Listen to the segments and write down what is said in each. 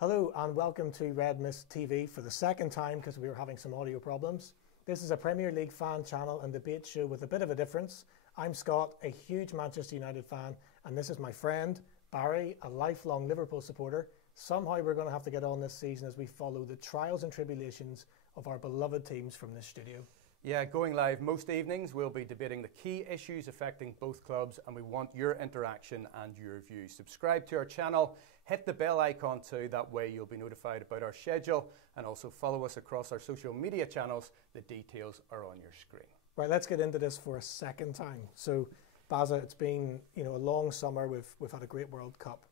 Hello and welcome to Red Mist TV for the second time because we were having some audio problems. This is a Premier League fan channel and debate show with a bit of a difference. I'm Scott, a huge Manchester United fan, and this is my friend Barry, a lifelong Liverpool supporter. Somehow we're going to have to get on this season as we follow the trials and tribulations of our beloved teams from this studio. Yeah, going live most evenings, we'll be debating the key issues affecting both clubs, and we want your interaction and your views. Subscribe to our channel, hit the bell icon too, that way you'll be notified about our schedule, and also follow us across our social media channels. The details are on your screen. Right, let's get into this for a second time. So, Baza, it's been a long summer. We've had a great World Cup,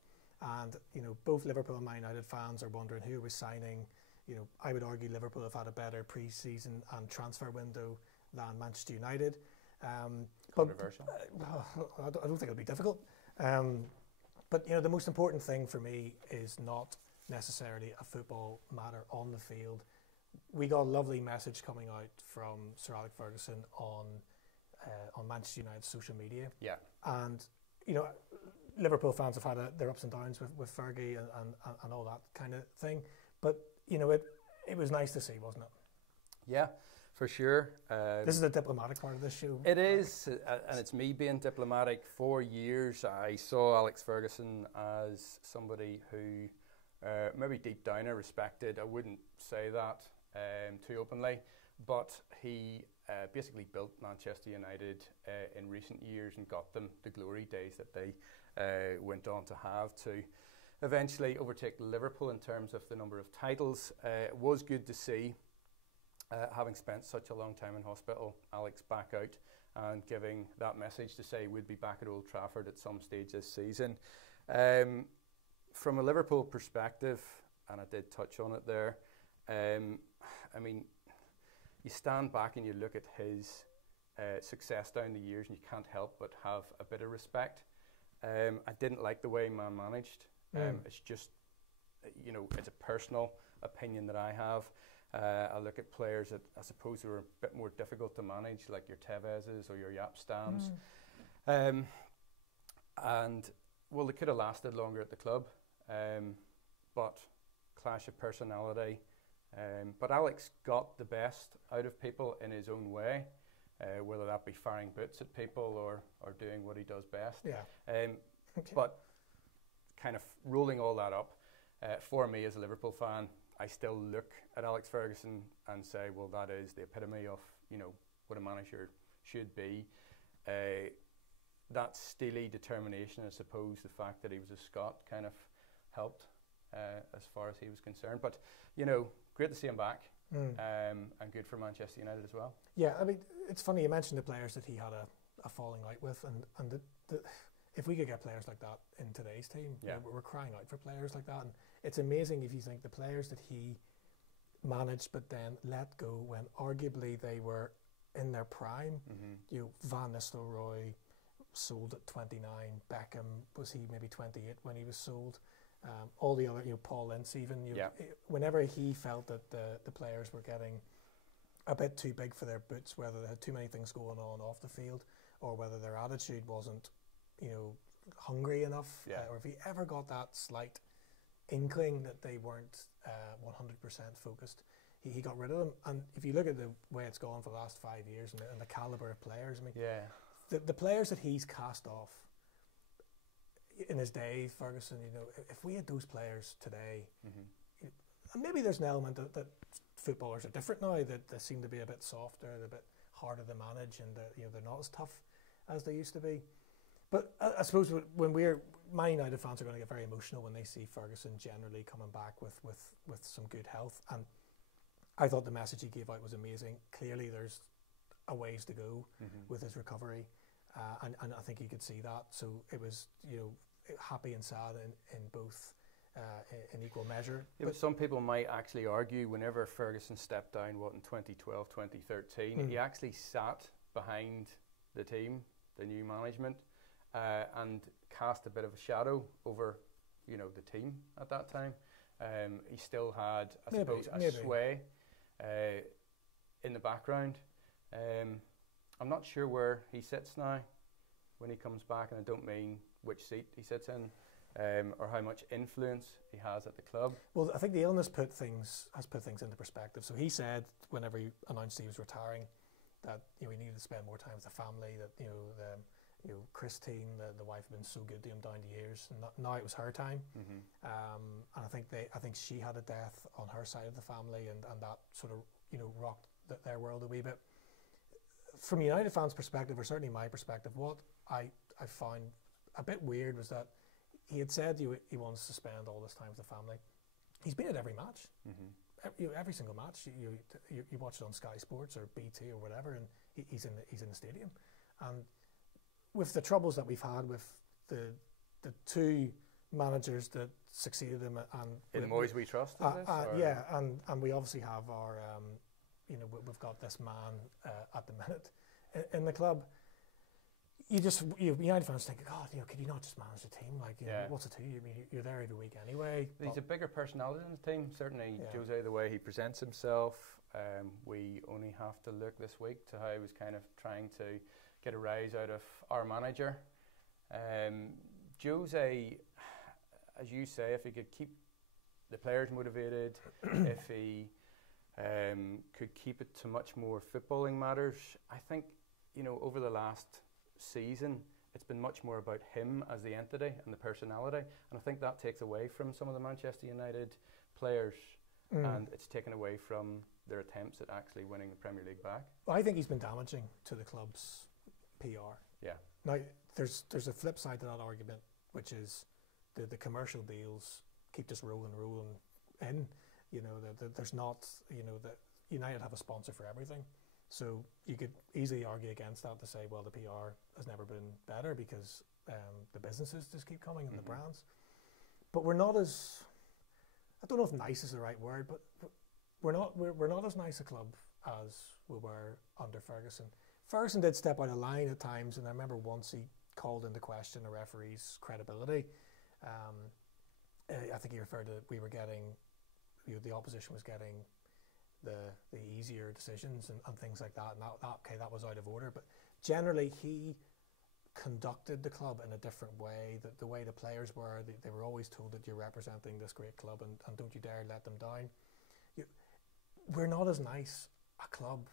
and both Liverpool and Man United fans are wondering who was signing. I would argue Liverpool have had a better pre-season and transfer window than Manchester United. Controversial. I don't think it'll be difficult. But the most important thing for me is not necessarily a football matter on the field. We got a lovely message coming out from Sir Alex Ferguson on Manchester United's social media. Yeah. And Liverpool fans have had their ups and downs with Fergie and all that kind of thing. But it was nice to see, wasn't it? Yeah, for sure. This is the diplomatic part of this show. It is, and it's me being diplomatic. For years, I saw Alex Ferguson as somebody who maybe deep down I respected. I wouldn't say that too openly, but he basically built Manchester United in recent years and got them the glory days that they went on to have to eventually overtake Liverpool in terms of the number of titles. It was good to see, having spent such a long time in hospital, Alex back out and giving that message to say we'd be back at Old Trafford at some stage this season. From a Liverpool perspective, and I did touch on it there, I mean, you stand back and you look at his success down the years and you can't help but have a bit of respect. I didn't like the way Man managed. It's just, it's a personal opinion that I have. I look at players that I suppose who are a bit more difficult to manage, like your Tevez's or your Jaap Stams. And, well, they could have lasted longer at the club, but clash of personality. But Alex got the best out of people in his own way, whether that be firing boots at people or doing what he does best. Yeah. But kind of rolling all that up, for me as a Liverpool fan, I still look at Alex Ferguson and say, well, that is the epitome of what a manager should be. That steely determination, I suppose, the fact that he was a Scot kind of helped as far as he was concerned. But great to see him back, and good for Manchester United as well. Yeah, I mean, it's funny you mentioned the players that he had a falling out with, and if we could get players like that in today's team, yeah. We're crying out for players like that. And it's amazing if you think the players that he managed but then let go when arguably they were in their prime. Van Nistelrooy sold at 29, Beckham, was he maybe 28 when he was sold? All the other, Paul Ince even, whenever he felt that the players were getting a bit too big for their boots, whether they had too many things going on off the field or whether their attitude wasn't hungry enough, or if he ever got that slight inkling that they weren't 100% focused, he got rid of them. And if you look at the way it's gone for the last 5 years and the calibre of players, I mean, the players that he's cast off in his day, Ferguson, if we had those players today, and maybe there's an element that footballers are different now, that they seem to be a bit softer, they're a bit harder to manage, and they're not as tough as they used to be. But I suppose when Man United fans are going to get very emotional when they see Ferguson generally coming back with some good health. And I thought the message he gave out was amazing. Clearly there's a ways to go with his recovery. And I think you could see that. So it was, happy and sad in both in equal measure. Yeah, but some people might actually argue whenever Ferguson stepped down, in 2012, 2013, he actually sat behind the team, the new management, and cast a bit of a shadow over, the team at that time. He still had, I suppose, a sway in the background. I'm not sure where he sits now when he comes back, and I don't mean which seat he sits in. or how much influence he has at the club. Well, I think the illness has put things into perspective. So he said whenever he announced he was retiring that he needed to spend more time with the family. That Christine, the wife, had been so good to him down the years, and now it was her time. Mm-hmm. And I think she had a death on her side of the family, and that sort of rocked their world a wee bit. From a United fans' perspective, or certainly my perspective, what I found a bit weird was that he had said he wants to spend all this time with the family. He's been at every match, every single match. You watch it on Sky Sports or BT or whatever, and he's in the stadium. And with the troubles that we've had with the two managers that succeeded him, and in Moyes we trust. And we obviously have our we've got this man at the minute in the club. United fans think, God, could you not just manage the team? Like, what's it to you? I mean, you're there every week anyway. He's a bigger personality in the team. Certainly, Jose, the way he presents himself. We only have to look this week to how he was kind of trying to get a rise out of our manager. Jose, as you say, if he could keep the players motivated, if he could keep it to much more footballing matters, I think, over the last season, it's been much more about him as the entity and the personality, and I think that takes away from some of the Manchester United players, and it's taken away from their attempts at actually winning the Premier League back. Well, I think he's been damaging to the club's PR. Yeah. Now, there's a flip side to that argument, which is the commercial deals keep just rolling in. There's not, that United have a sponsor for everything. So you could easily argue against that to say, well, the PR has never been better because the businesses just keep coming and the brands. But we're not as, I don't know if nice is the right word, but we're not as nice a club as we were under Ferguson. Ferguson did step out of line at times, and I remember once he called into question a referee's credibility. I think he referred to we were getting, the opposition was getting the easier decisions and things like that, and that was out of order. But generally, he conducted the club in a different way. The way the players were, they were always told that you're representing this great club, and don't you dare let them down. We're not as nice a club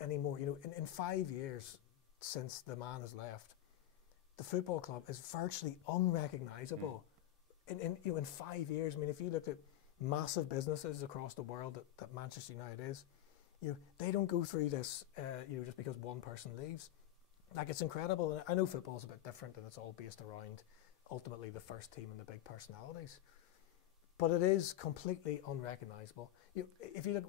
anymore. In 5 years since the man has left, the football club is virtually unrecognisable. In 5 years, I mean, if you look at massive businesses across the world that Manchester United is, they don't go through this, just because one person leaves. Like, it's incredible. And I know football's a bit different, and it's all based around ultimately the first team and the big personalities. But it is completely unrecognisable. If you look,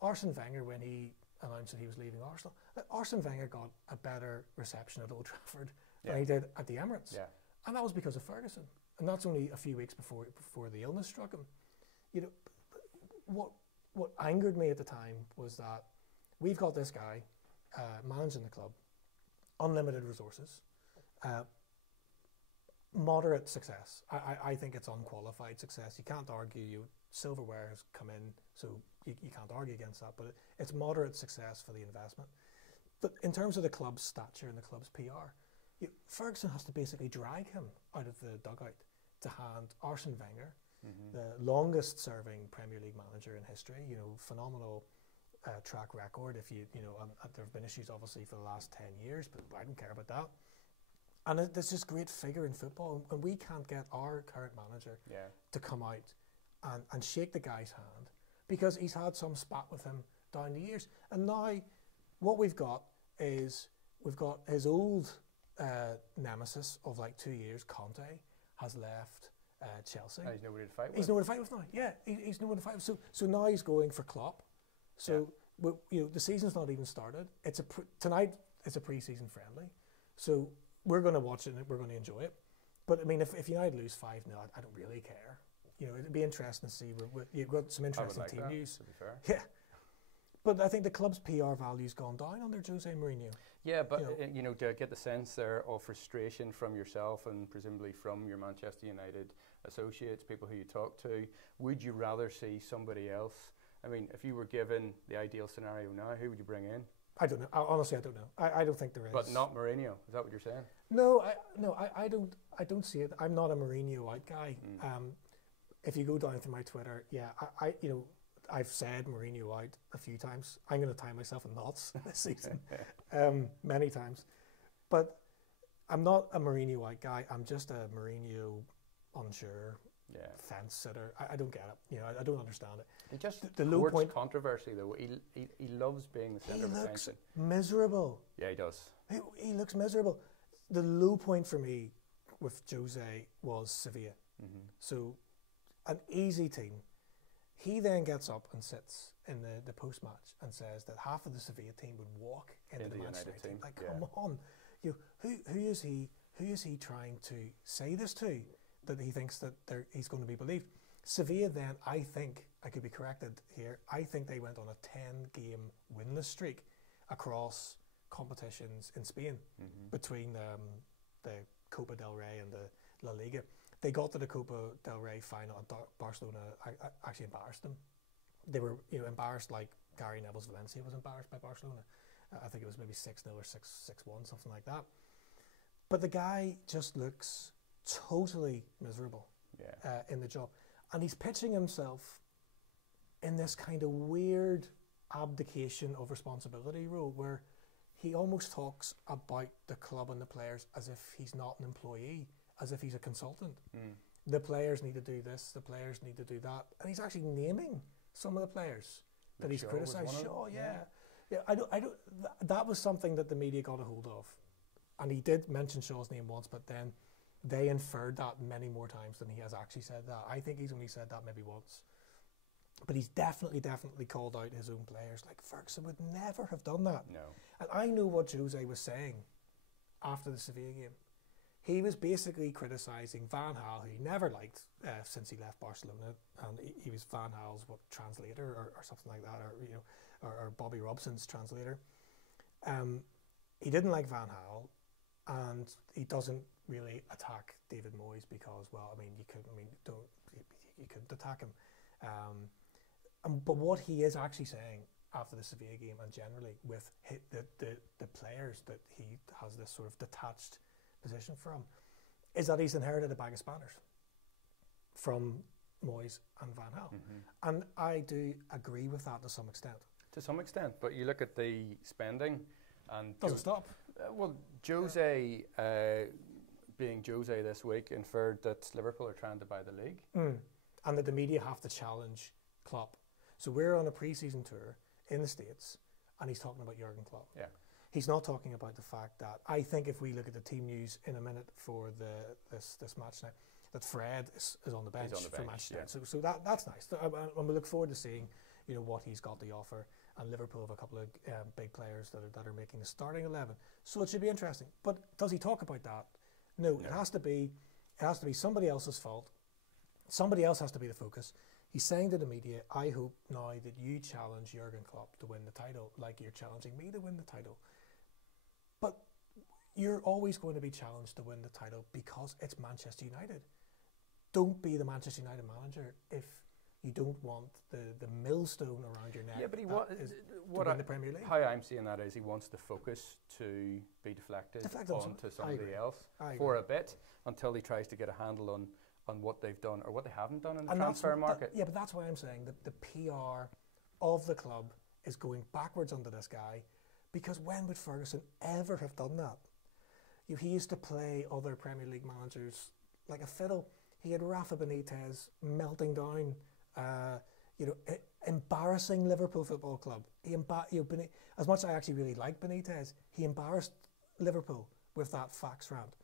Arsene Wenger, when he announced that he was leaving Arsenal, Arsene Wenger got a better reception at Old Trafford than he did at the Emirates, and that was because of Ferguson. And that's only a few weeks before the illness struck him. What angered me at the time was that we've got this guy managing the club, unlimited resources, moderate success. I think it's unqualified success. You can't argue. Silverware has come in, so you can't argue against that. But it's moderate success for the investment. But in terms of the club's stature and the club's PR, Ferguson has to basically drag him out of the dugout to hand Arsene Wenger, the longest-serving Premier League manager in history. Phenomenal track record. There have been issues obviously for the last 10 years, but I don't care about that. And there's this great figure in football, and we can't get our current manager to come out and shake the guy's hand because he's had some spat with him down the years. And now what we've got is we've got his old nemesis of like 2 years, Conte, has left Chelsea. He's nobody to fight with. He's nobody to fight with now. Yeah, he's nobody to fight with. So now he's going for Klopp. So the season's not even started. Tonight it's a pre-season friendly. So we're going to watch it and we're going to enjoy it. But I mean, if United lose 5-0, I don't really care. It'd be interesting to see. You've got some interesting team news. To be fair. Yeah. But I think the club's PR value's gone down under Jose Mourinho. Yeah, but to get the sense there of frustration from yourself and presumably from your Manchester United associates, people who you talk to, would you rather see somebody else? I mean, if you were given the ideal scenario now, who would you bring in? I don't know. Honestly, I don't know. I don't think there is. But not Mourinho. Is that what you're saying? No, I don't see it. I'm not a Mourinho out guy. If you go down to my Twitter, yeah, I've said Mourinho out a few times. I'm going to tie myself in knots this season, many times. But I'm not a Mourinho out guy. I'm just a Mourinho unsure fence sitter. I don't get it. I don't understand it. He just the low point controversy though. He loves being the centre of attention. He looks miserable. Yeah, he does. He looks miserable. The low point for me with Jose was Sevilla. So an easy team. He then gets up and sits in the post-match and says that half of the Sevilla team would walk into the Manchester United team. Like, come on. Who is he trying to say this to, that he thinks that he's going to be believed? Sevilla then, I think, I could be corrected here, I think they went on a 10-game winless streak across competitions in Spain between the Copa del Rey and the La Liga. They got to the Copa del Rey final and Barcelona actually embarrassed them. They were embarrassed like Gary Neville's Valencia was embarrassed by Barcelona. I think it was maybe 6-0 or 6-1, something like that. But the guy just looks totally miserable in the job. And he's pitching himself in this kind of weird abdication of responsibility role where he almost talks about the club and the players as if he's not an employee, as if he's a consultant. The players need to do this, the players need to do that. And he's actually naming some of the players that he's criticised. Shaw, I don't. That was something that the media got a hold of, and he did mention Shaw's name once, but then they inferred that many more times than he has actually said that. I think he's only said that maybe once, but he's definitely called out his own players. Like Ferguson would never have done that. No. And I know what Jose was saying after the Sevilla game. He was basically criticising Van Gaal, who he never liked since he left Barcelona, and he was Van Gaal's translator or something like that, or Bobby Robson's translator. He didn't like Van Gaal, and he doesn't really attack David Moyes because, you couldn't attack him. But what he is actually saying after the Sevilla game and generally with the players that he has this sort of detached position from, is that he's inherited a bag of spanners from Moyes and Van Gaal. And I do agree with that to some extent. To some extent, but you look at the spending and doesn't stop. Jose, being Jose this week, inferred that Liverpool are trying to buy the league. And that the media have to challenge Klopp. So we're on a pre-season tour in the States, and he's talking about Jurgen Klopp. Yeah. He's not talking about the fact that, I think if we look at the team news in a minute for this match now, that Fred is on the bench for Manchester United. So that's nice. And we look forward to seeing what he's got to offer. And Liverpool have a couple of big players that are making the starting 11. So it should be interesting. But does he talk about that? No. It has to be somebody else's fault. Somebody else has to be the focus. He's saying to the media, I hope now that you challenge Jurgen Klopp to win the title like you're challenging me to win the title. But you're always going to be challenged to win the title because it's Manchester United. Don't be the Manchester United manager if you don't want the millstone around your neck. Yeah, but he win the Premier League. How I'm seeing that is he wants the focus to be deflected onto somebody else for a bit until he tries to get a handle on what they've done or what they haven't done in the transfer market. But that's why I'm saying that the PR of the club is going backwards under this guy, because when would Ferguson ever have done that? He used to play other Premier League managers like a fiddle. He had Rafa Benitez melting down, embarrassing Liverpool Football Club. As much as I actually really like Benitez, he embarrassed Liverpool with that fax rant.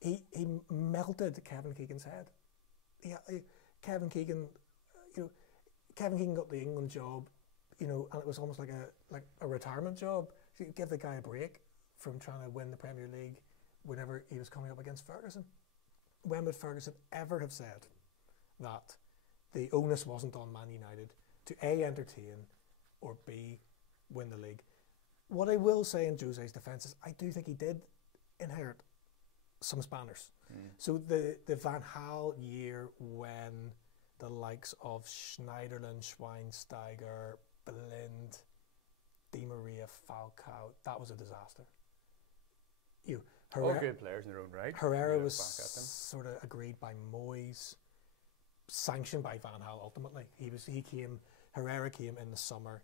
He melted Kevin Keegan's head. Kevin Keegan got the England job, and it was almost like a retirement job. So you give the guy a break from trying to win the Premier League whenever he was coming up against Ferguson. When would Ferguson ever have said that the onus wasn't on Man United to A, entertain, or B, win the league? What I will say in Jose's defence is I do think he did inherit some spanners. So the Van Gaal year, when the likes of Schneiderlin, Schweinsteiger, Blind, Di Maria, Falcao, Falcao, that was a disaster. All good players in their own right. Herrera was sort of agreed by Moyes, sanctioned by Van Gaal ultimately. Herrera came in the summer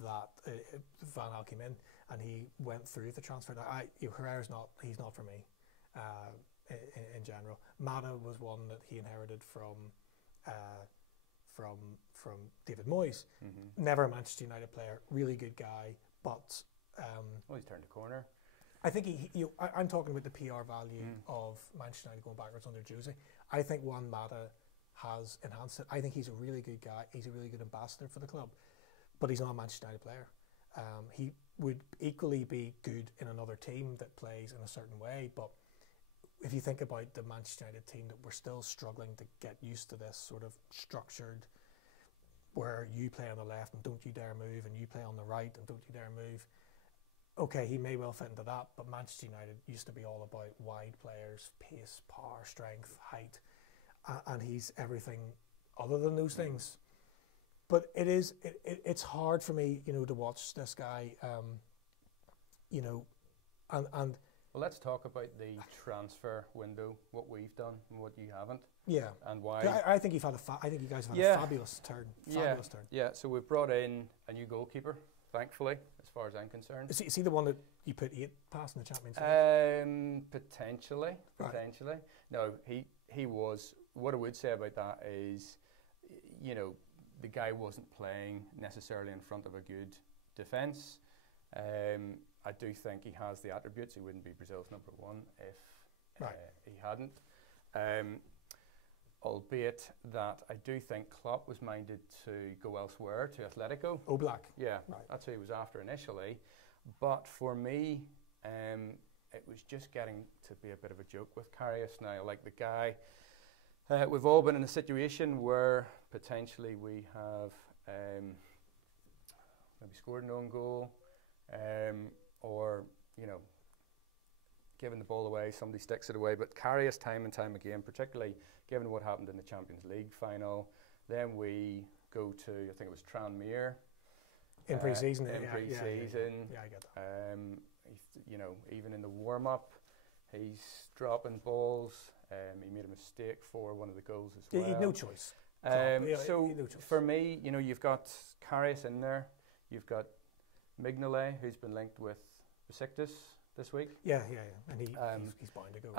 that Van Gaal came in, and he went through the transfer. Herrera's he's not for me in general. Mata was one that he inherited from David Moyes. Never a Manchester United player, really good guy, but he's turned a corner. I think I'm talking about the PR value of Manchester United going backwards under Jose. I think Juan Mata has enhanced it. I think he's a really good guy. He's a really good ambassador for the club, but he's not a Manchester United player. He would equally be good in another team that plays in a certain way, but if you think about the Manchester United team, that we're still struggling to get used to this sort of structured, where you play on the left and don't you dare move, and you play on the right and don't you dare move. Okay, he may well fit into that, but Manchester United used to be all about wide players, pace, power, strength, height, and he's everything other than those things. But it's hard for me, to watch this guy, and well, let's talk about the transfer window, what we've done and what you haven't. Yeah. And why? I think you've had I think you guys have had a fabulous turn. Fabulous turn. Yeah. So we've brought in a new goalkeeper, thankfully, as far as I'm concerned. Is he the one that you put 8 past in the Champions League? Potentially. Right. No, he was. What I would say about that is, the guy wasn't playing necessarily in front of a good defence. I do think he has the attributes. He wouldn't be Brazil's number 1 if he hadn't. Albeit that I do think Klopp was minded to go elsewhere, to Atletico. Oblak. Yeah, right. That's who he was after initially. But for me, it was just getting to be a bit of a joke with Karius now. Like the guy, we've all been in a situation where potentially we have maybe scored an own goal, or giving the ball away, somebody sticks it away. But Karius time and time again, particularly given what happened in the Champions League final, then we go to, I think it was Tranmere. In pre-season. Yeah, I get that. Even in the warm-up, he's dropping balls. He made a mistake for one of the goals as well. He had no choice. For me, you've got Karius in there. You've got Mignolet, who's been linked with Besiktas this week. Yeah. And he's bound to go.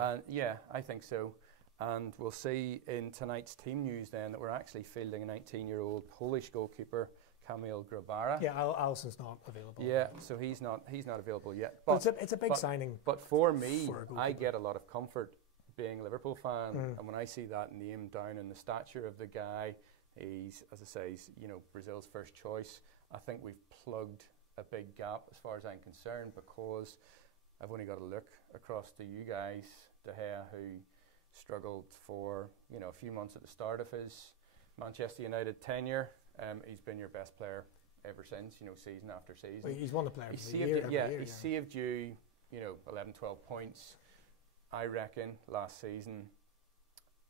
I think so. And we'll see in tonight's team news then that we're actually fielding a 19-year-old Polish goalkeeper, Kamil Grabara. Yeah, Alisson's not available. Yeah, so he's not available yet. But it's a big signing. But for me, I get a lot of comfort being a Liverpool fan, and when I see that name down and the stature of the guy, he's, as I say, he's Brazil's first choice. I think we've plugged a big gap as far as I'm concerned, because I've only got to look across to you guys, De Gea, who struggled for a few months at the start of his Manchester United tenure. He's been your best player ever since, season after season. Well, he's won the player of the year. He saved you, 11, 12 points, I reckon, last season,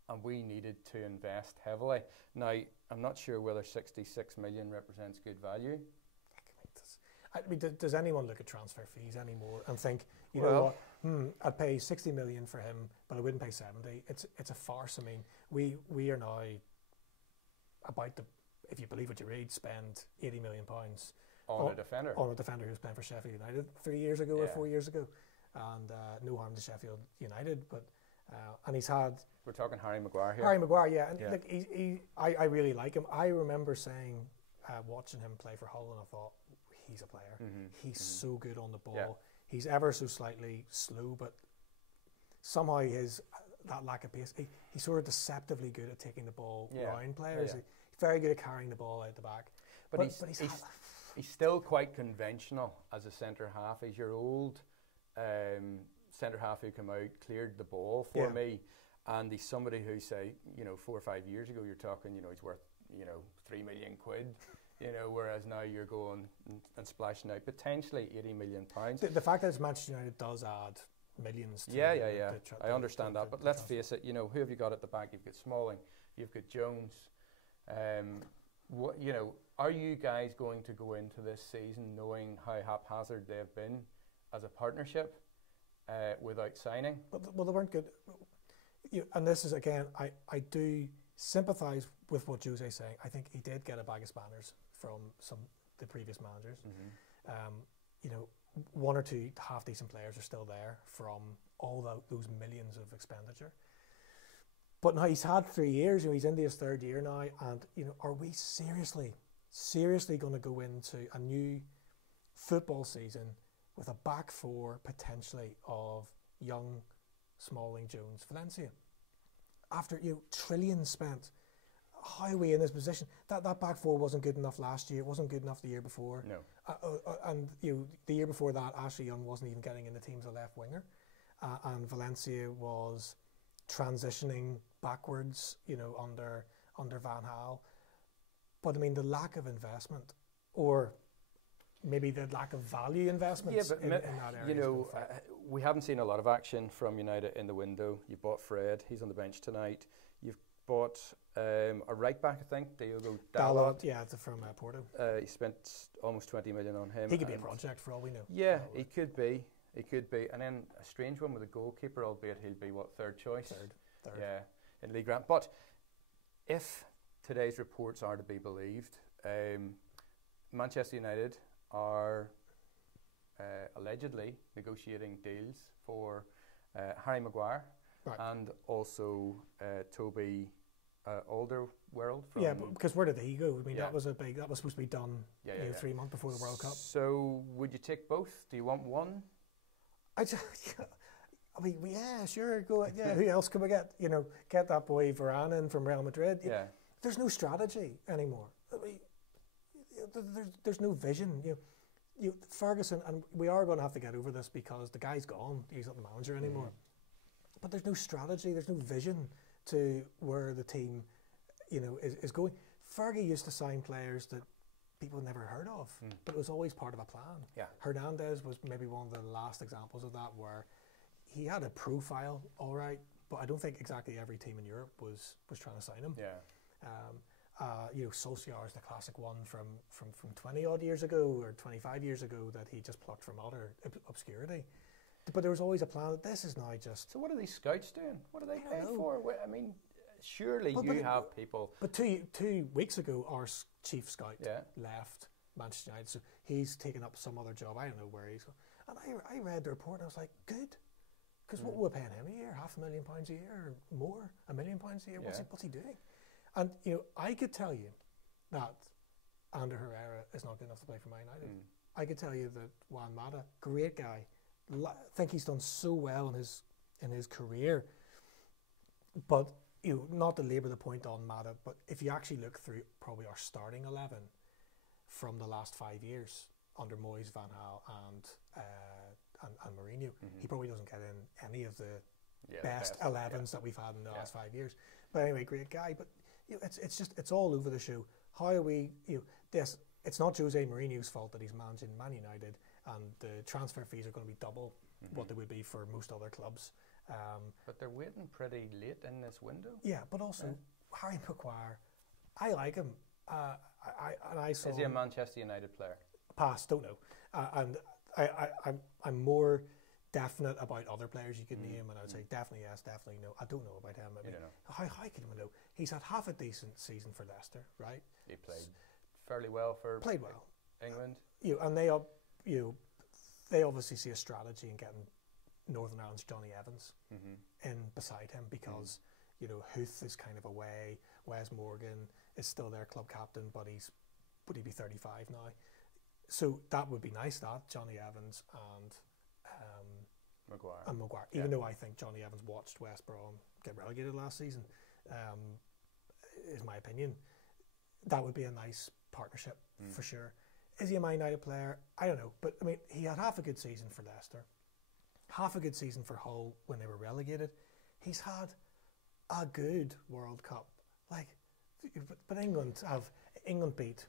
and we needed to invest heavily. Now, I'm not sure whether 66 million represents good value. Does anyone look at transfer fees anymore and think, know what, I'd pay 60 million for him, but I wouldn't pay 70? It's a farce. I mean, we are now about to, if you believe what you read, spend 80 million pounds on a defender. On a defender who's playing for Sheffield United 3 years ago or 4 years ago. And no harm to Sheffield United, but and he's had... We're talking Harry Maguire here. Harry Maguire, yeah. And look, I really like him. I remember saying, watching him play for Hull, and I thought, he's a player. He's so good on the ball. Yeah. He's ever so slightly slow, but somehow that lack of pace, he's sort of deceptively good at taking the ball around players. Yeah. He's very good at carrying the ball out the back. But he's still quite conventional as a centre half. He's your old centre half who came out, cleared the ball for me, and he's somebody who, say, 4 or 5 years ago, you're talking, he's worth, 3 million quid. Whereas now you're going and splashing out potentially 80 million pounds. The fact that Manchester United does add millions to I understand that, but let's face it, who have you got at the back? You've got Smalling, you've got Jones. Are you guys going to go into this season knowing how haphazard they've been as a partnership without signing? Well, they weren't good. And this is, again, I do sympathise with what Jose's saying. I think he did get a bag of spanners from the previous managers. You know, one or two half-decent players are still there from all those millions of expenditure. But now he's had 3 years, you know, he's into his 3rd year now, and, you know, are we seriously going to go into a new football season with a back four, potentially, of Young, Smalling, Jones, Valencia? After, you know, trillions spent, how are we in this position? That back four wasn't good enough last year, it wasn't good enough the year before. No. And, you know, the year before that, Ashley Young wasn't even getting in the team as a left winger. And Valencia was transitioning backwards, you know, under Van Gaal. But I mean, the lack of investment, or maybe the lack of value investments in that area. You know, we haven't seen a lot of action from United in the window. You bought Fred, he's on the bench tonight. You've bought a right back, I think, Diogo Dalot. Yeah, it's from Porto. You spent almost 20 million on him. He could be a project for all we know. Yeah, he could be. He could be. And then a strange one with a goalkeeper, albeit he'll be, what, 3rd choice? Third. Yeah, in League Grant. But if today's reports are to be believed, Manchester United are allegedly negotiating deals for Harry Maguire and also Toby Alderweireld. Yeah, because where did he go? I mean, that was supposed to be done 3 months before the World Cup. So would you take both? Do you want one? I mean, yeah, sure, go. Yeah, who else can we get? You know, get that boy Varane in from Real Madrid. Yeah. There's no strategy anymore. I mean, there's no vision. Ferguson, and we are going to have to get over this because the guy's gone. He's not the manager anymore. But there's no strategy. There's no vision to where the team, you know, is going. Fergie used to sign players that people never heard of, but it was always part of a plan. Yeah. Hernandez was maybe one of the last examples of that, where he had a profile, all right, but I don't think exactly every team in Europe was trying to sign him. Yeah. You know, Solskjaer is the classic one from 20 odd years ago or 25 years ago that he just plucked from utter obscurity. But there was always a plan that this is now just. So what are these scouts doing? What are they paid for? I mean, surely you have people. But two weeks ago, our chief scout left Manchester United, so he's taken up some other job. I don't know where he's going. And I read the report and I was like, good. Because what we're paying him a year, £500,000 a year or more, £1 million a year. What's he doing? And you know, I could tell you that Ander Herrera is not good enough to play for Man United. I could tell you that Juan Mata, great guy, think he's done so well in his career. But you know, not to labour the point on Mata, but if you actually look through probably our starting 11 from the last 5 years under Moyes, Van Gaal, and Mourinho, he probably doesn't get in any of the best 11s that we've had in the last 5 years. But anyway, great guy. But you know, it's all over the show. How are we? You know, this. It's not Jose Mourinho's fault that he's managing Man United, and the transfer fees are going to be double what they would be for most other clubs. But they're waiting pretty late in this window. Yeah, but also Harry Maguire, I like him. I saw. Is he a Manchester United player? Pass, don't know. And I'm more definite about other players you could name, and I would say definitely yes, definitely no. I don't know about him. I mean, how can we know? He's had half a decent season for Leicester, right? He played fairly well for England. And they obviously see a strategy in getting Northern Ireland's Johnny Evans in beside him because you know Huth is kind of away. Wes Morgan is still their club captain, but he'd be 35 now. So that would be nice. That Johnny Evans and Maguire. Even though I think Johnny Evans watched West Brom get relegated last season, is my opinion. That would be a nice partnership for sure. Is he a Man United player? I don't know. But I mean, he had half a good season for Leicester, half a good season for Hull when they were relegated. He's had a good World Cup. But England beat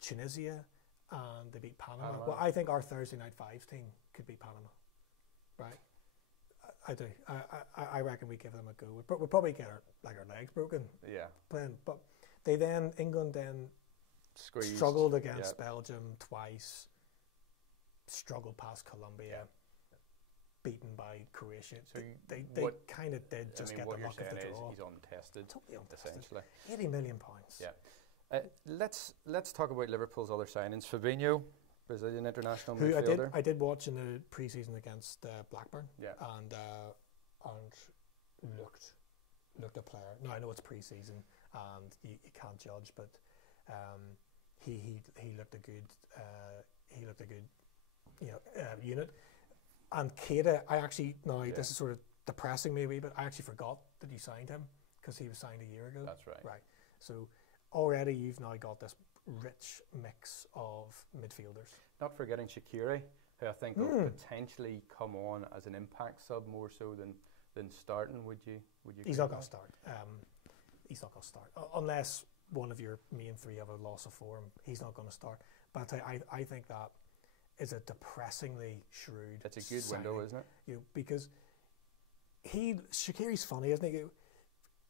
Tunisia and they beat Panama. Well, I think our Thursday night fives team could beat Panama. Right, I do. I reckon we give them a go. We'll probably get our legs broken. Yeah. Playing, but England then squeezed. Struggled against Belgium twice. Struggled past Colombia. Beaten by Croatia. So they kind of did just get the luck of the draw. He's untested, totally untested. Essentially. £80 million. Yeah. Let's talk about Liverpool's other signings. Fabinho, Brazilian international midfielder. I did watch in the pre-season against Blackburn. Yeah. And looked a player. Now I know it's pre-season and you can't judge, but he looked a good unit. And Keita, this is sort of depressing me a wee bit. I actually forgot that you signed him because he was signed a year ago. That's right. Right. So already you've now got this rich mix of midfielders. Not forgetting Shaqiri, who I think will potentially come on as an impact sub more so than starting. Would you? He's not going to start. He's not going to start unless one of your main three have a loss of form. He's not going to start. But I think that is a depressingly shrewd. It's a good window, isn't it? Because Shaqiri's funny, isn't he?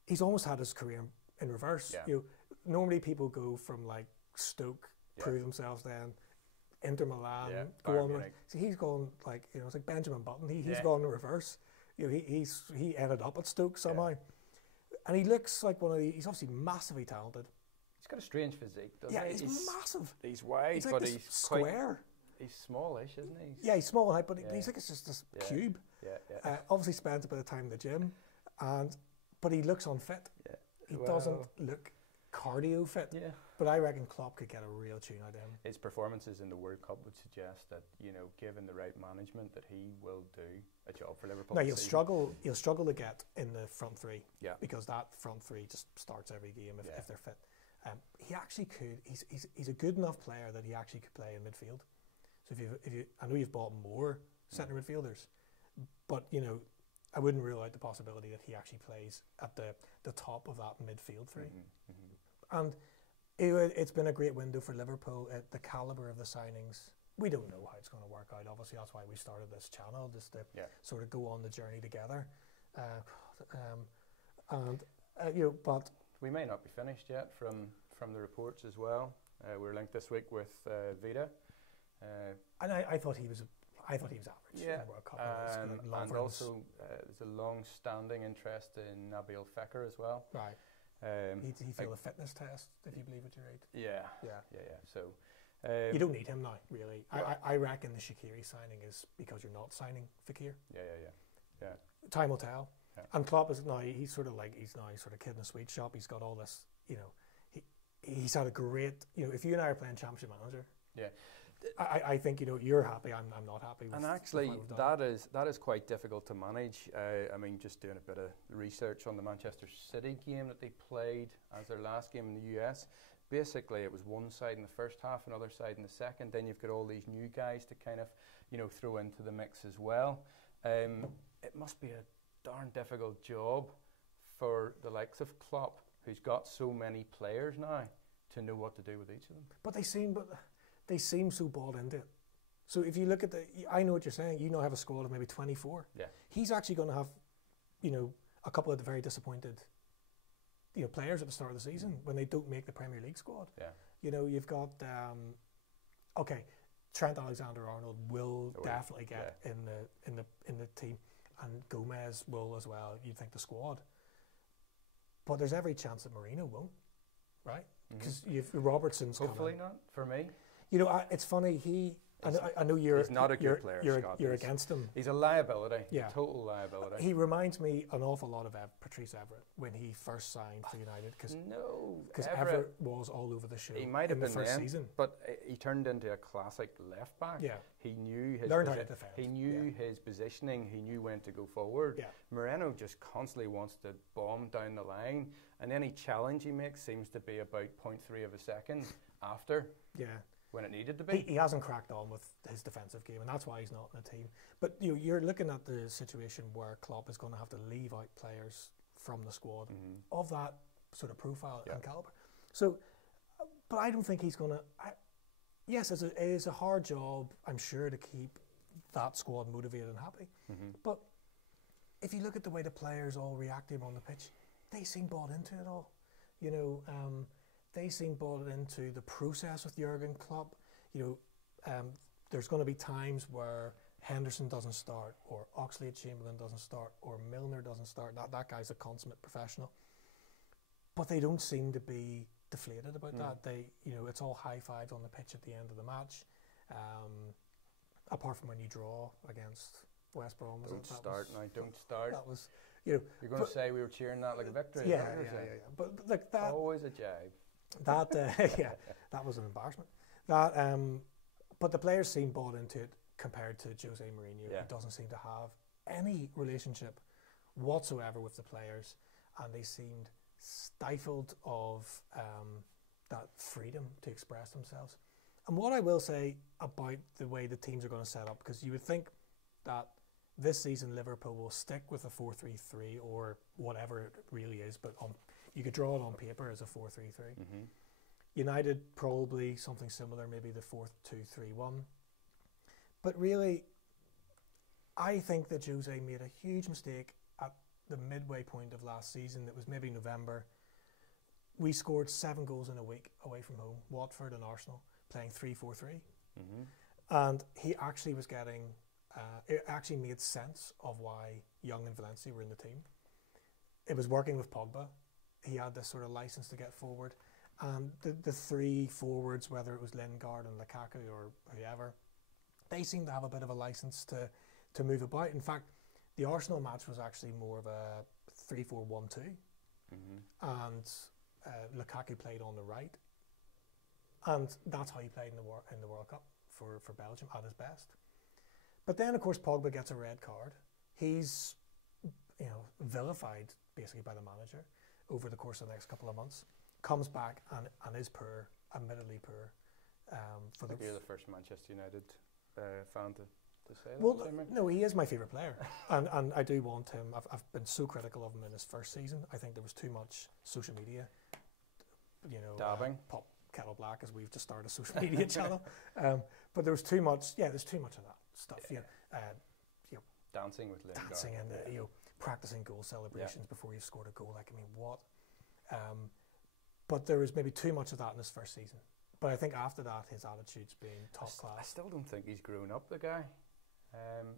He's almost had his career in reverse. Yeah. Normally people go from like Stoke, prove themselves, then Inter Milan, go on. So he's gone like it's like Benjamin Button. He's gone in reverse. He ended up at Stoke somehow, and he looks like he's obviously massively talented. He's got a strange physique, doesn't he? He's massive. He's wide, he's like but he's square. He's smallish, isn't he? Yeah, he's small in height, but he's like it's just this cube. Yeah. Obviously spends a bit of time in the gym, but he looks unfit. Yeah. He doesn't look cardio fit. Yeah. But I reckon Klopp could get a real tune out of him. His performances in the World Cup would suggest that, given the right management, that he will do a job for Liverpool. Now he'll struggle to get in the front three. Yeah. Because that front three just starts every game if they're fit. He actually could. He's a good enough player that he actually could play in midfield. So if you, I know you've bought more centre midfielders, but I wouldn't rule out the possibility that he actually plays at the top of that midfield three. And it's been a great window for Liverpool. The calibre of the signings, we don't know how it's going to work out. Obviously, that's why we started this channel, just to sort of go on the journey together. But we may not be finished yet from the reports as well. We're linked this week with Vida. And I thought he was average. Yeah, in World Cup, and also there's a long-standing interest in Nabil Fekir as well. Right. He failed a fitness test, if you believe what you read. Yeah. So you don't need him now, really. I reckon the Shaqiri signing is because you're not signing Fekir. Yeah. Time will tell. Yeah. And Klopp is now he's sort of kid in a sweet shop. He's got all this, he's had a great, if you and I are playing Championship Manager. Yeah. I think you're happy. I'm not happy. And actually, that is quite difficult to manage. I mean, just doing a bit of research on the Manchester City game that they played as their last game in the US. Basically, it was one side in the first half, another side in the second. Then you've got all these new guys to kind of, throw into the mix as well. It must be a darn difficult job for the likes of Klopp, who's got so many players now, to know what to do with each of them. But they seem so bought into it. So if you look at I know what you're saying. You now have a squad of maybe 24. Yeah. He's actually going to have, a couple of the very disappointed, players at the start of the season when they don't make the Premier League squad. Yeah. You've got, Trent Alexander-Arnold will definitely get in the team, and Gomez will as well. You'd think the squad, but there's every chance that Mourinho won't, right? Because you've Robertson's hopefully not for me. It's funny. I know you're. He's not a good player, Scott. You're against him. He's a liability. Yeah. A total liability. He reminds me an awful lot of Patrice Evra when he first signed for United. Because Evra was all over the show. He might have in the been first then, season, but he turned into a classic left back. Yeah. He knew his learned how to defend. He knew his positioning. He knew when to go forward. Yeah. Mourinho just constantly wants to bomb down the line, and any challenge he makes seems to be about 0.3 of a second after. Yeah. When it needed to be. He hasn't cracked on with his defensive game, and that's why he's not in the team. But you're looking at the situation where Klopp is going to have to leave out players from the squad of that sort of profile and caliber. So, but I don't think he's going to. Yes, it is a hard job, I'm sure, to keep that squad motivated and happy. But if you look at the way the players all react to him on the pitch, they seem bought into it all. they seem bought into the process with Jurgen Klopp. There's going to be times where Henderson doesn't start, or Oxlade-Chamberlain doesn't start, or Milner doesn't start. That guy's a consummate professional. But they don't seem to be deflated about that. They, it's all high fives on the pitch at the end of the match. Apart from when you draw against West Brom. Don't start. That was, You're going to say we were cheering that like a victory. Yeah. But like that. Always a jibe. That, that was an embarrassment. But the players seem bought into it compared to Jose Mourinho, who doesn't seem to have any relationship whatsoever with the players, and they seemed stifled of that freedom to express themselves. And what I will say about the way the teams are going to set up, because you would think that this season Liverpool will stick with a 4-3-3 or whatever it really is, but you could draw it on paper as a 4-3-3. United probably something similar, maybe the 4-2-3-1. But really, I think that Jose made a huge mistake at the midway point of last season. It was maybe November. We scored 7 goals in a week away from home, Watford and Arsenal, playing 3-4-3. And he actually was getting, it actually made sense of why Young and Valencia were in the team. It was working with Pogba. He had this sort of license to get forward. And the 3 forwards, whether it was Lingard and Lukaku or whoever, they seemed to have a bit of a license to move about. In fact, the Arsenal match was actually more of a 3-4-1-2. And Lukaku played on the right. And that's how he played in the World Cup for Belgium at his best. But then, of course, Pogba gets a red card. He's vilified basically by the manager over the course of the next couple of months. Comes back and is poor, admittedly poor. You're the first Manchester United fan to say that. Well, no, he is my favourite player, and I do want him. I've been so critical of him in his first season. I think there was too much social media, dabbing, pop kettle black, as we've just started a social media channel. But there was too much. Yeah, there's too much of that stuff. Dancing with Lingard. Dancing and practicing goal celebrations before you've scored a goal. Like, I mean, what? But there was maybe too much of that in his first season. But I think after that, his attitude's been top class. I still don't think he's grown up, the guy.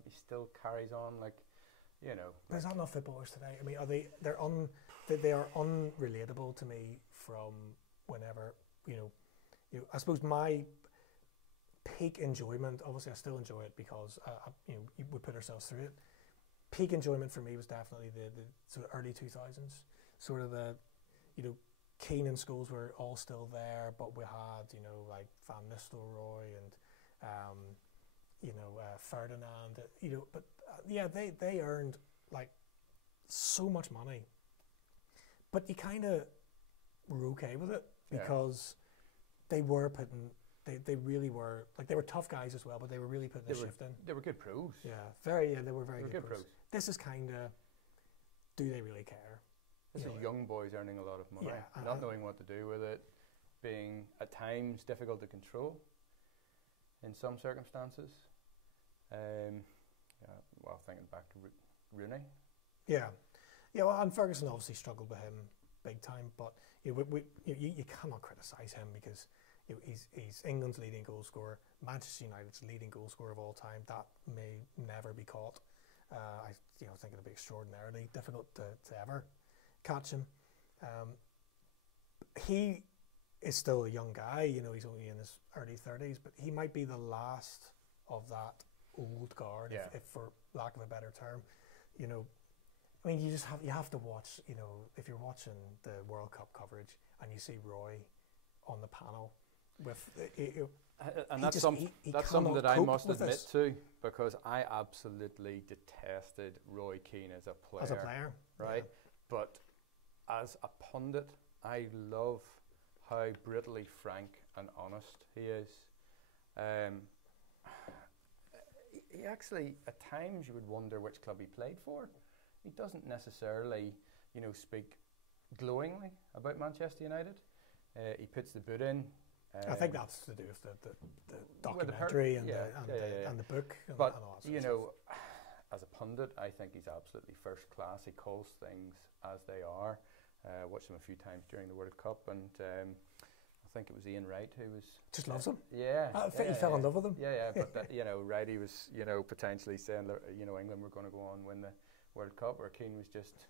He still carries on But is that not footballers today? I mean, they are unrelatable to me from whenever, I suppose my peak enjoyment, obviously I still enjoy it because, we put ourselves through it. Peak enjoyment for me was definitely the sort of early 2000s, sort of the, Keenan schools were all still there, but we had, like Van Nistelrooy and, Ferdinand, but they earned like so much money, but you kind of were okay with it because they were putting, they really were, like they were tough guys as well, but they were really putting the shift in. They were good pros. They were very good pros. This is kind of, do they really care? This is young boys earning a lot of money, not knowing what to do with it, being at times difficult to control in some circumstances. Thinking back to Rooney. Well, and Ferguson obviously struggled with him big time, but you cannot criticise him because he's England's leading goal scorer, Manchester United's leading goal scorer of all time. That may never be caught. I think it'll be extraordinarily difficult to ever catch him. He is still a young guy, he's only in his early 30s, but he might be the last of that old guard, if for lack of a better term. I mean, you have to watch, if you're watching the World Cup coverage and you see Roy on the panel with and that's something that I must admit to, because I absolutely detested Roy Keane as a player. Right? But as a pundit, I love how brutally frank and honest he is. He actually, at times, you would wonder which club he played for. He doesn't necessarily, speak glowingly about Manchester United. He puts the boot in. I think that's to do with the documentary and the book. But, as a pundit, I think he's absolutely first class. He calls things as they are. Watched him a few times during the World Cup, and I think it was Ian Wright who was just loves him. Yeah, He fell in love with him. Yeah, but that, Wrighty was potentially saying that England were going to go on and win the World Cup, where Keane was just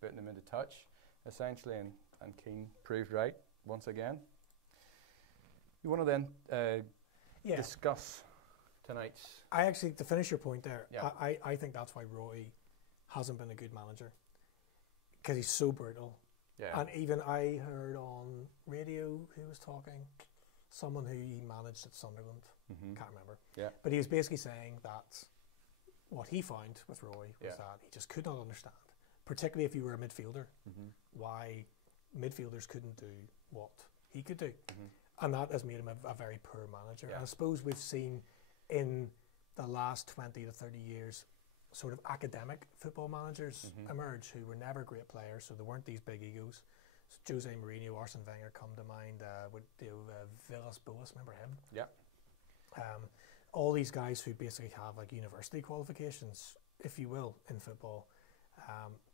putting them into touch essentially, and Keane proved right once again. You want to then discuss tonight's... I actually, to finish your point there, yeah. I think that's why Roy hasn't been a good manager, because he's so brutal. Yeah. And even I heard on radio who was talking, someone who he managed at Sunderland, can't remember. Yeah. But he was basically saying that what he found with Roy was that he just could not understand, particularly if you were a midfielder, why midfielders couldn't do what he could do. And that has made him a very poor manager. Yeah. And I suppose we've seen in the last 20 to 30 years sort of academic football managers emerge who were never great players, so there weren't these big egos. So Jose Mourinho, Arsene Wenger come to mind, Villas-Boas, remember him? Yeah. All these guys who basically have like university qualifications, if you will, in football,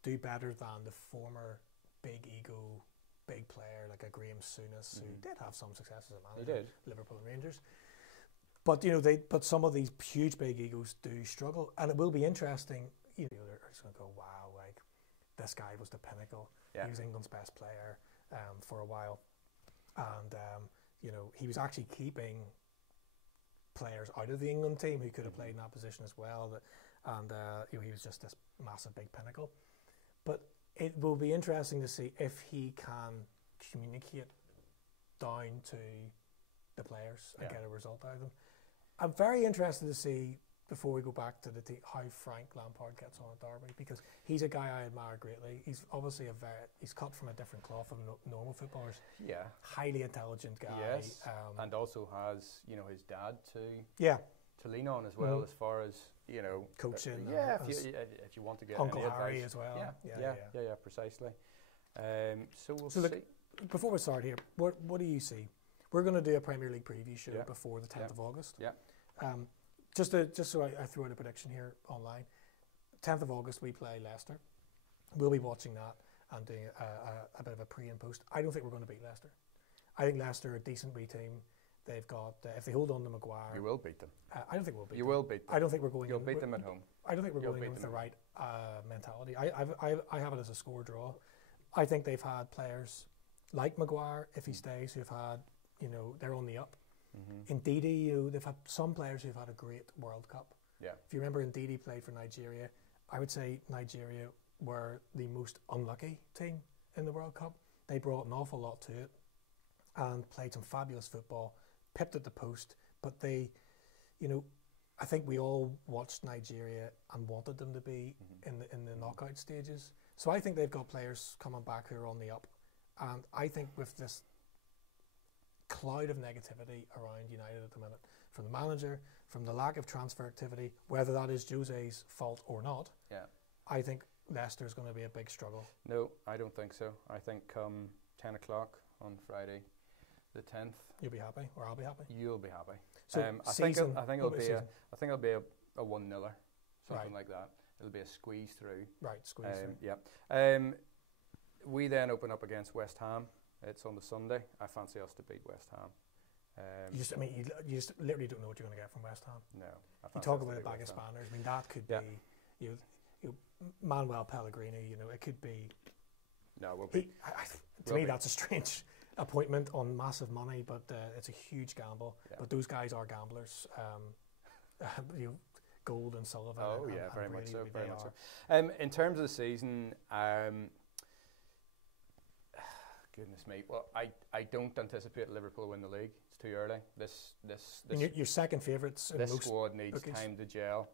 do better than the former big ego, big player like a Graham Souness, who did have some success as a manager. He did. Liverpool and Rangers. But but some of these huge big egos do struggle, and it will be interesting. They're just going to go, wow, like this guy was the pinnacle. Yeah. He was England's best player for a while, and he was actually keeping players out of the England team who could have played in that position as well. And he was just this massive big pinnacle. But it will be interesting to see if he can communicate down to the players and get a result out of them. I'm very interested to see, before we go back to the team, how Frank Lampard gets on at Derby, because he's a guy I admire greatly. He's obviously he's cut from a different cloth of normal footballers. Yeah. Highly intelligent guy. Yes. And also has, his dad to lean on as well, as far as, coaching. If you want to get Uncle any Harry advice. as well. Yeah, precisely. So we'll see. Look, before we start here, what do you see? We're going to do a Premier League preview show before the 10th of August. Yeah. Just so I throw out a prediction here online. 10th of August we play Leicester. We'll be watching that and doing a bit of a pre and post. I don't think we're going to beat Leicester. I think Leicester are a decent wee team. They've got if they hold on to Maguire, you will beat them. I don't think we'll beat them. You will beat them. I don't think we're going. You'll beat them at home. I don't think we're going in with the right mentality. I have it as a score draw. I think they've had players like Maguire, if he stays, who've had they're on the up. Ndidi, they've had some players who've had a great World Cup. Yeah. If you remember, Ndidi played for Nigeria. I would say Nigeria were the most unlucky team in the World Cup. They brought an awful lot to it and played some fabulous football, pipped at the post, but they, I think we all watched Nigeria and wanted them to be in the knockout stages. So I think they've got players coming back who are on the up, and I think with this cloud of negativity around United at the minute, from the manager, from the lack of transfer activity, whether that is Jose's fault or not, I think Leicester is going to be a big struggle. No, I don't think so. I think come 10 o'clock on Friday, the 10th, you'll be happy, or I'll be happy. You'll be happy. So I think it'll be a 1-0, something like that. It'll be a squeeze through. Right, squeeze through. Yeah. We then open up against West Ham. It's on the Sunday. I fancy us to beat West Ham. You just literally don't know what you're going to get from West Ham. No. You talk about a bag of spanners. I mean, that could be Manuel Pellegrini. It could be. No, we'll be. To me, that's a strange appointment on massive money, but it's a huge gamble. Yeah. But those guys are gamblers. Gold and Sullivan. Oh and, yeah, and very Brady, much so. they Very are. much so. In terms of the season, goodness me. Well, I don't anticipate Liverpool win the league. It's too early. This your second favourites. This squad needs bookies. time to gel.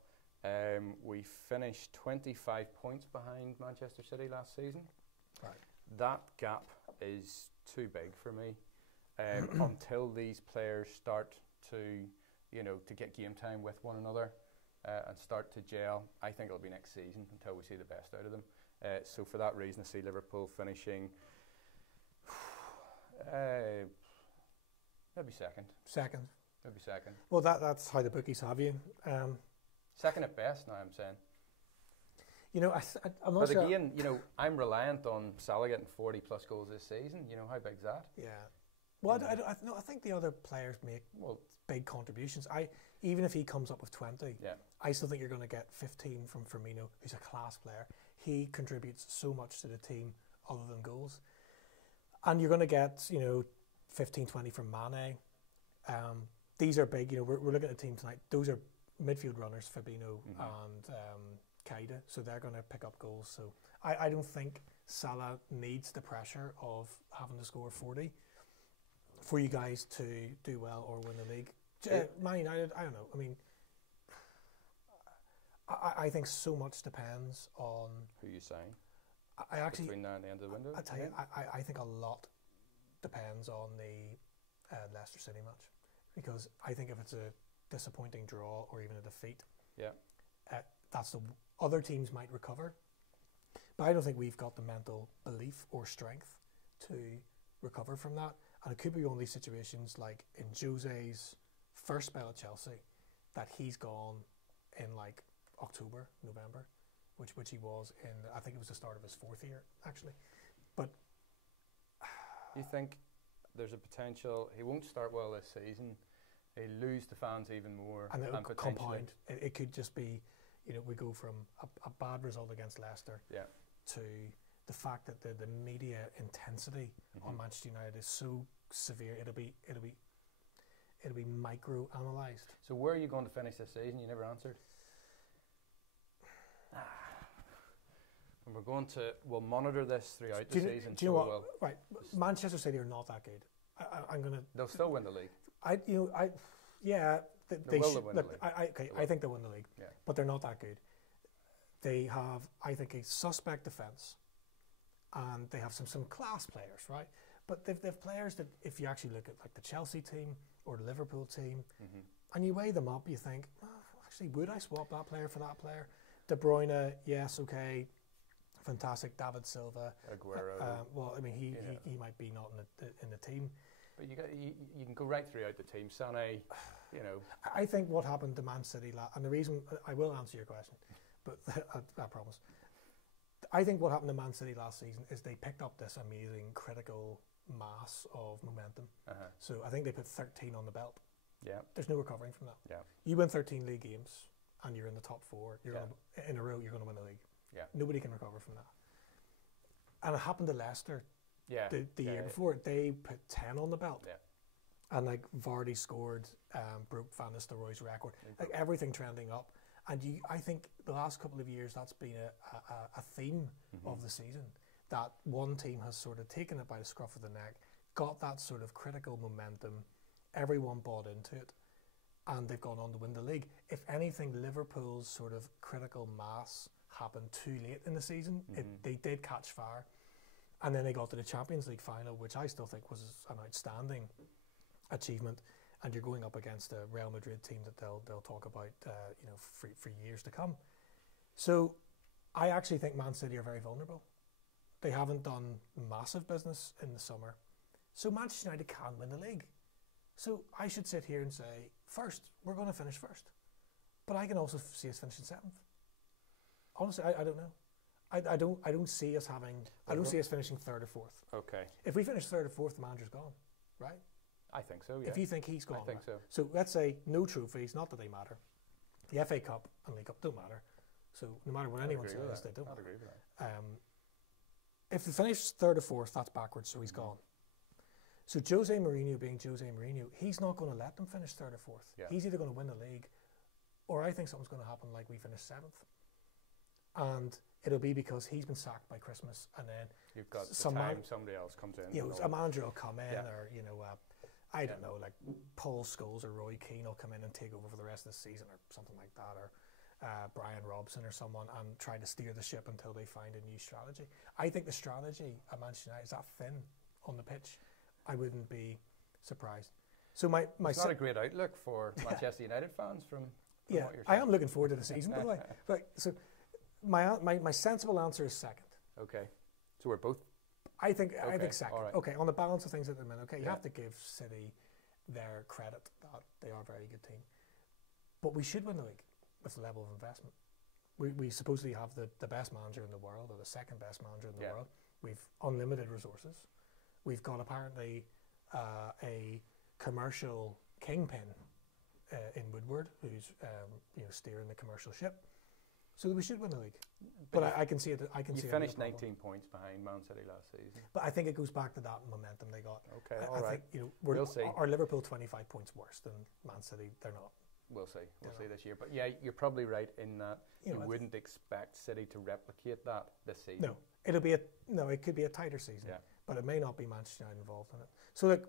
We finished 25 points behind Manchester City last season. Right. That gap is too big for me. Until these players start to get game time with one another and start to gel, I think it'll be next season until we see the best out of them. So for that reason, I see Liverpool finishing maybe second. Maybe second. Well, that's how the bookies have you. Second at best, now I'm saying. I'm not but sure. Again, I'm reliant on Salah getting 40 plus goals this season. How big's that? Yeah. Well, I think the other players make big contributions. Even if he comes up with 20, I still think you're going to get 15 from Firmino, who's a class player. He contributes so much to the team other than goals. And you're going to get, 15, 20 from Mane. These are big. We're looking at the team tonight. Those are midfield runners, Fabinho and Kaida, so they're going to pick up goals. So I don't think Salah needs the pressure of having to score 40 for you guys to do well or win the league. Man United, I don't know. I mean, I think so much depends on who you sign. I actually, between now and the end of the window. I tell you, I think a lot depends on the Leicester City match, because I think if it's a disappointing draw or even a defeat, that's the other teams might recover, but I don't think we've got the mental belief or strength to recover from that. And it could be one of these situations like in Jose's first spell at Chelsea, that he's gone in like October, November, which he was in. I think it was the start of his 4th year actually. But you think there's a potential he won't start well this season? He'll lose the fans even more, and it'll compound. It could just be, we go from a bad result against Leicester to the fact that the media intensity on Manchester United is so severe. It'll be micro analysed. So where are you going to finish this season? You never answered. And we'll monitor this throughout the season. Do you know what? Right, Manchester City are not that good. They'll still win the league. They will win the league. I think they'll win the league, but they're not that good. They have, I think, a suspect defence, and they have some class players, right? But they've players that, if you actually look at like the Chelsea team or the Liverpool team, and you weigh them up, you think, actually, would I swap that player for that player? De Bruyne, yes, okay, fantastic. David Silva, Aguero. Well, I mean, he might be not in the team. But you can go right throughout the team. Sané, I think what happened to Man City, and the reason I will answer your question, but I promise. I think what happened to Man City last season is they picked up this amazing critical mass of momentum. So I think they put 13 on the belt. Yeah. There's no recovering from that. Yeah. You win 13 league games and you're in the top 4. In a row, you're going to win the league. Yeah. Nobody can recover from that. And it happened to Leicester. The year before, they put 10 on the belt. Yeah. And like Vardy scored, broke Van Nistelrooy's record. Like everything trending up. And I think the last couple of years that's been a theme of the season. That one team has sort of taken it by the scruff of the neck, got that sort of critical momentum, everyone bought into it, and they've gone on to win the league. If anything, Liverpool's sort of critical mass happened too late in the season. They did catch fire. And then they got to the Champions League final, which I still think was an outstanding achievement. And you're going up against a Real Madrid team that they'll talk about, for years to come. So, I actually think Man City are very vulnerable. They haven't done massive business in the summer, so Manchester United can win the league. So I should sit here and say, first, we're going to finish first, but I can also see us finishing 7th. Honestly, I don't know. I don't see us having. I don't see us finishing 3rd or 4th. Okay. If we finish 3rd or 4th, the manager's gone, right? I think so, yeah. If you think he's gone. I think so. So let's say no trophies, not that they matter. The FA Cup and League Cup don't matter. So no matter what anyone says, they don't. I'd agree with that. If they finish 3rd or 4th, that's backwards, so he's gone. So Jose Mourinho being Jose Mourinho, he's not going to let them finish 3rd or 4th. Yeah. He's either going to win the league, or I think something's going to happen like we finish 7th. And it'll be because he's been sacked by Christmas, and then you've got somebody else comes in. A manager will come in, or I don't know, like Paul Scholes or Roy Keane will come in and take over for the rest of the season, or something like that, or Brian Robson or someone, and try to steer the ship until they find a new strategy. I think the strategy at Manchester United is that thin on the pitch. I wouldn't be surprised. So it's not a great outlook for Manchester United fans from what you're saying. I am looking forward to the season, by the way. But so my sensible answer is 2nd. Okay, so we're both. I think 2nd. Right. Okay, on the balance of things at the minute. Okay, you have to give City their credit that they are a very good team, but we should win the league with the level of investment. We supposedly have the best manager in the world, or the 2nd best manager in the world. We've unlimited resources. We've got apparently a commercial kingpin in Woodward, who's steering the commercial ship, so that we should win the league. But I can see it. I can see. You finished 19 points behind Man City last season. But I think it goes back to that momentum they got. Okay, I right. think, we'll see. Are Liverpool 25 points worse than Man City? They're not. We'll see. We'll see this year. But yeah, you're probably right in that you wouldn't expect City to replicate that this season. No, it could be a tighter season. Yeah. But it may not be Manchester United involved in it. So look,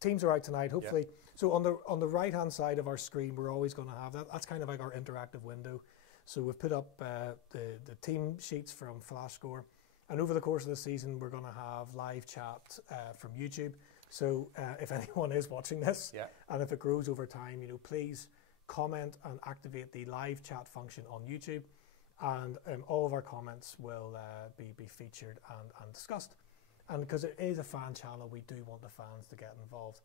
teams are out tonight. Hopefully, so on the right hand side of our screen, we're always going to have that. That's kind of like our interactive window. So we've put up the team sheets from FlashScore, and over the course of the season, we're going to have live chat from YouTube. So if anyone is watching this, and if it grows over time, please comment and activate the live chat function on YouTube, and all of our comments will be featured and discussed. And because it is a fan channel, we do want the fans to get involved.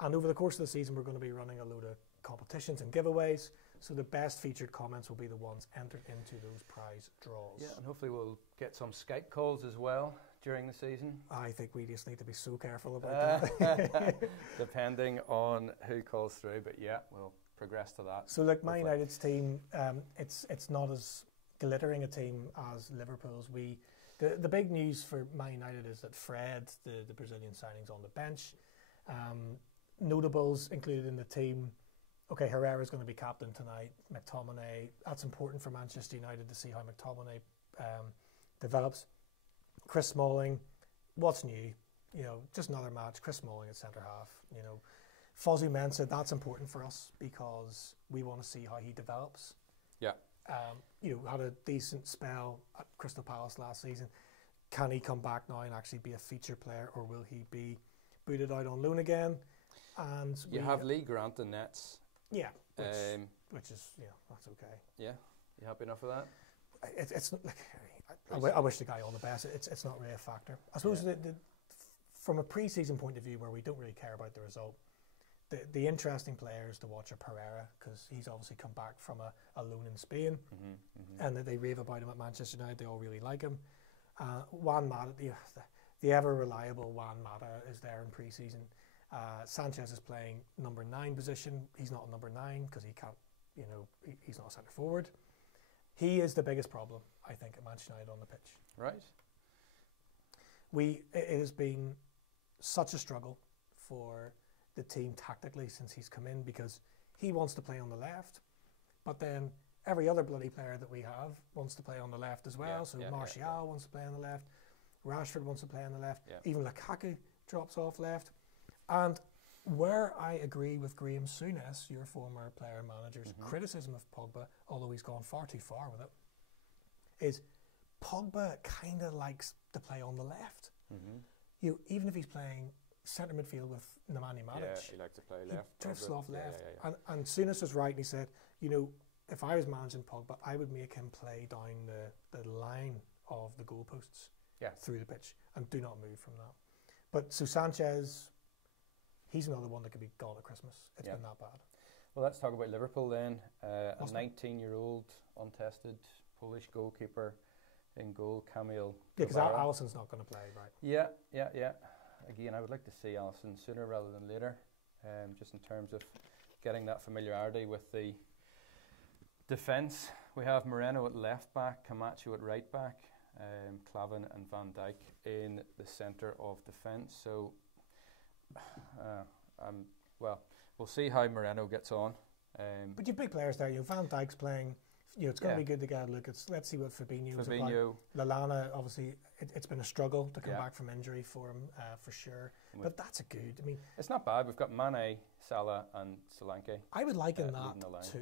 And over the course of the season, we're going to be running a load of competitions and giveaways. So the best featured comments will be the ones entered into those prize draws. Yeah, and hopefully we'll get some Skype calls as well during the season. I think we just need to be so careful about that. Depending on who calls through, but yeah, we'll progress to that. So look, Man United's team, it's not as glittering a team as Liverpool's. The big news for Man United is that Fred, the Brazilian signing's on the bench. Notables included in the team. Okay, Herrera's going to be captain tonight. McTominay, that's important for Manchester United to see how McTominay develops. Chris Smalling, what's new? Just another match. Chris Smalling at centre half. Fozzie Mensah, that's important for us because we want to see how he develops. Yeah. Had a decent spell at Crystal Palace last season. Can he come back now and actually be a feature player, or will he be booted out on loan again? And you have Lee Grant in nets. Yeah, which is that's okay. Yeah, you happy enough with that? It's like I wish the guy all the best. It's not really a factor. I suppose from a pre-season point of view, where we don't really care about the result, the interesting players to watch are Pereira, because he's obviously come back from a loan in Spain, and they rave about him at Manchester United. They all really like him. Juan Mata, the ever reliable Juan Mata, is there in pre-season. Sanchez is playing number 9 position. He's not number 9 because he can't, he's not a centre forward. He is the biggest problem, I think, at Manchester United on the pitch. Right. It has been such a struggle for the team tactically since he's come in, because he wants to play on the left, but then every other bloody player that we have wants to play on the left as well. Martial wants to play on the left. Rashford wants to play on the left. Yeah. Even Lukaku drops off left. And where I agree with Graham Souness, your former player and manager's criticism of Pogba, although he's gone far too far with it, is Pogba kind of likes to play on the left. Even if he's playing centre midfield with Nemanja Matic, he likes to play left. He drifts off left. And Souness was right, and he said, if I was managing Pogba, I would make him play down the line of the goalposts through the pitch and do not move from that. But so Sanchez, he's another one that could be gone at Christmas. It's been that bad. Well, let's talk about Liverpool then. A 19-year-old untested Polish goalkeeper in goal, Kamil. Yeah, because Alisson's not going to play, right? Yeah. Again, I would like to see Alisson sooner rather than later, just in terms of getting that familiarity with the defence. We have Moreno at left back, Camacho at right back, Klavan and Van Dijk in the centre of defence. So, we'll see how Moreno gets on. But you've big players there. Van Dijk's playing. It's going to be good to get a look. Let's see what Fabinho's about. Lallana, obviously, it's been a struggle to come back from injury for him, for sure. But that's a good. I mean, it's not bad. We've got Mane, Salah, and Solanke. I would liken that to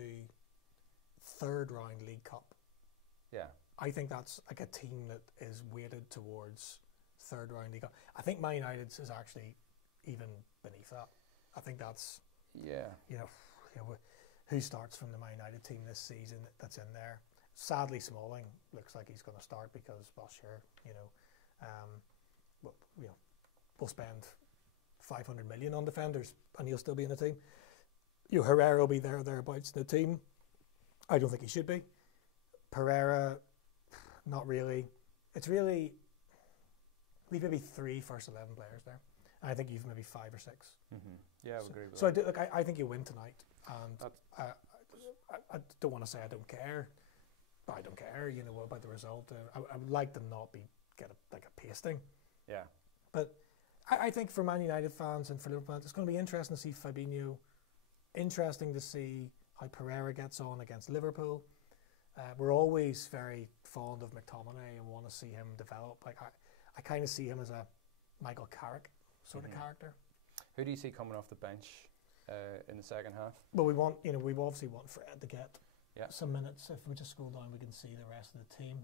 third round League Cup. Yeah, I think that's like a team that is weighted towards third round League Cup. I think Man United's is actually even beneath that. I think that's who starts from the Man United team this season that's in there. Sadly, Smalling looks like he's going to start because, we'll spend 500 million on defenders and he'll still be in the team. Herrera will be thereabouts in the team. I don't think he should be. Pereira, not really. It's really, we've maybe 3 first 11 players there. I think you've maybe 5 or 6. Yeah, I would agree with so that. I think you win tonight, and I don't want to say I don't care, but I don't care, you know, about the result. I would like to not get a pasting. Yeah. But I think for Man United fans and for Liverpool fans, it's going to be interesting to see Fabinho. Interesting to see how Pereira gets on against Liverpool. We're always very fond of McTominay and want to see him develop. Like I kind of see him as a Michael Carrick sort of character. Who do you see coming off the bench in the second half? Well, we obviously want Fred to get some minutes. If we just scroll down, we can see the rest of the team.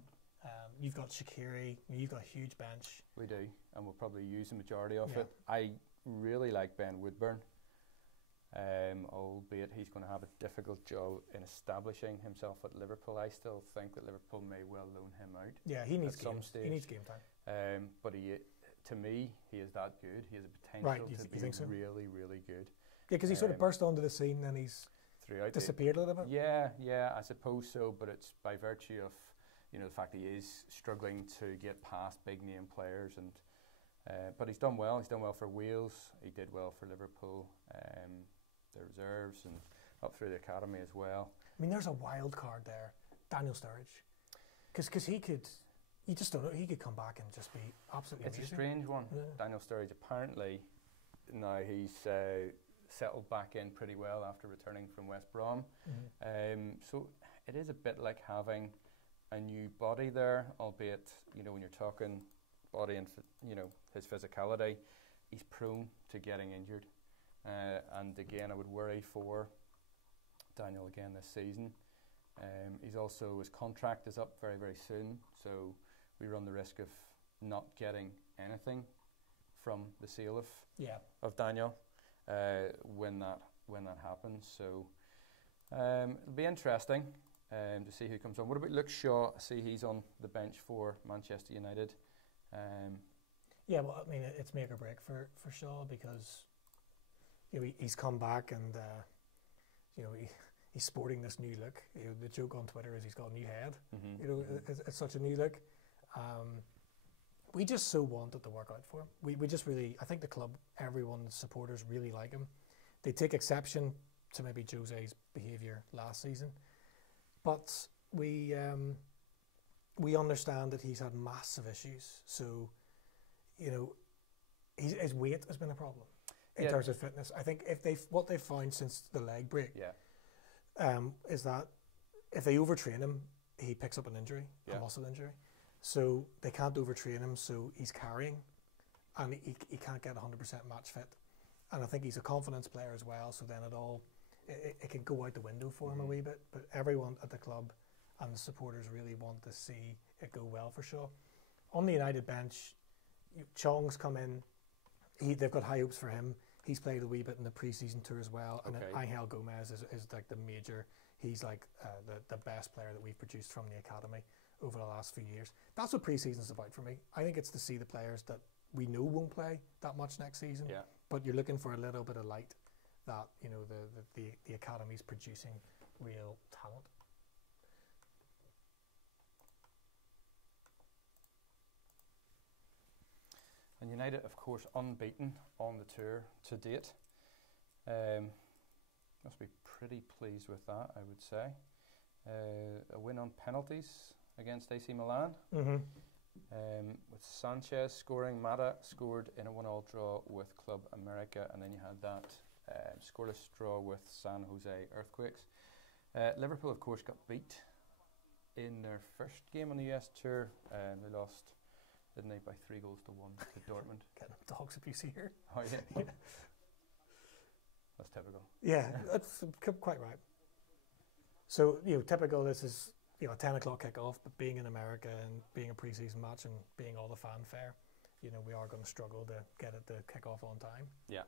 You've got Shaqiri, you've got a huge bench. We do, and we'll probably use the majority of it. I really like Ben Woodburn, albeit he's going to have a difficult job in establishing himself at Liverpool. I still think that Liverpool may well loan him out. Yeah, he needs some stage. He needs game time. But to me, he is that good. He has a potential to be so? Really, really good. Yeah, because he sort of burst onto the scene, then he's disappeared a little bit. Yeah, I suppose so. But it's by virtue of the fact he is struggling to get past big name players, and but he's done well. He's done well for Wales. He did well for Liverpool, the reserves, and up through the academy as well. I mean, there's a wild card there, Daniel Sturridge, because he could. You just don't know. He could come back and just be absolutely amazing. It's a strange one. Yeah. Daniel Sturridge, apparently, now he's settled back in pretty well after returning from West Brom. So it is a bit like having a new body there, albeit, when you're talking body and, his physicality, he's prone to getting injured. And again, I would worry for Daniel again this season. He's also, his contract is up very, very soon, so we run the risk of not getting anything from the sale of Daniel when that happens. So it'll be interesting to see who comes on. What about Luke Shaw? I see he's on the bench for Manchester United. Yeah, well, I mean, it's make or break for Shaw, because he's come back and he's sporting this new look. The joke on Twitter is he's got a new head. It's such a new look. We just so wanted to work out for him. We just really, I think the club, everyone's supporters really like him. They take exception to maybe Jose's behaviour last season, but we understand that he's had massive issues. So, his weight has been a problem in terms of fitness. I think what they've found since the leg break is that if they overtrain him, he picks up an injury, a muscle injury. So they can't overtrain him, so he's carrying, and he can't get 100% match fit. And I think he's a confidence player as well, so then it can go out the window for him a wee bit. But everyone at the club and the supporters really want to see it go well for Shaw. On the United bench, Chong's come in. They've got high hopes for him. He's played a wee bit in the pre-season tour as well. And then Angel Gomez is like the major. He's like the best player that we've produced from the academy over the last few years. That's what pre-season's about for me. I think it's to see the players that we know won't play that much next season, but you're looking for a little bit of light that the academy's producing real talent. And United, of course, unbeaten on the tour to date. Must be pretty pleased with that, I would say. A win on penalties against AC Milan, with Sanchez scoring. Mata scored in a 1-1 draw with Club America, and then you had that scoreless draw with San Jose Earthquakes. Liverpool, of course, got beat in their first game on the US tour. They lost, didn't they, by 3-1 to Dortmund. Getting dogs abuse here. Oh yeah. That's typical. Yeah, that's quite right. So, typical, this is, a 10 o'clock kick-off, but being in America and being a pre-season match and being all the fanfare, we are going to struggle to get it to kick off on time. Yeah.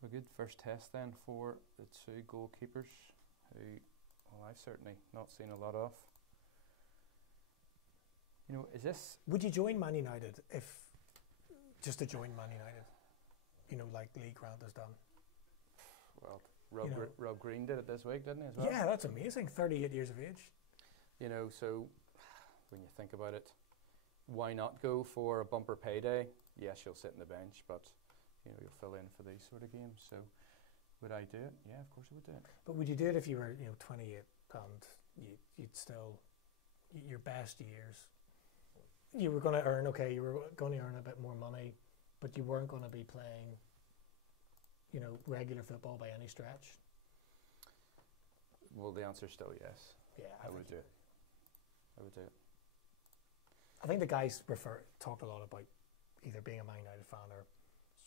So a good first test then for the two goalkeepers who, well, I've certainly not seen a lot of. Is this... Would you join Man United just to join Man United? like Lee Grant has done. Well, Rob Green did it this week, didn't he, as well? Yeah, that's amazing. 38 years of age. So when you think about it, why not go for a bumper payday? Yes, you'll sit on the bench, but you'll fill in for these sort of games. So would I do it? Yeah, of course I would do it. But would you do it if you were 28 and you'd still your best years? You were going to earn you were going to earn a bit more money, but you weren't going to be playing regular football by any stretch. Well, the answer is still yes. Yeah, I would do it. I would do it. I think the guys talked a lot about either being a Man United fan or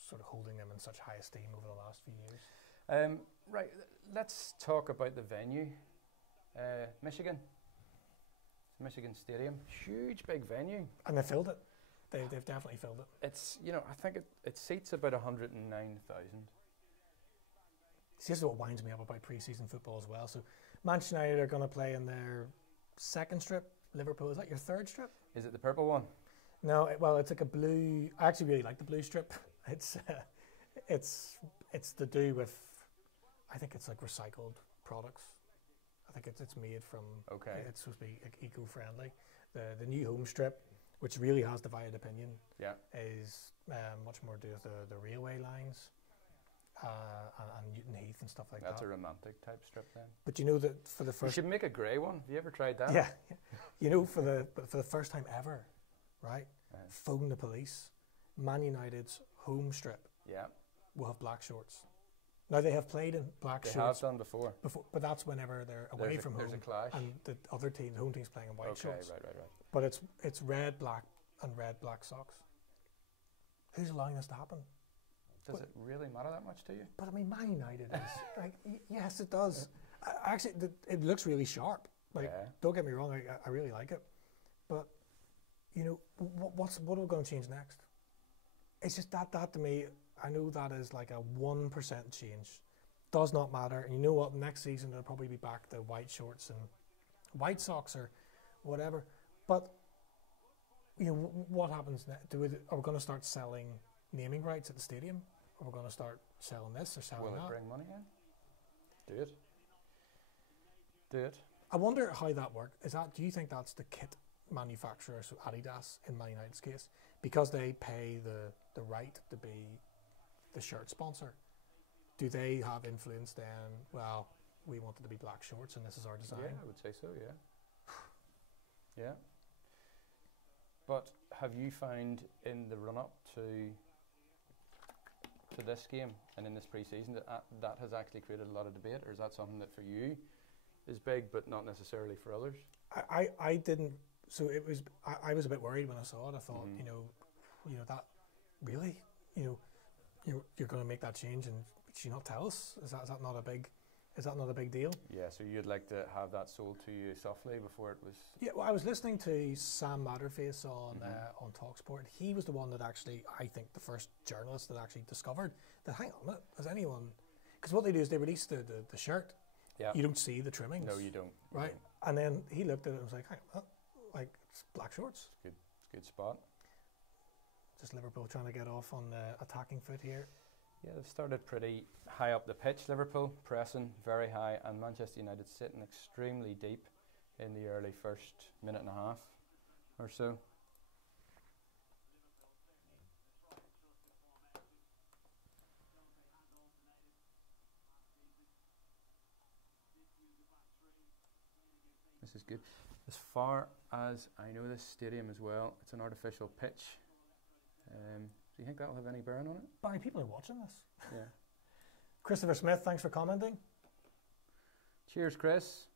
sort of holding them in such high esteem over the last few years. Right, let's talk about the venue. Michigan Stadium, huge big venue. And they filled it. They've definitely filled it. It's, I think it seats about 109,000. See, this is what winds me up about pre-season football as well. So Manchester United are going to play in their second strip. Liverpool, is that your third strip? Is it the purple one? No, it's like a blue. I actually really like the blue strip. It's to do with, I think it's like recycled products. I think it's made from. Okay. It's supposed to be like eco-friendly. The new home strip, which really has divided opinion, is much more to do with the railway lines. And Newton Heath and stuff like that. That's a romantic type strip then. But that for the first... You should make a grey one. Have you ever tried that? Yeah. For the first time ever, right? Phone the police. Man United's home strip will have black shorts. Now, they have played in black shorts. They have done before. But that's whenever they're away from home. There's a clash. And the other team, the home team's playing in white shorts. Right. But it's red, black, and red, black socks. Who's allowing this to happen? Does it really matter that much to you? But I mean, Man United is yes, it does. Actually, it looks really sharp. Don't get me wrong, I really like it. But what are we going to change next? It's just that to me, I know that is like a 1% change. Does not matter. And you know what? Next season it'll probably be back to white shorts and white socks or whatever. But what happens next? Are we going to start selling naming rights at the stadium? Or we're going to start selling this or selling that? Will it bring money in? Do it. I wonder how that works. Do you think that's the kit manufacturer, so Adidas in Man United's case, because they pay the right to be the shirt sponsor? Do they have influence then? Well, we want it to be black shorts and this is our design. Yeah, I would say so. Yeah. But have you found in the run-up to this game and in this pre-season that has actually created a lot of debate, or is that something that for you is big but not necessarily for others? I didn't. So it was. I was a bit worried when I saw it. I thought, that really, you're going to make that change, and should you not tell us? Is that not a big? Is that not a big deal? Yeah. So you'd like to have that sold to you softly before it was. Yeah. Well, I was listening to Sam Matterface on Talksport. He was the one that actually, I think, the first journalist that actually discovered that. Hang on a minute, has anyone? Because what they do is they release the shirt. Yeah. You don't see the trimmings. No, you don't. Right. And then he looked at it and was like, hang on, like it's black shorts. It's good spot. Just Liverpool trying to get off on the attacking foot here. Yeah, they've started pretty high up the pitch, Liverpool, pressing very high, and Manchester United sitting extremely deep in the early first minute and a half or so. This is good. As far as I know this stadium as well, it's an artificial pitch. Do you think that'll have any bearing on it? Barry, people are watching this. Yeah. Christopher Smith, thanks for commenting. Cheers, Chris.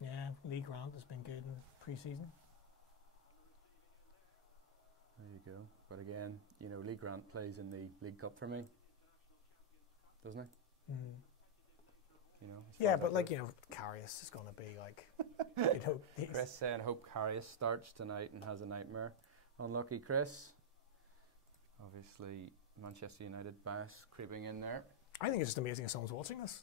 Yeah, Lee Grant has been good in pre-season. There you go. But again, Lee Grant plays in the League Cup for me, doesn't he? Mm. Yeah, but Karius is going to be like, Chris saying, hope Karius starts tonight and has a nightmare. Unlucky Chris. Obviously, Manchester United bias creeping in there. I think it's just amazing if someone's watching this.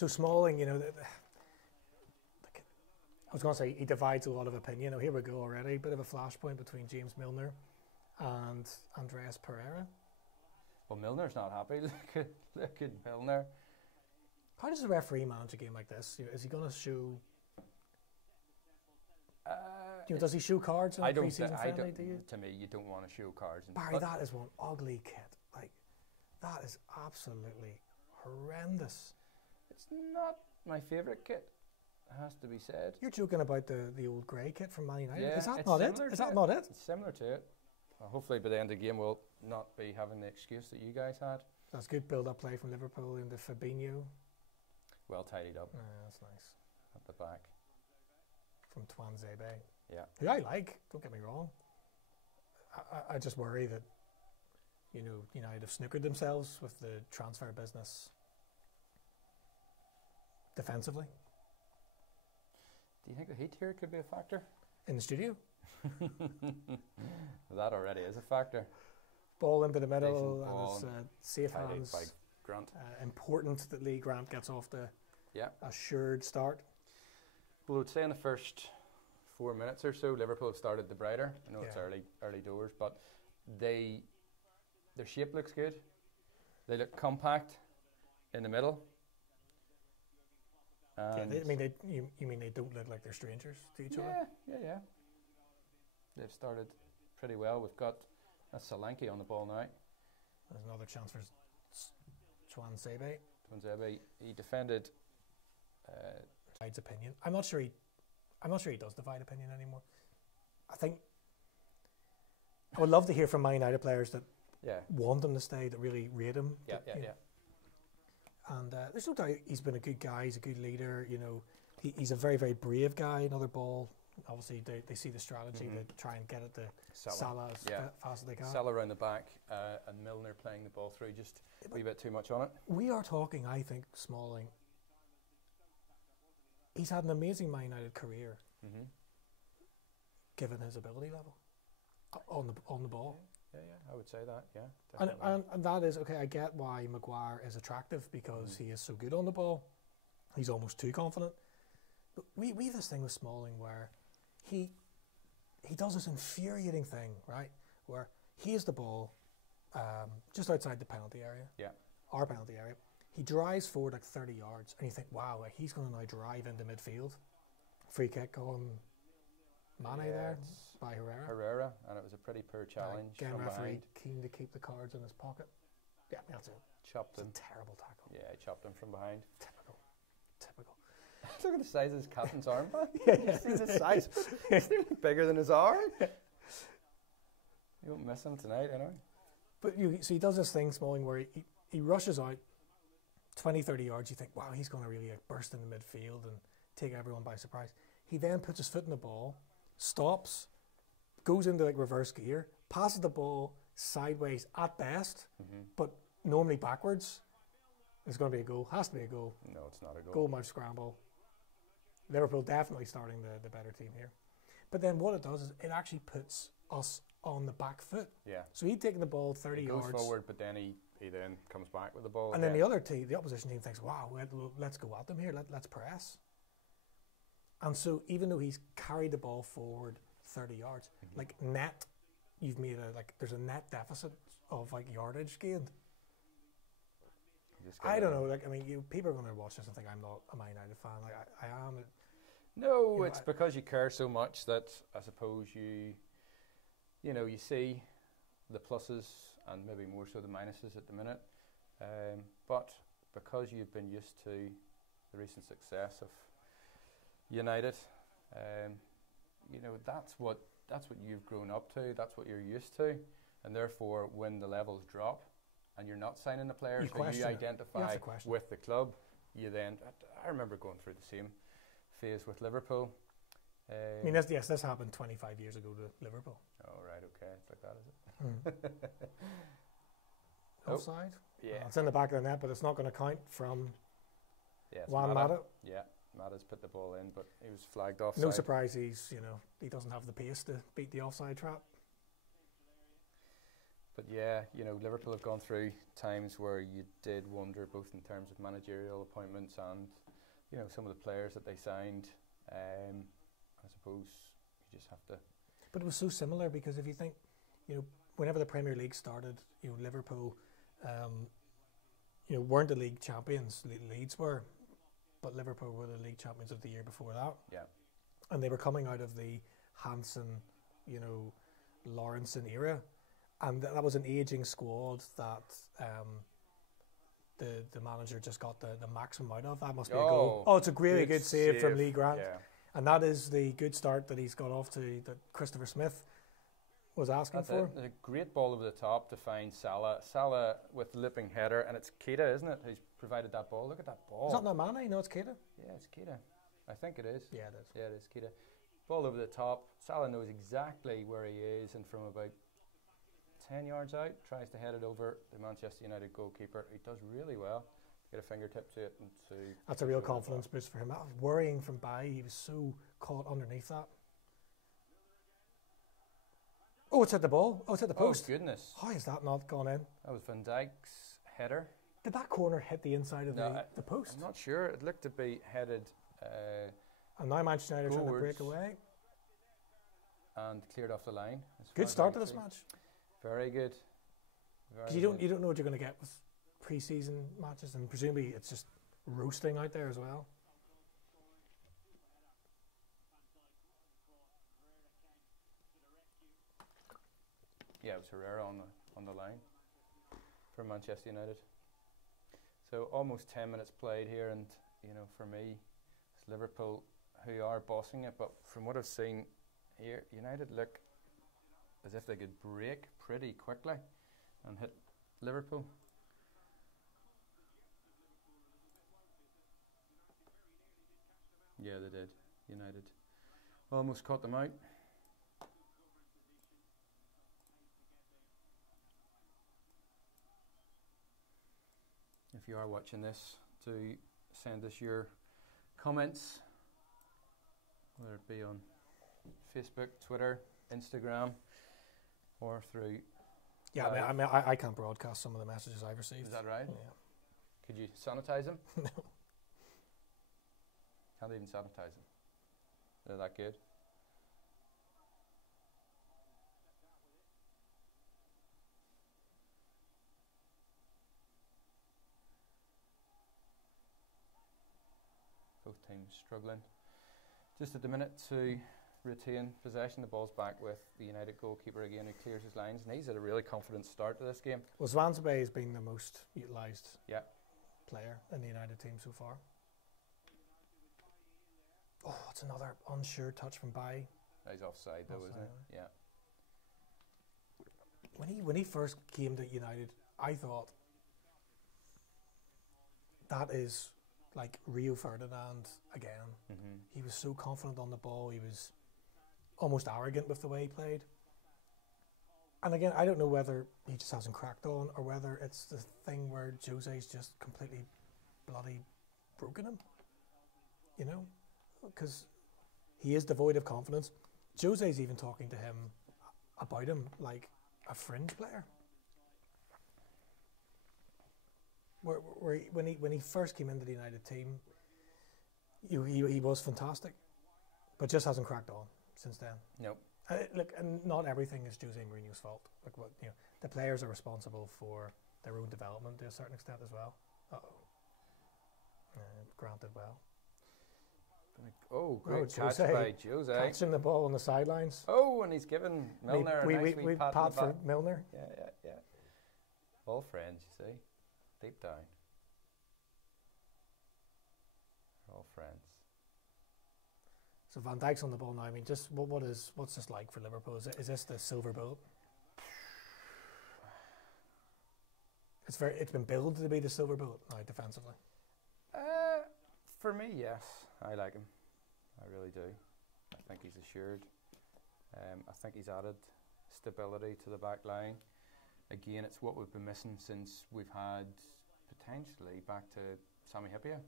So Smalling, you know, I was going to say he divides a lot of opinion. Oh, here we go already. Bit of a flashpoint between James Milner and Andreas Pereira. Well, Milner's not happy. Look at Milner. How does a referee manage a game like this? You know, is he going to show? You know, does he show cards in a pre-season friendly? Do you? To me, you don't want to show cards. Barry, that is one ugly kit. Like, that is absolutely horrendous. It's not my favourite kit. It has to be said. You're joking about the old grey kit from Man United. Yeah, is that not it? Is that not it? It's similar to it. Well, hopefully, by the end of the game, we'll not be having the excuse that you guys had. That's good build-up play from Liverpool into Fabinho. Well tidied up. Yeah, that's nice. At the back. From Tuanzebe. Yeah. Who I like, don't get me wrong. I just worry that, you know, United have snookered themselves with the transfer business defensively. Do you think the heat here could be a factor? In the studio? That already is a factor. Ball into the middle, ball and it's safe hands. By Grant. Important that Lee Grant gets off the assured start. Well, I would say in the first 4 minutes or so, Liverpool have started the brighter. I know it's early doors, but their shape looks good. They look compact in the middle. And you mean they don't look like they're strangers to each other? Yeah. They've started pretty well. We've got Solanke on the ball now. There's another chance for Tuanzebe. He defended. Divides opinion. I'm not sure he does divide opinion anymore. I think I would love to hear from Man United players that want him to stay, that really rate him. Yeah. And there's no doubt he's been a good guy. He's a good leader. You know, he's a very, very brave guy. Another ball. Obviously, they see the strategy to try and get it to Salah as fast as they can. Salah around the back and Milner playing the ball through. Just a wee bit too much on it. We are talking, I think, Smalling. He's had an amazing Man United career, given his ability level on the ball. Yeah, I would say that. Yeah, and that is okay. I get why Maguire is attractive because he is so good on the ball. He's almost too confident. But we have this thing with Smalling where he does this infuriating thing, right? Where he has the ball just outside the penalty area. Yeah, our penalty area. He drives forward like 30 yards, and you think, wow, like he's going to now drive into midfield. Free kick on Mane there by Herrera. And it was a pretty poor challenge. Again, from referee behind. keen to keep the cards in his pocket. Yeah, that's it. Chopped him. It's a terrible tackle. Yeah, he chopped him from behind. Typical. Look at the size of his captain's armband. Yeah. See the size? It's bigger than his arm. You won't miss him tonight, anyway. But so he does this thing, Smalling, where he rushes out 20, 30 yards. You think, wow, he's going to really like burst into midfield and take everyone by surprise. He then puts his foot in the ball, stops, goes into like reverse gear, passes the ball sideways at best, but normally backwards. It's going to be a goal. Has to be a goal. No, it's not a goal. Goal mouth scramble. Liverpool definitely starting the better team here. But then what it does is it actually puts us on the back foot. Yeah. So he'd taken the ball 30 yards. Goes forward, but then he then comes back with the ball. And then the other team, the opposition team thinks, wow, let's go at them here. Let's press. And so even though he's carried the ball forward 30 yards, like net, you've made there's a net deficit of like yardage gained. I don't know. Like, I mean, people are going to watch this and think I'm not a Man United fan. Like I am. No, it's because you care so much that I suppose you see the pluses and maybe more so the minuses at the minute. But because you've been used to the recent success of United, that's what you've grown up to. That's what you're used to, and therefore, when the levels drop, and you're not signing the players who you identify with the club, you then. I remember going through the same phase with Liverpool. I mean, this happened 25 years ago to Liverpool. Oh, right, okay. It's like that, is it? Offside? Yeah. It's in the back of the net, but it's not going to count from Juan Mata. Mata. Yeah, Mata's put the ball in, but he was flagged offside. No surprise he doesn't have the pace to beat the offside trap. But yeah, you know, Liverpool have gone through times where you did wonder, both in terms of managerial appointments and, you know, some of the players that they signed. I suppose you just have to. But it was so similar, because if you think, you know, whenever the Premier League started, you know, Liverpool, you know, weren't the league champions. Leeds were, but Liverpool were the league champions of the year before that. Yeah. And they were coming out of the Hansen, you know, Lawrenson era, and that was an aging squad that the manager just got the maximum out of. That must be a goal. Oh, it's a really good save from Lee Grant. Yeah. And that is the good start that he's got off to, that Christopher Smith was asking for. A great ball over the top to find Salah. Salah with the looping header, and it's Keita, isn't it, who's provided that ball? Look at that ball. Is that not Mane? No, it's Keita. Yeah, it's Keita. I think it is. Yeah, it is. Yeah, it is Keita. Ball over the top. Salah knows exactly where he is, and from about 10 yards out, tries to head it over the Manchester United goalkeeper. He does really well. Get a fingertip to it. And that's a real confidence boost for him. I was worrying from Bailly. He was so caught underneath that. Oh, it's hit the ball. Oh, it's hit the post. Oh, goodness. How has that not gone in? That was Van Dijk's header. Did that corner hit the inside of the post? I'm not sure. It looked to be headed. And now Manchester United trying to break away. And cleared off the line. Good start to this match. Very good. Because you don't know what you're going to get with pre-season matches, and presumably it's just roasting out there as well. Yeah, it was Herrera on the line for Manchester United. So almost 10 minutes played here, and you know, for me, it's Liverpool who are bossing it. But from what I've seen here, United look as if they could break pretty quickly and hit Liverpool. Yeah, they did. United almost caught them out. If you are watching this, do send us your comments, whether it be on Facebook, Twitter, Instagram, or through. Yeah, I can't broadcast some of the messages I've received. Is that right? Yeah. Could you sanitize them? No. Can't even sanitize them. They're that good. Both teams struggling just at the minute to retain possession. The ball's back with the United goalkeeper again, who clears his lines, and he's had a really confident start to this game. Well, Swansea has been the most utilised player in the United team so far. Oh, it's another unsure touch from Bailly. He's offside though, isn't he? Yeah. When he first came to United, I thought that is like Rio Ferdinand again. Mm-hmm. He was so confident on the ball. He was almost arrogant with the way he played. And again, I don't know whether he just hasn't cracked on, or whether it's the thing where Jose's just completely bloody broken him. You know? Because he is devoid of confidence. Jose's even talking to him about him like a fringe player. When he first came into the United team, he was fantastic, but just hasn't cracked on since then. Nope. Look, and not everything is Jose Mourinho's fault. Like the players are responsible for their own development to a certain extent as well. Granted, well. Oh, great catch by Jose. Catching the ball on the sidelines. Oh, and he's given Milner a nice wee pat for Milner. Yeah. All friends, you see. Deep down. They're all friends. So Van Dijk's on the ball now. I mean, just what's this like for Liverpool? Is this the silver bullet? It's been billed to be the silver bullet now defensively. For me, yes. I like him. I really do. I think he's assured. I think he's added stability to the back line. Again, it's what we've been missing since we've had potentially back to Sami Hyypiä.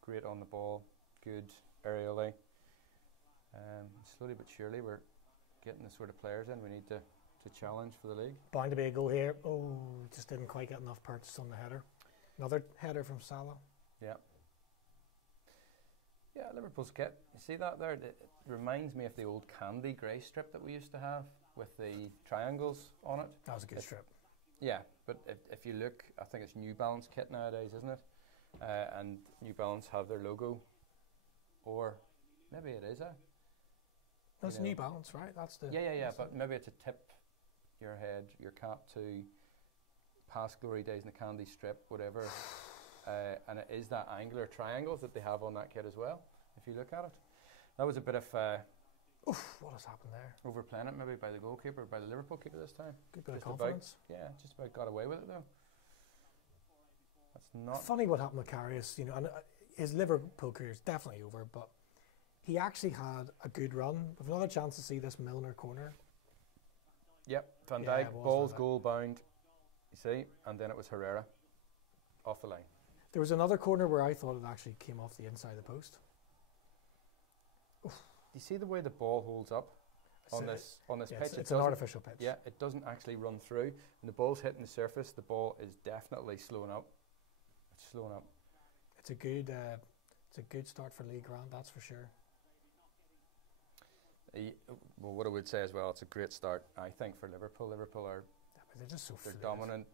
Great on the ball, good aerially. Slowly but surely we're getting the sort of players in we need to to challenge for the league. Bound to be a goal here. Oh, just didn't quite get enough purchase on the header. Another header from Salah. Yeah. Yeah, Liverpool's kit. You see that there? It reminds me of the old candy grey strip that we used to have with the triangles on it. That was a good strip. Yeah, but if you look, I think it's New Balance kit nowadays, isn't it? And New Balance have their logo, or maybe it is That's New Balance, right? That's the but maybe it's a tip your head, your cap to past glory days in the candy strip, whatever. And it is that angular triangles that they have on that kit as well, if you look at it. That was a bit of what has happened there? overplaying it maybe by the goalkeeper, by the Liverpool keeper this time. Good bit of Just confidence. Just about got away with it though. That's not Funny what happened with Karius, and his Liverpool career is definitely over, but he actually had a good run. With another chance to see this Milner corner. Yep, Van Yeah, Dijk, it was balls Van Dijk. goal bound, you see, and then it was Herrera off the line. There was another corner where I thought it actually came off the inside of the post. You see the way the ball holds up on this Yeah, pitch? it's an artificial pitch. Yeah, it doesn't actually run through. When the ball's hitting the surface, the ball is definitely slowing up. It's slowing up. It's a good start for League Grant, that's for sure. Well, what I would say as well, it's a great start, I think, for Liverpool. Liverpool are But they're just so they're fluid. dominant.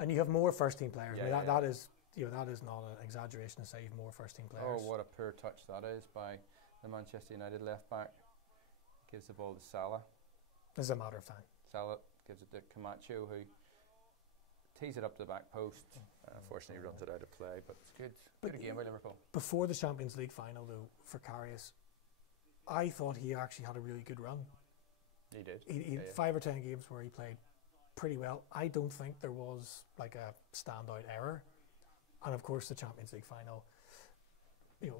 And you have more first team players. Yeah, I mean, yeah. that is that is not an exaggeration to say you have more first team players. Oh, what a poor touch that is by the Manchester United left back. Gives the ball to Salah. This is a matter of time. Salah gives it to Camacho, who tees it up to the back post. Unfortunately, runs it out of play, but it's good. Good game by Liverpool. Before the Champions League final, though, for Karius, I thought he actually had a really good run. He did. He had 5 or 10 games where he played pretty well. I don't think there was like a standout error. And of course, the Champions League final,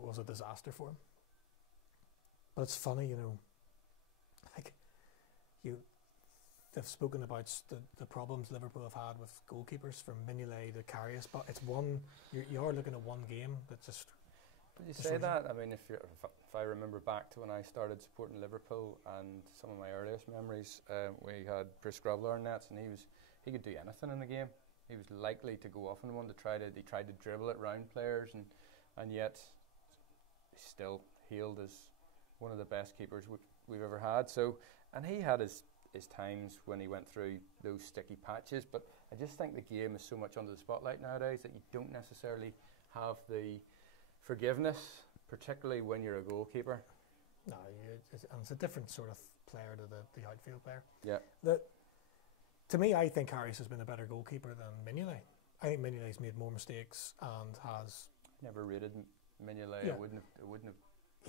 was a disaster for him. But it's funny, they've spoken about the problems Liverpool have had with goalkeepers from Mignolet to Karius, but it's you are looking at one game that just. But you say that, I mean, if I remember back to when I started supporting Liverpool and some of my earliest memories, we had Chris Groveler in nets, and he could do anything in the game. He was likely to go off on one he tried to dribble it round players, and yet he's still hailed as one of the best keepers we've ever had. So, and he had his times when he went through those sticky patches, but I just think the game is so much under the spotlight nowadays that you don't necessarily have the forgiveness, particularly when you're a goalkeeper. No, it's a different sort of player to the outfield player. Yeah. To me, I think Karius has been a better goalkeeper than Mignolet. I think Mignolet's made more mistakes and has. Never rated Mignolet. Yeah. I wouldn't have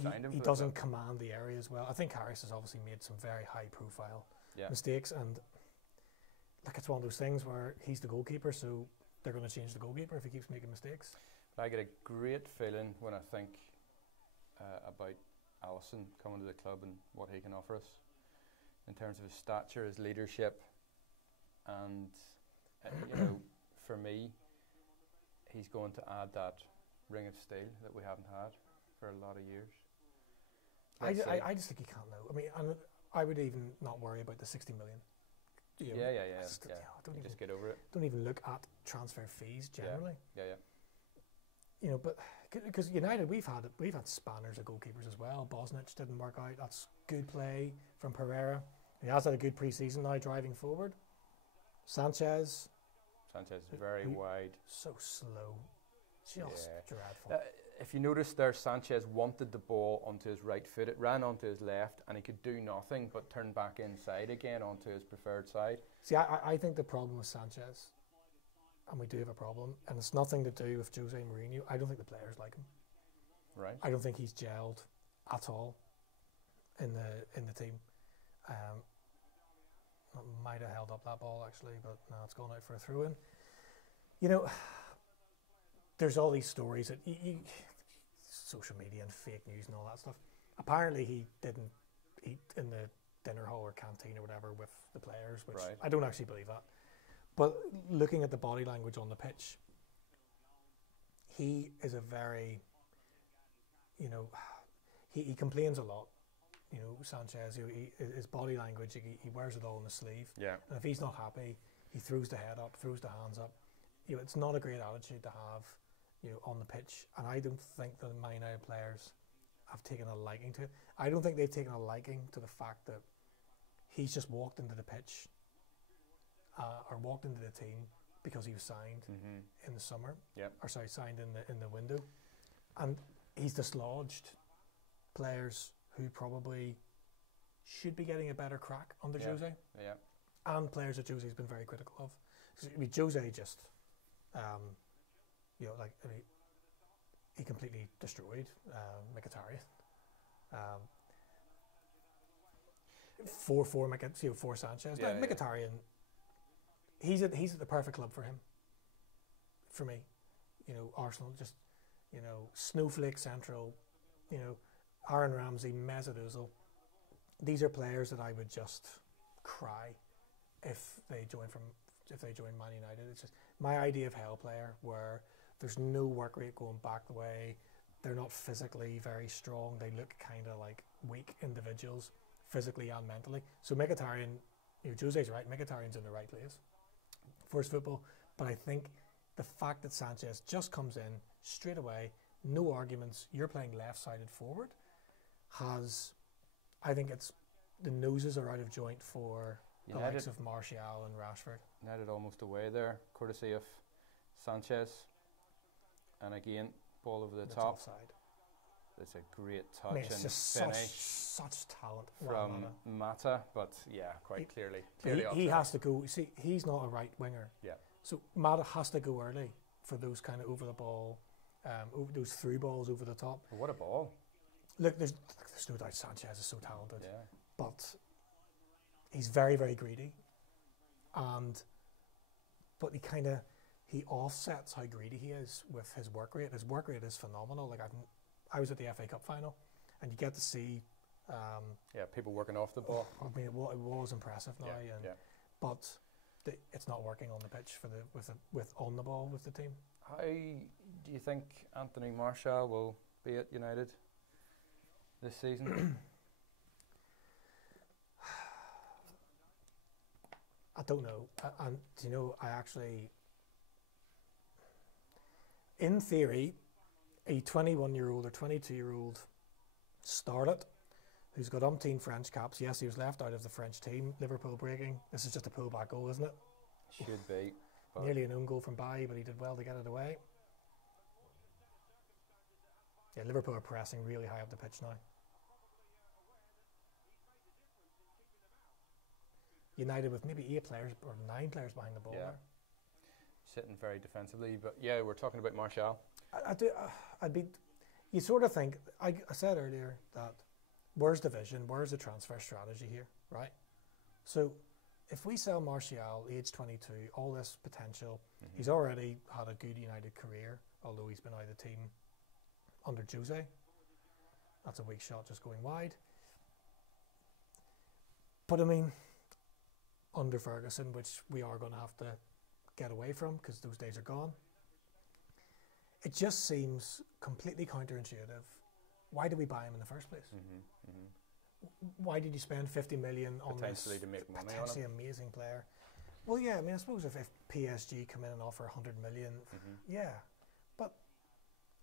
signed him. He doesn't command the area as well. I think Karius has obviously made some very high profile mistakes, and it's one of those things where he's the goalkeeper, so they're going to change the goalkeeper if he keeps making mistakes. I get a great feeling when I think about Alisson coming to the club and what he can offer us in terms of his stature, his leadership, and for me, he's going to add that ring of steel that we haven't had for a lot of years. I just think he can't know. I mean, and I would even not worry about the 60 million. Yeah. Don't Just get over it. Don't even look at transfer fees generally. Yeah. But because United, we've had spanners of goalkeepers as well. Bosnich didn't work out. That's good play from Pereira. He has had a good pre-season now, driving forward. Sanchez is very wide. So slow. Just dreadful. If you notice there, Sanchez wanted the ball onto his right foot. It ran onto his left, and he could do nothing but turn back inside again onto his preferred side. See, I think the problem with Sanchez, and we do have a problem, and it's nothing to do with Jose Mourinho. I don't think the players like him. Right. I don't think he's gelled at all in the team. Might have held up that ball actually, but no, it's gone out for a throw-in. There's all these stories that social media and fake news and all that stuff. Apparently, he didn't eat in the dinner hall or canteen or whatever with the players, which I don't actually believe that. But looking at the body language on the pitch, he is a very, he complains a lot, Sanchez, his body language, he wears it all on his sleeve. Yeah. And if he's not happy, he throws the head up, throws the hands up. It's not a great attitude to have, on the pitch. And I don't think that Man United players have taken a liking to it. I don't think they've taken a liking to the fact that he's just walked into the pitch or walked into the team because he was signed in the summer. Yeah. Or sorry, signed in the window. And he's dislodged players who probably should be getting a better crack under Jose. Yeah. And players that Jose's been very critical of. I mean, Jose just, he completely destroyed Mkhitaryan. For Sanchez. Yeah, Mkhitaryan, he's at the perfect club for him. For me, Arsenal just, snowflake central, Aaron Ramsey, Mesut Ozil. These are players that I would just cry if they join Man United. It's just my idea of hell player, where there's no work rate going back the way. They're not physically very strong. They look kind of like weak individuals, physically and mentally. So Mkhitaryan, Jose's right. Mkhitaryan's in the right place for his football. But I think the fact that Sanchez just comes in straight away, no arguments, you're playing left-sided forward, I think it's the noses are out of joint for the likes of Martial and Rashford. United almost away there, courtesy of Sanchez. And again, ball over the top. Side. It's a great touch it's and just finish such talent from Mata, but clearly he has to go. See, he's not a right winger. Yeah. So Mata has to go early for those kind of over the ball, those through balls over the top. What a ball! Look, there's no doubt Sanchez is so talented. Yeah. But he's very, very greedy, but he offsets how greedy he is with his work rate. His work rate is phenomenal. Like I was at the FA Cup final, and you get to see people working off the ball. I mean, it was impressive now, but it's not working on the pitch with on the ball with the team. How do you think Anthony Martial will be at United this season? I don't know. And I actually, in theory, a 21-year-old or 22-year-old started, who's got umpteen French caps. Yes, he was left out of the French team. Liverpool breaking. This is just a pullback goal, isn't it? Should be. Nearly an own goal from Bailly, but he did well to get it away. Yeah, Liverpool are pressing really high up the pitch now. United with maybe 8 players or 9 players behind the ball there. Sitting very defensively, but we're talking about Martial. You sort of think, I said earlier that where's the vision, where's the transfer strategy here, right? So if we sell Martial, age 22, all this potential, he's already had a good United career, although he's been out of the team under Jose. That's a weak shot just going wide. But I mean, under Ferguson, which we are going to have to get away from because those days are gone, it just seems completely counterintuitive. Why did we buy him in the first place? Why did you spend 50 million on potentially this to make money potentially on him? Amazing player? Well, yeah, I mean, I suppose if PSG come in and offer 100 million, but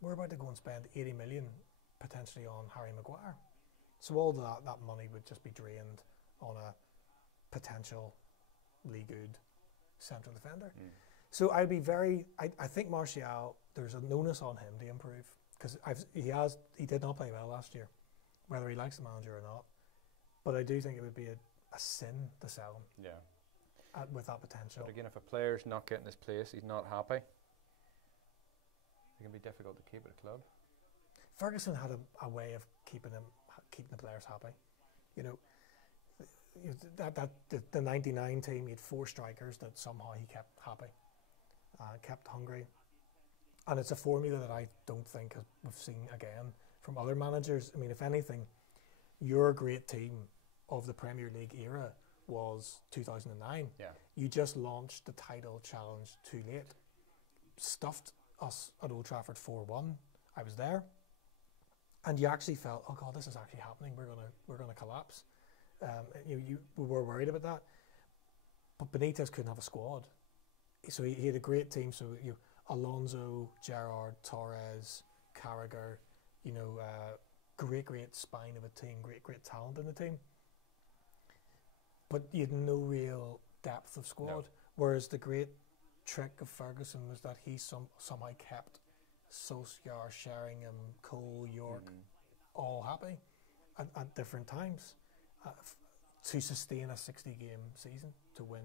we're about to go and spend 80 million potentially on Harry Maguire. So all that money would just be drained on a potentially good central defender. So I'd be I think Martial, there's an onus on him to improve because he did not play well last year, whether he likes the manager or not. But I do think it would be a sin to sell him. Yeah. With that potential. But again, if a player's not getting his place, he's not happy, it can be difficult to keep at a club. Ferguson had a way of keeping the players happy. The 99 team, he had 4 strikers that somehow he kept happy, kept hungry. And it's a formula that I don't think we've seen again from other managers. I mean, if anything, your great team of the Premier League era was 2009. Yeah. You just launched the title challenge too late. Stuffed us at Old Trafford 4-1. I was there. and you actually felt, oh God, this is actually happening. We're gonna collapse. We were worried about that, but Benitez couldn't have a squad, so he had a great team. So Alonso, Gerrard, Torres, Carragher, great spine of a team, great talent in the team. But you had no real depth of squad. No. Whereas the great trick of Ferguson was that he somehow kept Solskjaer, Sheringham, Cole, York all happy at different times to sustain a 60-game season to win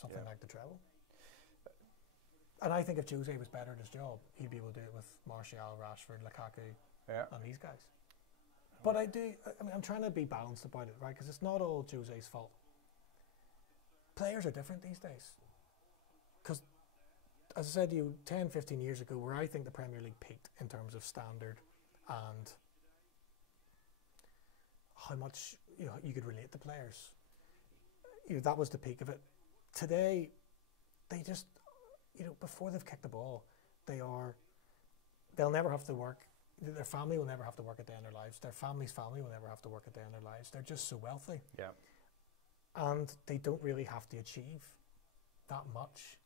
something like the treble. And I think if Jose was better at his job, he'd be able to do it with Martial, Rashford, Lukaku, and these guys. But I'm trying to be balanced about it, right? Because it's not all Jose's fault. Players are different these days. Because, as I said to you, 10, 15 years ago, where I think the Premier League peaked in terms of standard and how much you could relate to players, that was the peak of it. Today, they just, before they've kicked the ball, they'll never have to work. Their family will never have to work a day in their lives. Their family's family will never have to work a day in their lives. They're just so wealthy. Yeah. And they don't really have to achieve that much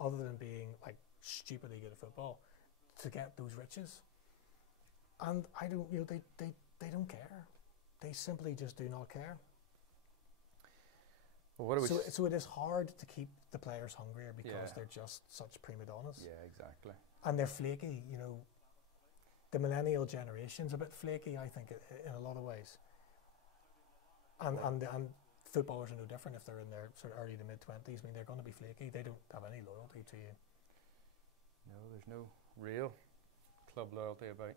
other than being like stupidly good at football to get those riches. And they don't care. They simply just do not care. Well, so it is hard to keep the players hungrier because they're just such prima donnas. Yeah, exactly. And they're flaky, The millennial generation's a bit flaky, I think, in a lot of ways. And footballers are no different if they're in their sort of early to mid-20s. I mean, they're going to be flaky. They don't have any loyalty to you. No, there's no real club loyalty about.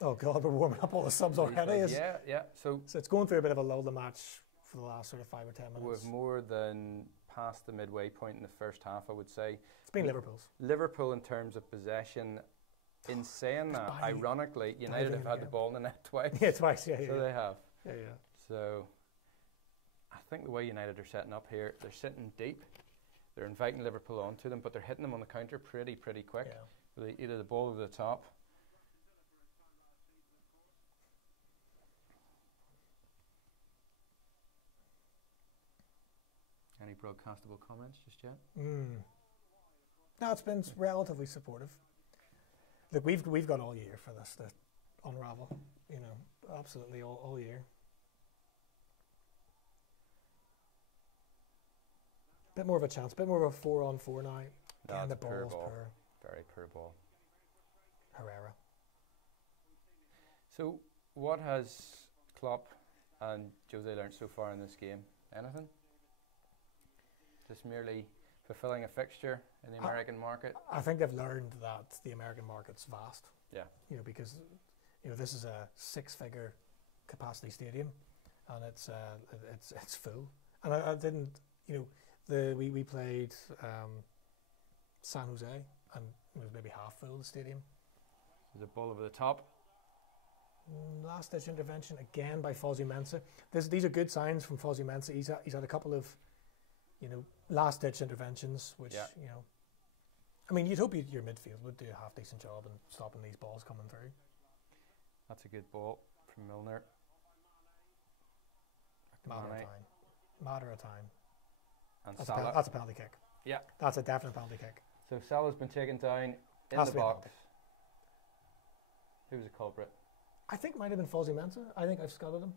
Oh God, we're warming up all the subs already. Yeah. So it's going through a bit of a lull the match for the last sort of 5 or 10 minutes. We've more than past the midway point in the first half, I would say. It's been Liverpool's. Liverpool in terms of possession. In saying that, ironically, United have had the ball in the net twice. Yeah, twice, yeah. So they have. Yeah. So I think the way United are setting up here, they're sitting deep. They're inviting Liverpool onto them, but they're hitting them on the counter pretty quick. Yeah. With either the ball over the top. Any broadcastable comments just yet? No, it's been relatively supportive. Look, we've got all year for this to unravel, absolutely all year. Bit more of a chance, bit more of a 4-on-4 now. No, the ball's ball. poor. Very poor ball. Herrera. So, what has Klopp and Jose learned so far in this game? Anything? Just merely fulfilling a fixture in the American market? I think they've learned that the American market's vast. Yeah. Because this is a 6-figure capacity stadium, and it's full. And I didn't, we played San Jose, and it was maybe half full, the stadium. There's a ball over the top. Last ditch intervention again by Fozzie Mensah. These are good signs from Fozzie Mensah. He's had a couple of last ditch interventions, which I mean, you'd hope your midfield would do a half decent job in stopping these balls coming through. That's a good ball from Milner. Matter of time. And that's a penalty kick. Yeah. That's a definite penalty kick. So Salah's been taken down in the box. Who was the culprit? I think it might have been Fozzie Mensah. I think I've scouted him.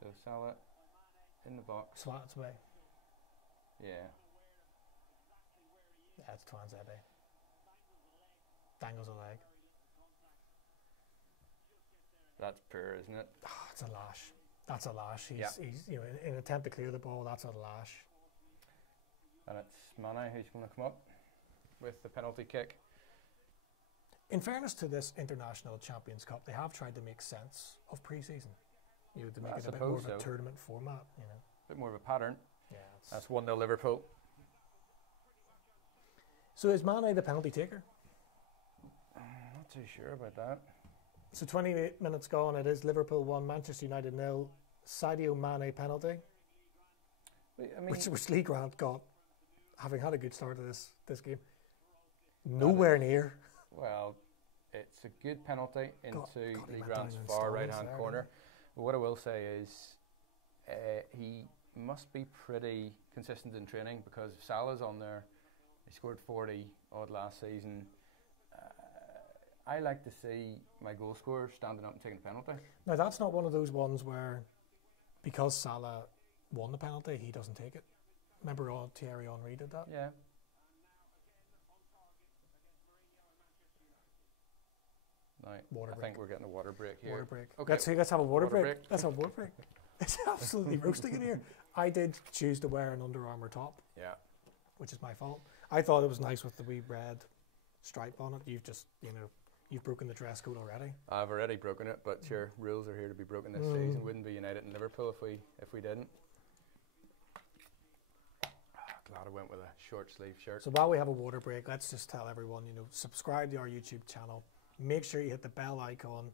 So Salah in the box. Swats away. Yeah. Yeah, it's Twanzebe. Dangles a leg. That's poor, isn't it? Oh, it's a lash. That's a lash. He's in an attempt to clear the ball, that's a lash. And it's Mane who's going to come up with the penalty kick. In fairness to this International Champions Cup, they have tried to make sense of pre-season. To make it a bit more of a tournament format. A bit more of a pattern. Yeah. That's 1-0 Liverpool. So is Mane the penalty taker? Not too sure about that. So 28 minutes gone, it is Liverpool 1, Manchester United 0. Sadio Mane penalty. I mean, which Lee Grant got, having had a good start to this game. Nowhere near. Well, It's a good penalty into God, Lee Grant's far right-hand corner. But what I will say is he must be pretty consistent in training, because if Salah's on there, he scored 40 odd last season. I like to see my goal scorer standing up and taking a penalty. Now, that's not one of those ones where, because Salah won the penalty, he doesn't take it. Remember Thierry Henry did that? Yeah. Right. I think we're getting a water break here. Water break. Okay. Let's have a water break. Let's have a water break. It's absolutely roasting in here. I did choose to wear an Under Armour top. Yeah. Which is my fault. I thought it was nice with the wee red stripe on it. You've just, you've broken the dress code already. I've already broken it, but sure, rules are here to be broken this season. Wouldn't be United and Liverpool if we didn't. Glad I went with a short sleeve shirt. So while we have a water break, let's just tell everyone, subscribe to our YouTube channel. Make sure you hit the bell icon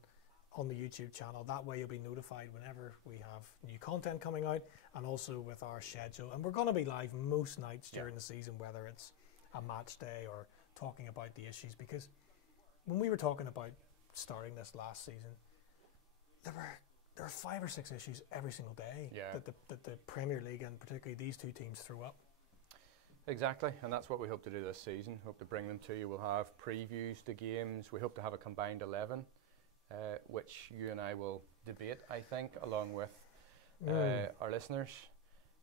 on the YouTube channel. That way you'll be notified whenever we have new content coming out, and also with our schedule. And we're going to be live most nights during the season, whether it's a match day or talking about the issues. Because when we were talking about starting this last season, there were 5 or 6 issues every single day that the Premier League, and particularly these two teams, threw up. Exactly, and that's what we hope to do this season. Hope to bring them to you. We'll have previews to games. We hope to have a combined 11, which you and I will debate, I think, along with our listeners.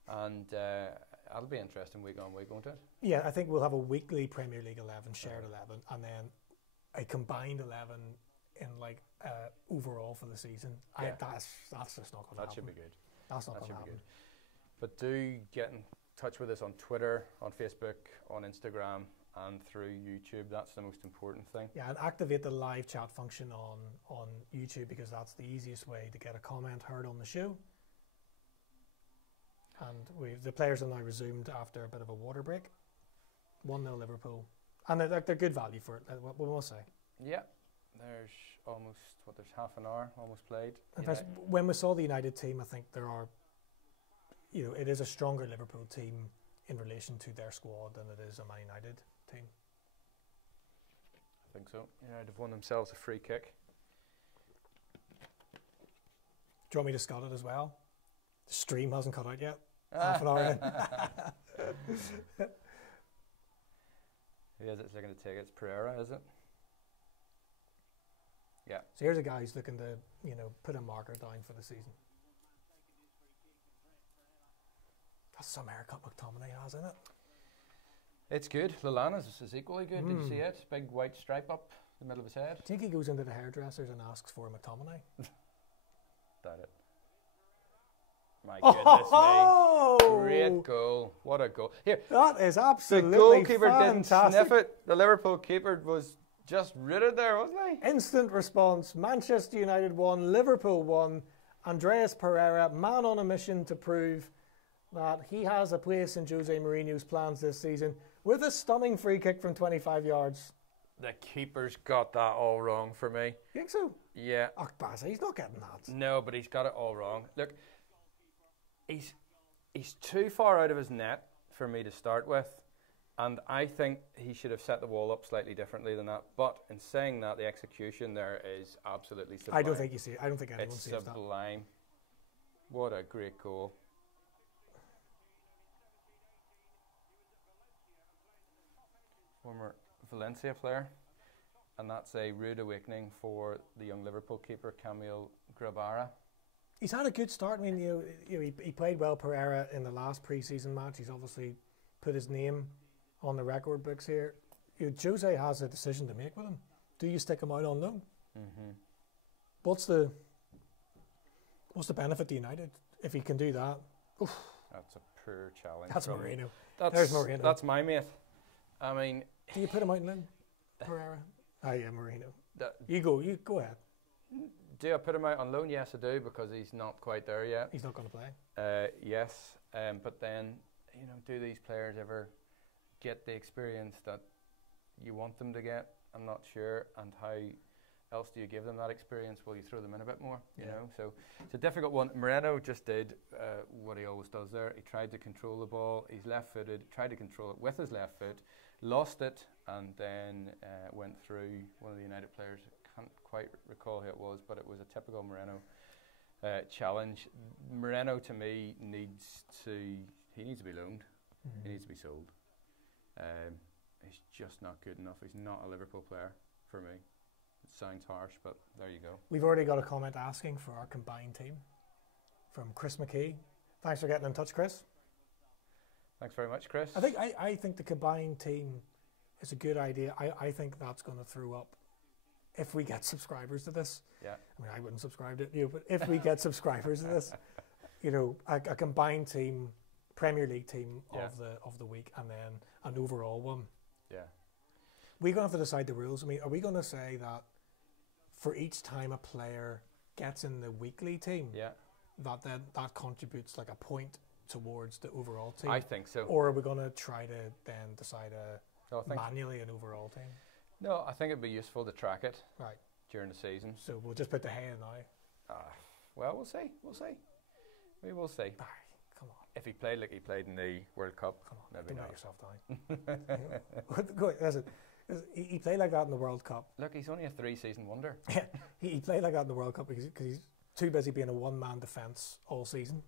And that'll be interesting week on week, won't it? Yeah, I think we'll have a weekly Premier League 11, shared 11, and then a combined 11 in overall for the season. Yeah. That's just not going to happen. That should be good. That's not going to happen. But do get in touch with us on Twitter, on Facebook, on Instagram, and through YouTube. That's the most important thing. Yeah, and activate the live chat function on YouTube, because that's the easiest way to get a comment heard on the show. And the players have now resumed after a bit of a water break. 1-0 Liverpool. And they're good value for it, we must say. Yeah, there's there's half an hour almost played. When we saw the United team, I think there are, it is a stronger Liverpool team in relation to their squad than it is a Man United team. I think so. United have won themselves a free kick. Do you want me to scut it as well? The stream hasn't cut out yet. Half an hour in. Who is it looking to take it? It's Pereira, is it? Yeah. So here's a guy who's looking to, put a marker down for the season. That's some haircut McTominay has, isn't it? It's good. Lallana's is equally good. Did you see it? Big white stripe up the middle of his head. Do you think he goes into the hairdressers and asks for a McTominay? Doubt it. My goodness me. Great goal. What a goal. Here, that is absolutely fantastic. The goalkeeper didn't sniff it. The Liverpool keeper was just rooted there, wasn't he? Instant response. Manchester United won, Liverpool won. Andreas Pereira, man on a mission to prove that he has a place in Jose Mourinho's plans this season, with a stunning free kick from 25 yards. The keeper's got that all wrong for me. You think so? Yeah. Oh, Baz, he's not getting that. No, but he's got it all wrong. Look, he's too far out of his net for me to start with, and I think he should have set the wall up slightly differently than that. But in saying that, the execution there is absolutely sublime. I don't think anyone sees that. It's sublime. What a great goal. Former Valencia player, and that's a rude awakening for the young Liverpool keeper Camille Grabara. He's had a good start. I mean, he played well, Pereira, in the last pre-season match. He's obviously put his name on the record books here. Jose has a decision to make with him. Do you stick him out on loan? Mm-hmm. What's the benefit to United if he can do that? Oof. That's a poor challenge. That's Mourinho. There's Mourinho. That's my mate. I mean, do you put him out in loan, Pereira? Oh yeah, Mourinho. You go ahead. Do I put him out on loan? Yes, I do, because he's not quite there yet. He's not going to play. Yes, but then do these players ever get the experience that you want them to get? I'm not sure, and how else do you give them that experience? Will you throw them in a bit more? You know, so it's a difficult one. Moreno just did what he always does there. He tried to control the ball. He's left-footed. Tried to control it with his left foot, lost it, and then went through one of the United players. I can't quite recall who it was, but it was a typical Moreno challenge. Moreno, to me, needs to be loaned. He needs to be sold. He's just not good enough. He's not a Liverpool player for me. It sounds harsh, but there you go. We've already got a comment asking for our combined team from Chris McKee. Thanks for getting in touch, Chris. Thanks very much, Chris. I think the combined team is a good idea. I think that's going to throw up if we get subscribers to this. Yeah. I mean, I wouldn't subscribe to it, you know, but if we get subscribers to this, you know, a combined team, Premier League team of the week, and then an overall one. Yeah. We're going to have to decide the rules. I mean, are we going to say that for each time a player gets in the weekly team, that contributes like a point towards the overall team? I think so. Or are we going to try to then decide manually an overall team? No, I think it'd be useful to track it during the season. So we'll just put the hay in now. Well, we'll see. We will see. Come on. If he played like he played in the World Cup, come on, maybe don't not. let yourself down. Go ahead, listen. He played like that in the World Cup. Look, he's only a 3-season wonder. Yeah, he played like that in the World Cup because he's too busy being a one-man defence all season.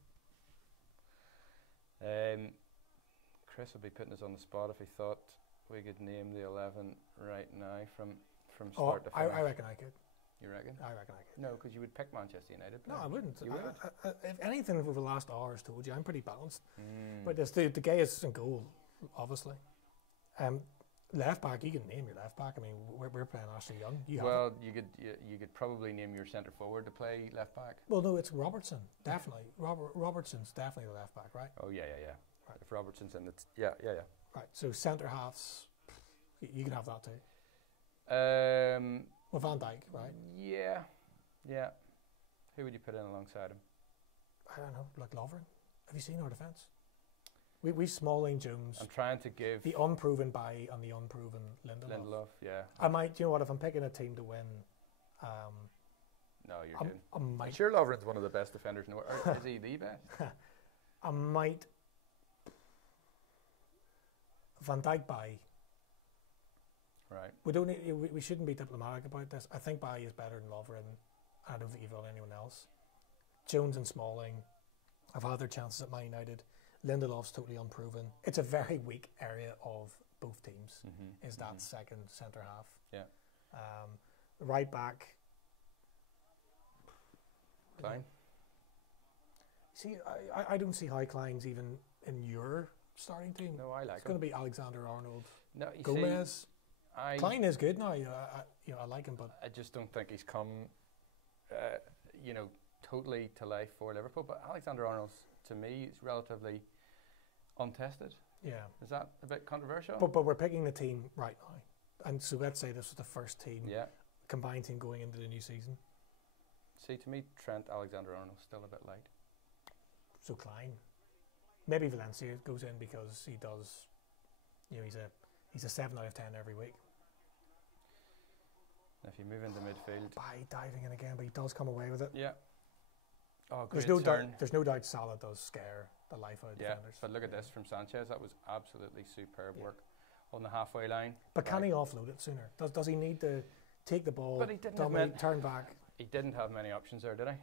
Chris would be putting us on the spot if he thought we could name the 11 right now from start to finish. I reckon I could. You reckon? I reckon I could. No, because you would pick Manchester United. No, I wouldn't. You would? If anything over the last hour has told you, I'm pretty balanced. But there's the Gaius in goal, obviously. Left back, you can name your left back. I mean, we're playing Ashley Young. You could probably name your centre forward to play left back. Well, no, it's Robertson, definitely. Robertson's definitely the left back, right? Oh yeah. Right. If Robertson's in, it's yeah. Right. So centre halves, you can have that too. Well, Van Dijk, right? Yeah. Who would you put in alongside him? I don't know, like Lovren. Have you seen our defence? We Smalling, Jones. I'm trying to give the unproven Bailly and the unproven Lindelof. Yeah. I might. You know what? If I'm picking a team to win, no, you're good. I'm sure Lovren's one of the best defenders in the world. Is he the best? I might. Van Dijk, Bailly. Right. We shouldn't be diplomatic about this. I think Bailly is better than Lovren. I don't think you've got anyone else. Jones and Smalling have had their chances at Man United. Lindelof's totally unproven. It's a very weak area of both teams. Is that second centre half? Yeah. Right back. Klein. See, I don't see how Klein's even in your starting team. No, I like him. It's going to be Alexander-Arnold. No, Gomez. Klein is good now. I like him, but I just don't think he's come, totally to life for Liverpool. But Alexander-Arnold's, to me, is relatively untested. Yeah. Is that a bit controversial? But we're picking the team right now, and so let's say this was the first team, combined team going into the new season. See, to me, Trent Alexander-Arnold's still a bit light. So Klein, maybe Valencia goes in because he does. You know, he's a 7 out of 10 every week. If you move into midfield, by diving in again, but he does come away with it. Yeah. Oh, there's no doubt Salah does scare the life out of defenders. But look at this from Sanchez. That was absolutely superb work on the halfway line. But can he offload it sooner? Does he need to take the ball, but he didn't turn back? He didn't have many options there, did he?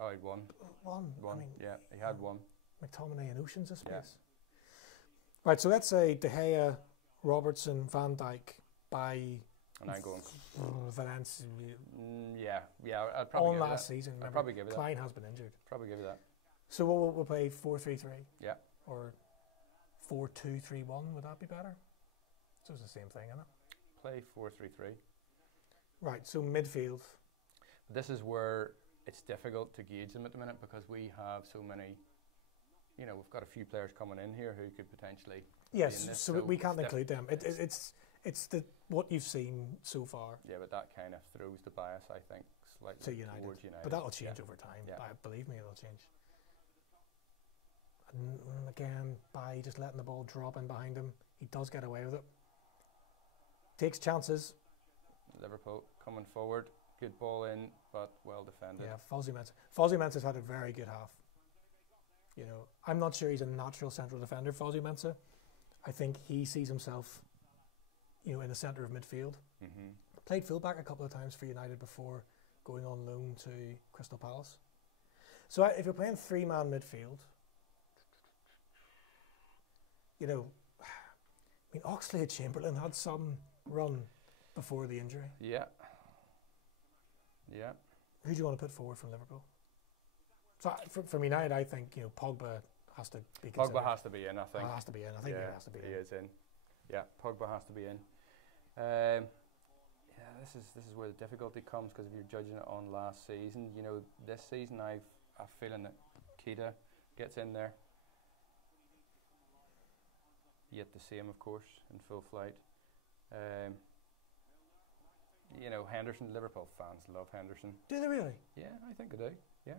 Oh, he had one. One. I mean, yeah, he had one. McTominay and Oceans of space. Yeah. Right, so let's say De Gea, Robertson, Van Dijk, Bailly, and I'm going Valencia. Yeah. I'd probably on give last that. season. I'd probably give it Klein that. has been injured. Probably give it that. So we'll play 4-3-3. Yeah. Or 4-2-3-1. Would that be better? So it's the same thing, isn't it? Play 4-3-3. Right. So midfield. This is where it's difficult to gauge them at the minute because we have so many. You know, we've got a few players coming in here who could potentially. Yes, be in this, so we can't include them. It's what you've seen so far. Yeah, but that kind of throws the bias, I think, slightly to United. towards United. But that'll change over time. Yeah. Believe me, it'll change. And again, by just letting the ball drop in behind him, he does get away with it. Takes chances. Liverpool coming forward, good ball in, but well defended. Yeah, Fozzie Mensah's had a very good half. You know, I'm not sure he's a natural central defender, Fozzie Mensah. I think he sees himself, you know, in the centre of midfield. Played fullback a couple of times for United before going on loan to Crystal Palace. So if you're playing three-man midfield, you know, I mean, Oxlade-Chamberlain had some run before the injury. Yeah. Yeah. Who do you want to put forward from Liverpool? So from United, I think, you know, Pogba has to be considered. Pogba has to be in, I think. Has to be in. I think he has to be in. He is in. Yeah, Pogba has to be in. Yeah, this is where the difficulty comes, because if you're judging it on last season, you know, this season I've a feeling that Keita gets in there. Yet the same, of course, in full flight. You know, Henderson, Liverpool fans love Henderson. Do they really? Yeah, I think they do. Yeah.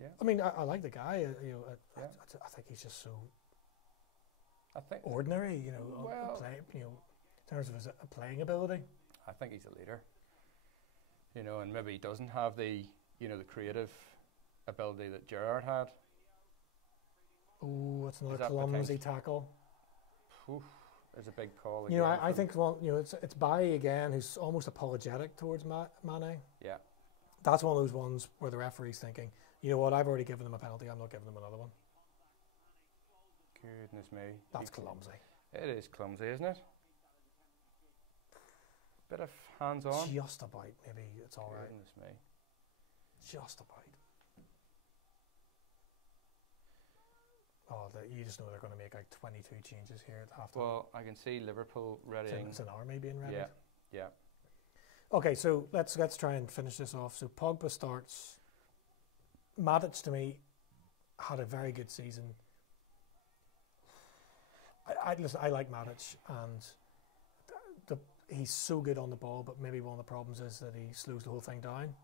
Yeah. I mean, I like the guy. You know, I think he's just so ordinary. You know, well, you know, in terms of his playing ability. I think he's a leader. You know, and maybe he doesn't have the, you know, the creative ability that Gerrard had. Oh, it's another clumsy tackle. Oof, there's a big call. You know, I think you know, it's Bailly again, who's almost apologetic towards Mane. Yeah. That's one of those ones where the referee's thinking, you know what, I've already given them a penalty, I'm not giving them another one. Goodness me. That's clumsy. It is clumsy, isn't it? Bit of hands on. Just about, maybe it's all right. Goodness me. Just about. Oh, you just know they're going to make like 22 changes here at halftime. Well, I can see Liverpool readying. It's an army being ready. Yeah, yeah. Okay, so let's try and finish this off. So Pogba starts. Matic, to me, had a very good season. Listen, I like Matic, and he's so good on the ball, but maybe one of the problems is that he slows the whole thing down.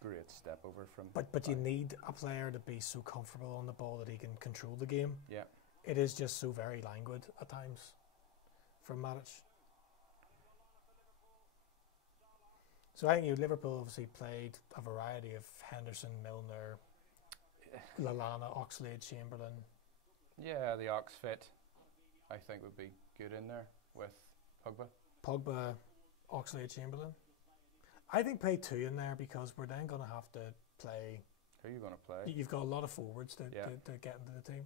Great step over from. But you need a player to be so comfortable on the ball that he can control the game. Yeah. It is just so very languid at times from Matic. So I think Liverpool obviously played a variety of Henderson, Milner, Lallana, Oxlade-Chamberlain. Yeah, the Ox fit, I think, would be good in there with Pogba. Pogba, Oxlade-Chamberlain. I think play two in there, because we're then going to have to play. Who are you going to play? You've got a lot of forwards to get into the team.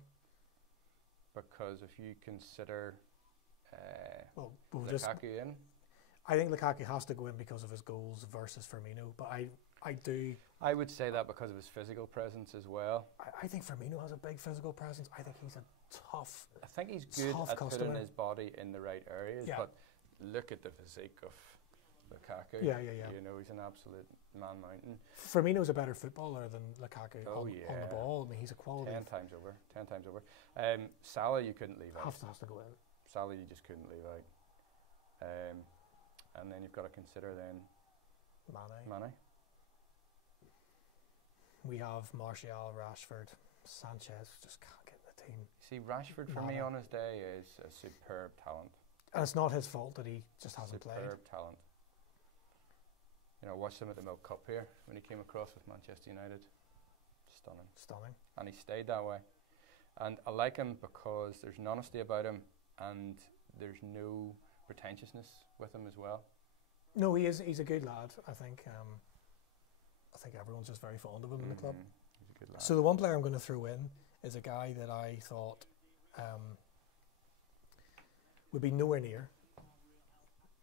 Because if you consider we'll Lukaku in. I think Lukaku has to go in because of his goals versus Firmino, but I would say that because of his physical presence as well. I think Firmino has a big physical presence. I think he's a tough. I think he's good at putting his body in the right areas, but look at the physique of Lukaku. Yeah. You know, he's an absolute man mountain. Firmino's a better footballer than Lukaku on the ball. I mean, he's a quality. 10 times over. Salah, you couldn't leave out. Has to go in. Salah, you just couldn't leave out. And then you've got to consider then Mane. We have Martial, Rashford, Sanchez. Just can't get in the team. See, Rashford for me on his day is a superb talent. And it's not his fault that he just hasn't played. Superb talent. You know, I watched him at the Milk Cup here when he came across with Manchester United. Stunning. And he stayed that way. And I like him because there's an honesty about him, and there's no pretentiousness with him as well. No, he's a good lad. I think everyone's just very fond of him in the club. He's a good lad. So the one player I'm going to throw in is a guy that I thought would be nowhere near,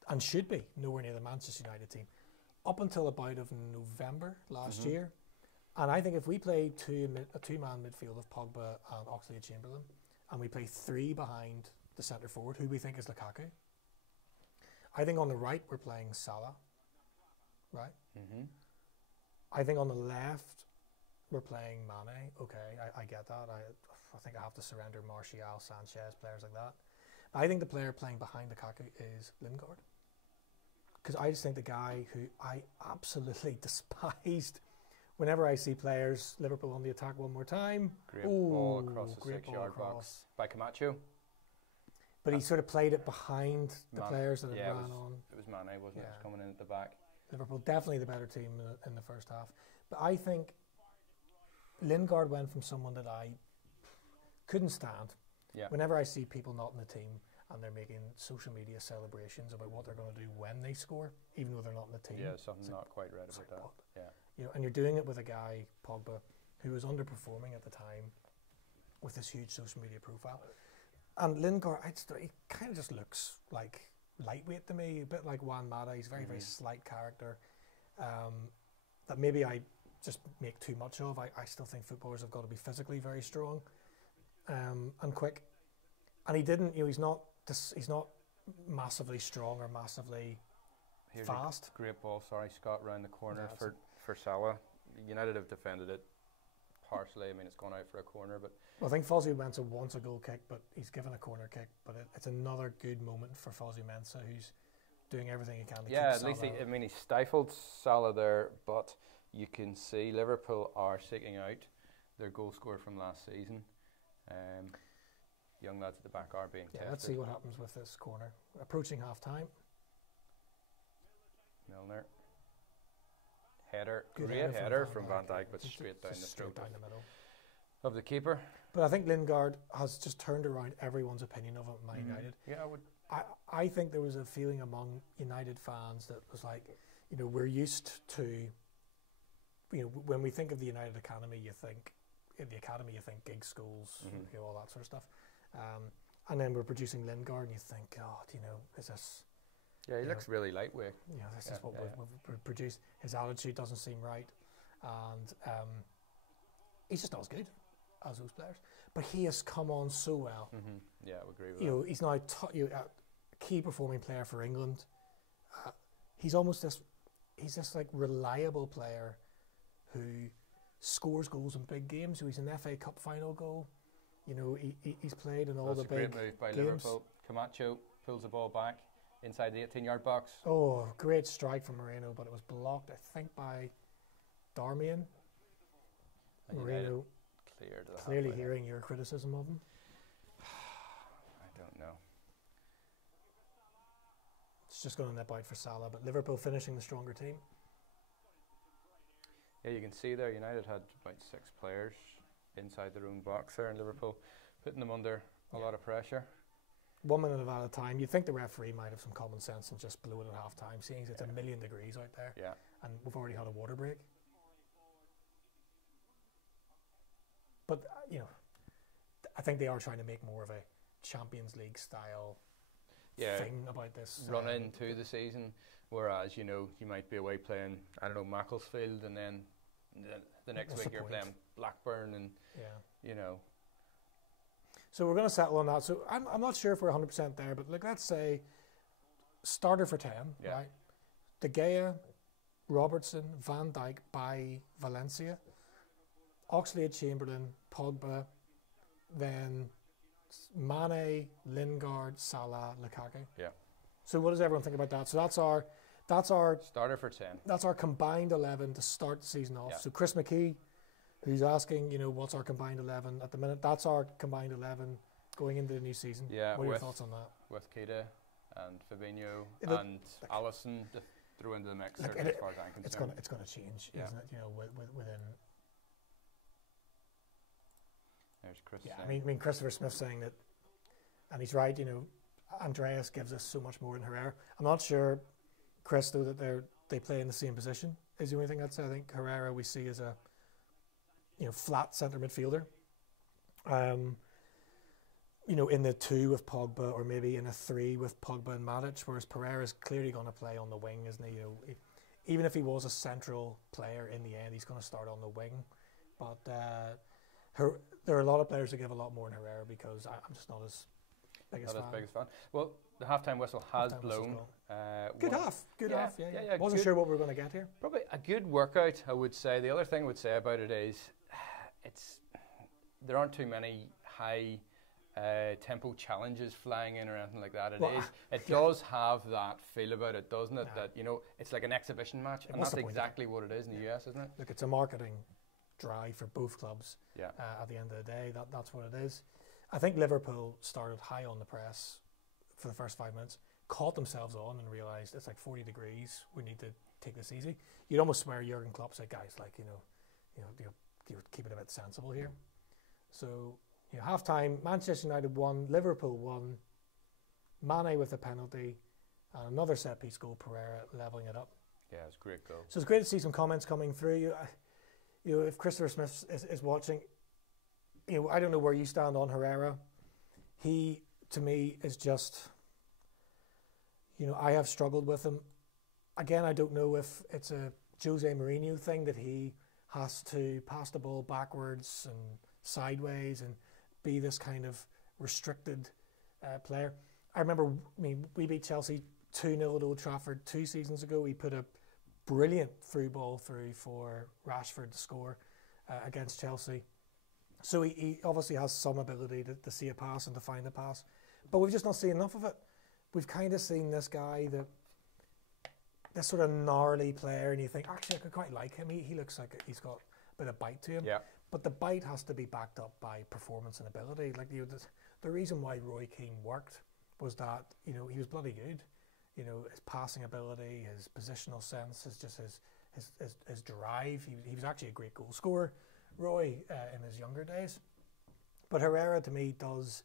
and should be nowhere near, the Manchester United team up until about of November last year. And I think if we play a two-man midfield of Pogba and Oxlade-Chamberlain, and we play three behind the centre forward, who we think is Lukaku. I think on the right we're playing Salah, right? I think on the left we're playing Mane. Okay, I get that. I think I have to surrender Martial, Sanchez, players like that. I think the player playing behind Lukaku is Lingard, because I just think the guy who I absolutely despised. Whenever I see players, Liverpool on the attack one more time. Great ball across the 6-yard box by Camacho. But he sort of played it behind the players that had yeah, ran on. It was Mane, wasn't it? It was coming in at the back. Liverpool definitely the better team in the first half. But I think Lingard went from someone that I couldn't stand. Yeah. Whenever I see people not in the team and they're making social media celebrations about what they're going to do when they score, even though they're not in the team. Yeah, something not quite right about that. What? Yeah. You know, and you're doing it with a guy, Pogba, who was underperforming at the time with this huge social media profile. And Lingard, he kind of just looks like lightweight to me, a bit like Juan Mata. He's very, very slight character that maybe I just make too much of. I still think footballers have got to be physically very strong and quick. And he didn't, you know, he's not massively strong or massively fast. Great ball, Scott, round the corner for Salah. United have defended it partially. I mean, it's gone out for a corner, but well, I think Fozzie Mensah wants a goal kick, but he's given a corner kick. But it's another good moment for Fozzie Mensah, who's doing everything he can to keep Salah. At least he stifled Salah there, but you can see Liverpool are seeking out their goal scorer from last season. Young lads at the back are being tested. Let's see what happens with this corner. Approaching half time. Milner. Header. Great header from Van Dijk, but straight down the throat of the keeper. But I think Lingard has just turned around everyone's opinion of him at Man United. Yeah, I would. I think there was a feeling among United fans that was like, you know, we're used to, you know, when we think of the United Academy, you think gig schools, you know, all that sort of stuff. And then we're producing Lingard, and you think, God, you know, is this? Yeah, he looks really lightweight. Yeah, this is what we've produced. His attitude doesn't seem right, and he's just not as good as those players. But he has come on so well. Yeah, I would agree with that. You know, he's now a key performing player for England. He's almost he's this like reliable player who scores goals in big games. So he's an FA Cup final goal. You know, he's played in all the big games. Great move by Liverpool. Camacho pulls the ball back inside the 18-yard box. Oh, great strike from Mourinho, but it was blocked, I think, by Darmian. Mourinho clearly hearing your criticism of him. I don't know. It's just going to nip out for Salah, but Liverpool finishing the stronger team. Yeah, you can see there United had about 6 players inside their own box there, and Liverpool putting them under a lot of pressure. 1 minute at a time. You'd think the referee might have some common sense and just blew it at half time, seeing it's a million degrees out there. Yeah. And we've already had a water break. But, you know, I think they are trying to make more of a Champions League style thing about this. Run into the season, whereas, you know, you might be away playing, I don't know, Macclesfield, and then the next week you're playing Blackburn, and, you know. So we're going to settle on that. So I'm not sure if we're 100% there, but like, let's say starter for 10, right? De Gea, Robertson, Van Dijk by Valencia, Oxlade-Chamberlain, Pogba, then Mane, Lingard, Salah, Lukaku. Yeah. So what does everyone think about that? So that's our starter for 10. That's our combined 11 to start the season off. Yeah. So Chris McKee, who's asking, you know, what's our combined 11 at the minute? That's our combined 11 going into the new season. Yeah. What are your thoughts on that? With Keita and Fabinho and Alisson to throw into the mix, as far as I'm concerned. It's going to change, isn't it? You know, within. There's Chris. Yeah, I mean, Christopher Smith saying that, and he's right. You know, Andreas gives us so much more than Herrera. I'm not sure, Chris, though, that they play in the same position. Is the only thing I'd say. I think Herrera we see as a, you know, flat centre midfielder. You know, in the 2 with Pogba, or maybe in a 3 with Pogba and Matic, whereas Pereira's clearly going to play on the wing, isn't he? You know, even if he was a central player in the end, he's going to start on the wing. But there are a lot of players that give a lot more than Herrera, because I'm just not as big as fan. Well, the half-time whistle has blown. Good half. Yeah. Wasn't sure what we were going to get here. Probably a good workout, I would say. The other thing I would say about it is there aren't too many high tempo challenges flying in or anything like that. It does have that feel about it, doesn't it? That, you know, it's like an exhibition match, and that's exactly what it is in the US, isn't it? Look, it's a marketing drive for both clubs. Yeah. At the end of the day, that's what it is. I think Liverpool started high on the press for the first 5 minutes, caught themselves on and realised it's like 40 degrees, we need to take this easy. You'd almost swear Jurgen Klopp said, guys, like, you keep it a bit sensible here. So, half time, Manchester United won, Liverpool won, Mane with a penalty, and another set piece goal, Pereira levelling it up. Yeah, it's a great goal. So it's great to see some comments coming through. If Christopher Smith is watching, I don't know where you stand on Herrera. He, to me, is just, I have struggled with him. Again, I don't know if it's a Jose Mourinho thing that he has to pass the ball backwards and sideways and be this kind of restricted player. I remember, we beat Chelsea 2-0 at Old Trafford 2 seasons ago. We put a brilliant through ball through for Rashford to score against Chelsea. So he obviously has some ability to see a pass and to find a pass. But we've just not seen enough of it. We've kind of seen this guy, this sort of gnarly player, and you think, actually, I could quite like him. He looks like he's got a bit of bite to him. Yeah. But the bite has to be backed up by performance and ability. Like the reason why Roy Keane worked was that, he was bloody good. His passing ability, his positional sense, his drive. He was actually a great goal scorer, Roy, in his younger days. But Herrera, to me, does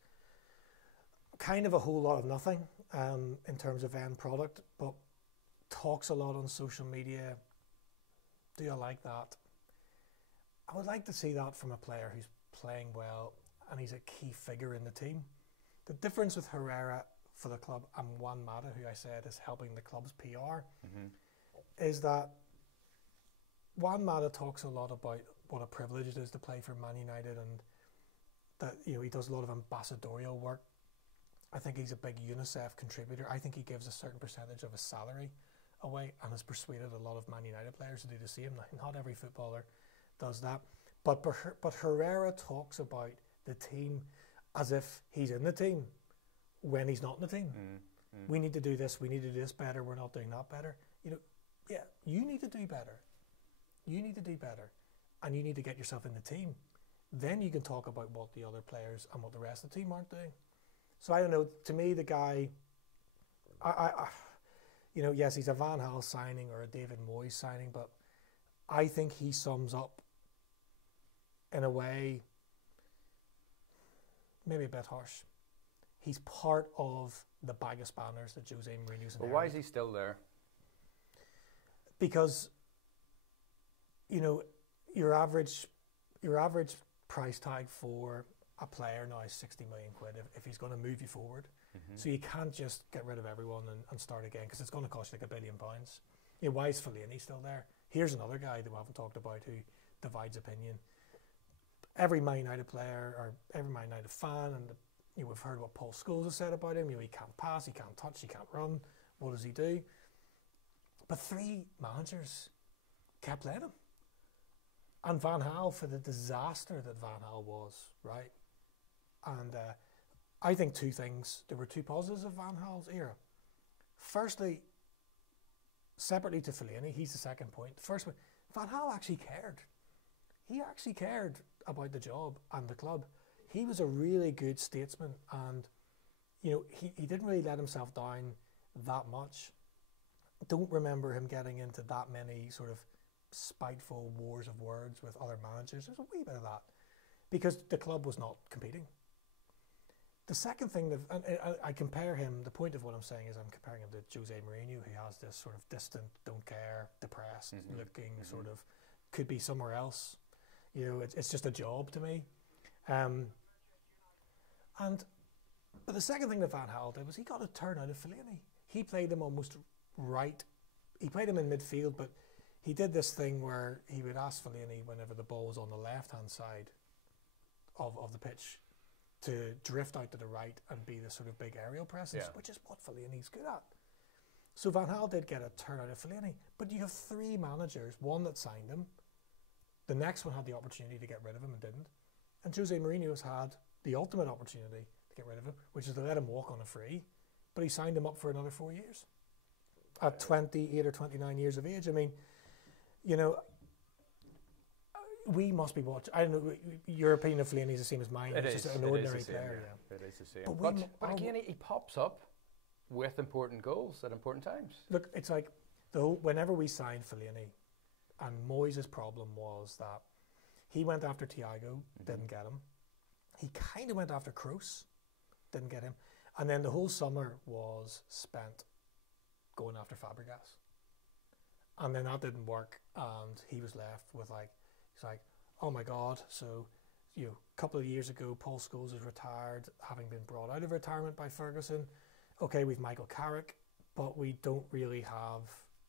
kind of a whole lot of nothing in terms of end product, but talks a lot on social media. Do I like that? I would like to see that from a player who's playing well and he's a key figure in the team. The difference with Herrera for the club and Juan Mata, who I said is helping the club's PR, is that Juan Mata talks a lot about what a privilege it is to play for Man United, and that he does a lot of ambassadorial work. I think he's a big UNICEF contributor. I think he gives a certain percentage of his salary away and has persuaded a lot of Man United players to do the same. Not every footballer does that, but Herrera talks about the team as if he's in the team when he's not in the team. We need to do this, we need to do this better, we're not doing that better. You need to do better. You need to do better. And you need to get yourself in the team. Then you can talk about what the other players and what the rest of the team aren't doing. So I don't know, to me the guy, yes, he's a Van Gaal signing or a David Moyes signing, but I think he sums up in a way, maybe a bit harsh. He's part of the bag of spanners that Jose Mourinho's inherited. But why is he still there? Because, your average price tag for a player now is 60 million quid if he's going to move you forward. So you can't just get rid of everyone and start again, because it's going to cost you like £1 billion. Why is Fellaini still there? Here's another guy that we haven't talked about who divides opinion. Every Man United player or every Man United fan, and we've heard what Paul Scholes has said about him. He can't pass, he can't touch, he can't run. What does he do? But 3 managers kept playing him. And Van Gaal, for the disaster that Van Gaal was, right? And I think 2 things. There were 2 positives of Van Gaal's era. Firstly, separately to Fellaini, he's the second point. First one, Van Gaal actually cared. He actually cared about the job and the club. He was a really good statesman, and he didn't really let himself down that much. Don't remember him getting into that many sort of spiteful wars of words with other managers. There's a wee bit of that because the club was not competing. The second thing that, and I compare him, the point of what I'm saying is I'm comparing him to Jose Mourinho, who has this sort of distant, don't care, depressed looking sort of, could be somewhere else. It's just a job to me. But the second thing that Van Gaal did was he got a turn out of Fellaini. He played him almost right. He played him in midfield, but he did this thing where he would ask Fellaini whenever the ball was on the left-hand side of the pitch to drift out to the right and be this sort of big aerial presence, which is what Fellaini's good at. So Van Gaal did get a turn out of Fellaini, but you have 3 managers, one that signed him, the next one had the opportunity to get rid of him and didn't, and Jose Mourinho has had the ultimate opportunity to get rid of him, which is to let him walk on a free, but he signed him up for another 4 years at 28 or 29 years of age. I mean, we must be watching. I don't know, your opinion of Fellaini is the same as mine. It's just an ordinary player. It is the same. But again, he pops up with important goals at important times. Look, it's like whenever we signed Fellaini, and Moyes' problem was that he went after Thiago, didn't get him. He kind of went after Kroos, didn't get him. And then the whole summer was spent going after Fabregas. And then that didn't work, and he was left with he's like, oh my God, so, a couple of years ago, Paul Scholes is retired, having been brought out of retirement by Ferguson. Okay, we've Michael Carrick, but we don't really have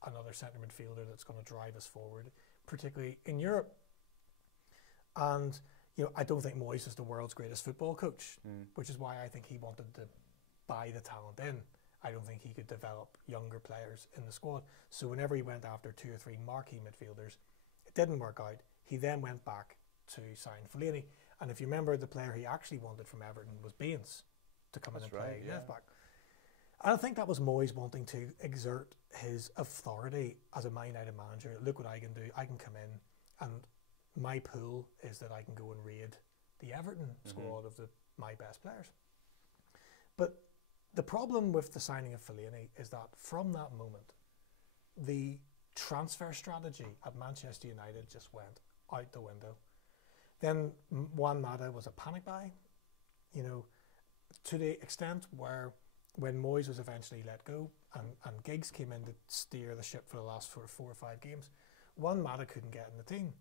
another centre midfielder that's going to drive us forward, particularly in Europe. And, I don't think Moyes is the world's greatest football coach, which is why I think he wanted to buy the talent in. I don't think he could develop younger players in the squad. So whenever he went after 2 or 3 marquee midfielders, it didn't work out. He then went back to sign Fellaini. And if you remember, the player he actually wanted from Everton was Baines to come in and play left back. And I think that was Moyes wanting to exert his authority as a Man United manager. Look what I can do. I can come in, and my pool is that I can go and raid the Everton squad of my best players. But the problem with the signing of Fellaini is that from that moment, the transfer strategy at Manchester United just went out the window. Then Juan Mata was a panic buy, to the extent where when Moyes was eventually let go and Giggs came in to steer the ship for the last 4 or 5 games, Juan Mata couldn't get in the team,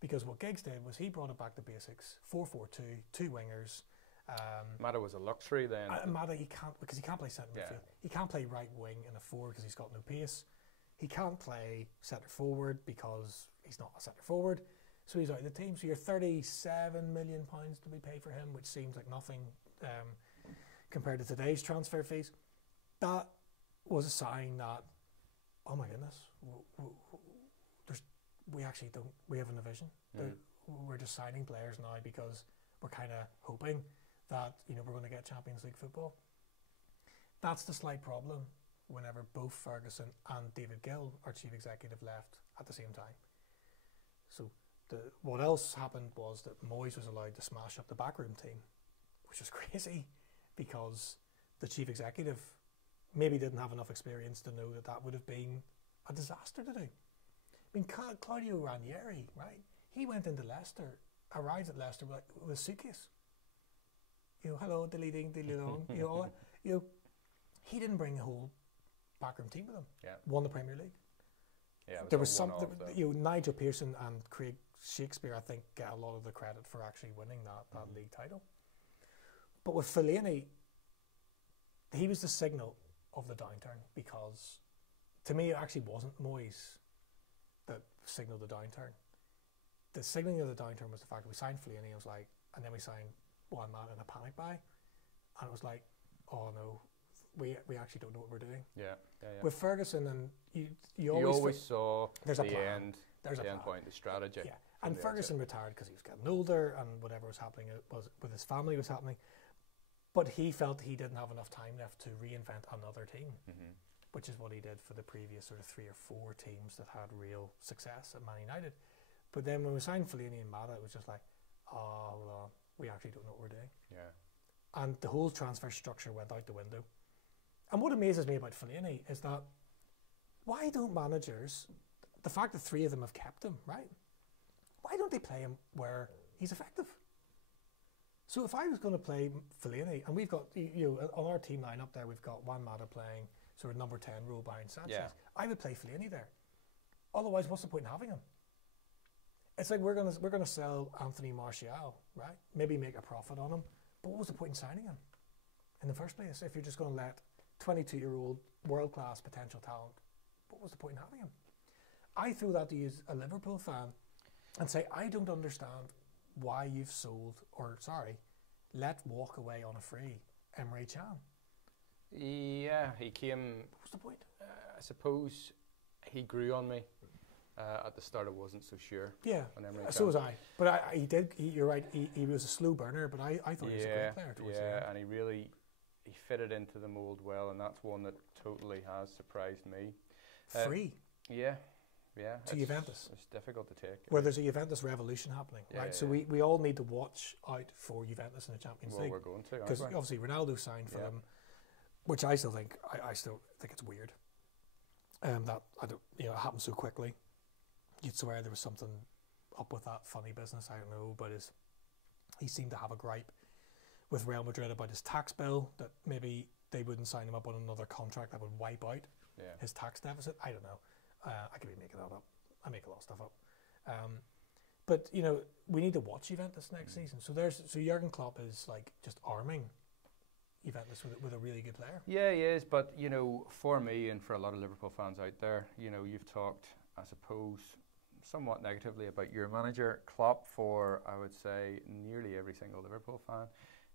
because what Giggs did was he brought it back to basics, 4-4-2, 2 wingers. Mata was a luxury then. Mata, he can't play centre midfield. He can't play right wing in a 4 because he's got no pace. He can't play centre forward because he's not a centre forward. So he's out of the team. So you're £37 million to be paid for him, which seems like nothing compared to today's transfer fees. That was a sign that, oh my goodness, we have a vision. We're just signing players now because we're kind of hoping that we're going to get Champions League football. That's the slight problem whenever both Ferguson and David Gill, our chief executive, left at the same time. So what else happened was that Moyes was allowed to smash up the backroom team, which was crazy because the chief executive maybe didn't have enough experience to know that would have been a disaster to do. I mean, Claudio Ranieri, right? He went into Leicester, arrived at Leicester with a suitcase. Hello, dilly-ding, dilly-dong, all that. He didn't bring a whole backroom team with him. Yeah. Won the Premier League. Yeah, there was some. Nigel Pearson and Craig Shakespeare, I think, get a lot of the credit for actually winning that league title. But with Fellaini, he was the signal of the downturn, because to me it actually wasn't Moyes that signalled the downturn. The signalling of the downturn was the fact that we signed Fellaini, and then we signed Juan Mata in a panic buy, and it was like, oh no, we actually don't know what we're doing. Yeah. With Ferguson, and you always saw there's the end. There's the end point, the strategy. Yeah, and Ferguson retired because he was getting older, and whatever was happening was with his family was happening. But he felt he didn't have enough time left to reinvent another team, which is what he did for the previous sort of 3 or 4 teams that had real success at Man United. But then when we signed Fellaini and Mata, it was just like, oh, hold on, we actually don't know what we're doing. Yeah. And the whole transfer structure went out the window. And what amazes me about Fellaini is that why don't managers, the fact that 3 of them have kept him, right? Why don't they play him where he's effective? So if I was going to play Fellaini, and we've got, on our team line up there, we've got Juan Mata playing sort of number 10 role behind Sanchez. Yeah. I would play Fellaini there. Otherwise, what's the point in having him? It's like we're gonna sell Anthony Martial, right? Maybe make a profit on him, but what was the point in signing him in the first place if you're just going to let 22-year-old world-class potential talent? What was the point in having him? I throw that to you as a Liverpool fan and say, I don't understand why you've let walk away on a free Emre Can. Yeah, he came. What's the point? I suppose he grew on me. At the start, I wasn't so sure. Yeah, so was I. But you're right. He was a slow burner, but I thought he was a great player towards the end. And he fitted into the mould well, and that's one that totally has surprised me. Free. Yeah. To Juventus. It's difficult to take. Where there's a Juventus revolution happening, right? Yeah. So we all need to watch out for Juventus in the Champions League. Well, we're going to. Because obviously Ronaldo signed for them. which I still think it's weird. That I don't, it happened so quickly. You'd swear there was something up with that funny business. I don't know, but he seemed to have a gripe with Real Madrid about his tax bill, that maybe they wouldn't sign him up on another contract that would wipe out his tax deficit. I don't know. I could be making that up. I make a lot of stuff up. But we need to watch Juventus next season. So Jurgen Klopp is like just arming Juventus with a really good player. Yeah, he is. But for me and for a lot of Liverpool fans out there, you've talked, I suppose, somewhat negatively about your manager Klopp for, I would say, nearly every single Liverpool fan.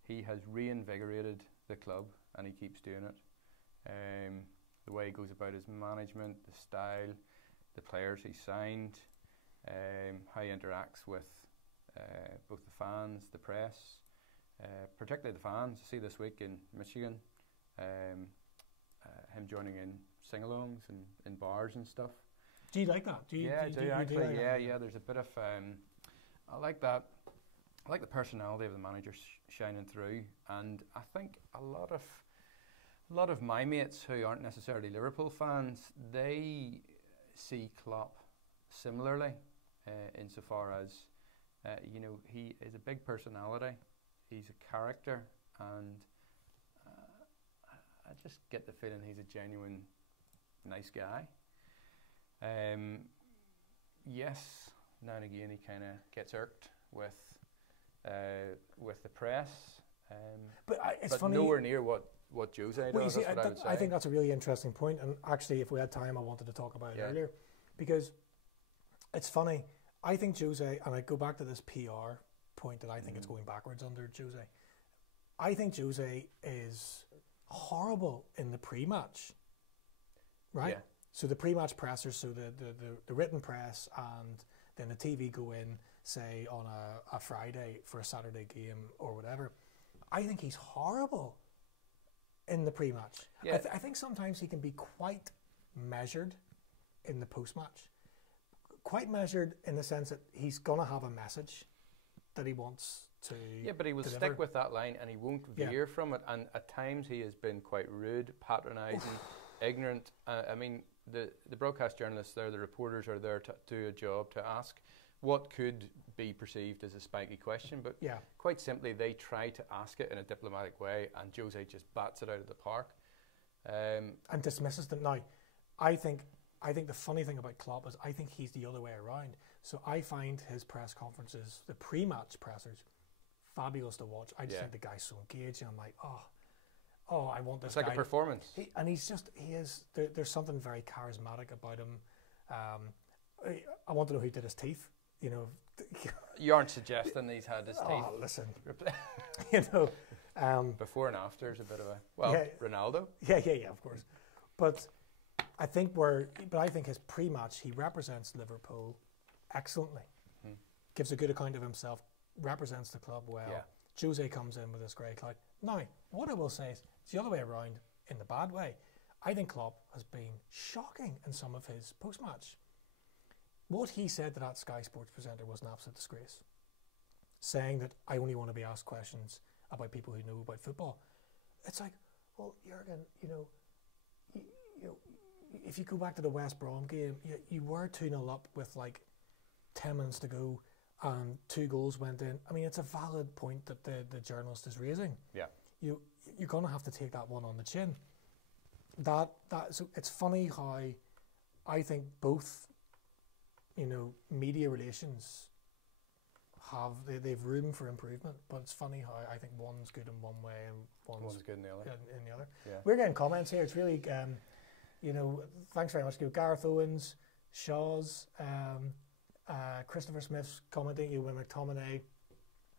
He has reinvigorated the club, and he keeps doing it. The way he goes about his management, the style, the players he signed, how he interacts with both the fans, the press, particularly the fans. I see this week in Michigan, him joining in sing-alongs and in bars and stuff. Do you like that? I do actually. Yeah. There's a bit of I like that. I like the personality of the manager shining through, and I think a lot of my mates who aren't necessarily Liverpool fans, they see Klopp similarly, insofar as he is a big personality, he's a character, and I just get the feeling he's a genuine nice guy. Yes, now and again he kind of gets irked with the press, but it's funny. Nowhere near what Jose does. I think that's a really interesting point, and actually, if we had time, I wanted to talk about it earlier, because it's funny. I think Jose, and I go back to this PR point that I think it's going backwards under Jose. I think Jose is horrible in the pre-match, right? Yeah. So the pre-match pressers, so the written press and then the TV go in, say, on a Friday for a Saturday game or whatever. I think he's horrible in the pre-match. Yeah. I think sometimes he can be quite measured in the post-match. Quite measured in the sense that he's going to have a message that he wants to but he will deliver. Stick with that line and he won't veer from it. And at times he has been quite rude, patronising, ignorant. I mean, the broadcast journalists there, the reporters are there to do a job, to ask what could be perceived as a spiky question, but quite simply they try to ask it in a diplomatic way, and Jose just bats it out of the park and dismisses them. Now, I think the funny thing about Klopp is I think he's the other way around. So I find his press conferences, the pre-match pressers, fabulous to watch. I just think the guy's so engaged, and I'm like, oh, I want this guy. It's like a performance. There's something very charismatic about him. I want to know who did his teeth. You aren't suggesting he's had his teeth. Oh, listen. Before and after is a bit of Ronaldo. Yeah, of course. But I think his pre-match, he represents Liverpool excellently. Gives a good account of himself, represents the club well. Yeah. Jose comes in with this grey cloud. Now, what I will say is it's the other way around in the bad way. I think Klopp has been shocking in some of his post-match. What he said to that Sky Sports presenter was an absolute disgrace, saying that I only want to be asked questions about people who know about football. It's like, well, Jurgen, if you go back to the West Brom game, you were 2-0 up with like 10 minutes to go and 2 goals went in. I mean, it's a valid point that the journalist is raising. Yeah. You're going to have to take that one on the chin. So it's funny how I think both media relations they've room for improvement, but it's funny how I think one's good in one way and one's good in the other. Yeah. We're getting comments here. It's really, thanks very much. Gareth Owens, Shaw's, Christopher Smith's commenting. When McTominay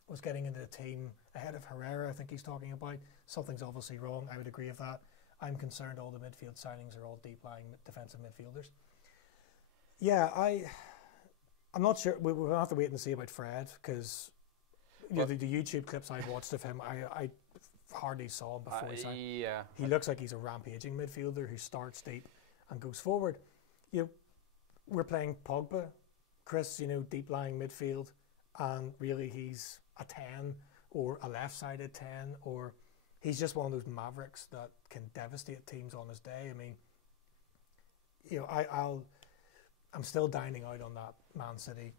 was getting into the team ahead of Herrera, I think he's talking about something's obviously wrong. I would agree with that. I'm concerned all the midfield signings are all deep-lying defensive midfielders. Yeah, I'm not sure. We'll have to wait and see about Fred, because the YouTube clips I've watched of him, I hardly saw him before he signed. Yeah. He looks like he's a rampaging midfielder who starts deep and goes forward. We're playing Pogba, Chris, deep-lying midfield, and really he's a 10 or a left-sided 10 or he's just one of those mavericks that can devastate teams on his day. I mean, you know, I'm still dining out on that Man City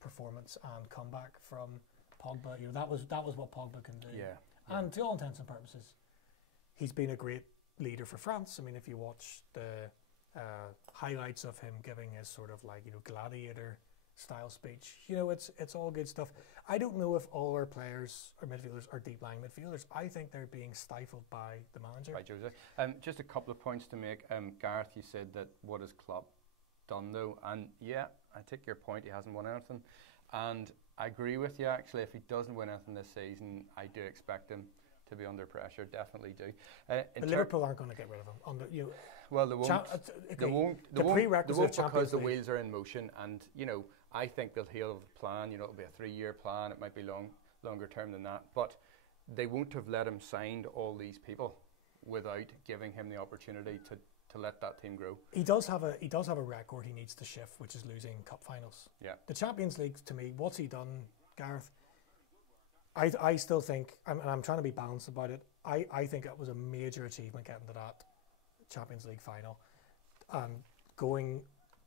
performance and comeback from Pogba. You know, that was what Pogba can do. Yeah. And to all intents and purposes, he's been a great leader for France. I mean, if you watch the highlights of him giving his sort of like, you know, gladiator style speech, you know, it's all good stuff. I don't know if all our players or midfielders are deep lying midfielders. I think they're being stifled by the manager. Right, Jose. Just a couple of points to make. Gareth, you said that what has Klopp done though, and yeah, I take your point. He hasn't won anything, and I agree with you. Actually, if he doesn't win anything this season, I do expect him to be under pressure. Definitely do. But Liverpool aren't going to get rid of him. Well, they won't. They won't because the wheels are in motion, and you know, I think they'll have a plan. You know, it'll be a 3-year plan. It might be longer term than that, but they won't have let him sign all these people without giving him the opportunity to let that team grow. He does have a record he needs to shift, which is losing cup finals. Yeah. The Champions League, to me, what's he done, Gareth? I still think, and I'm trying to be balanced about it, I think it was a major achievement getting to that Champions League final and going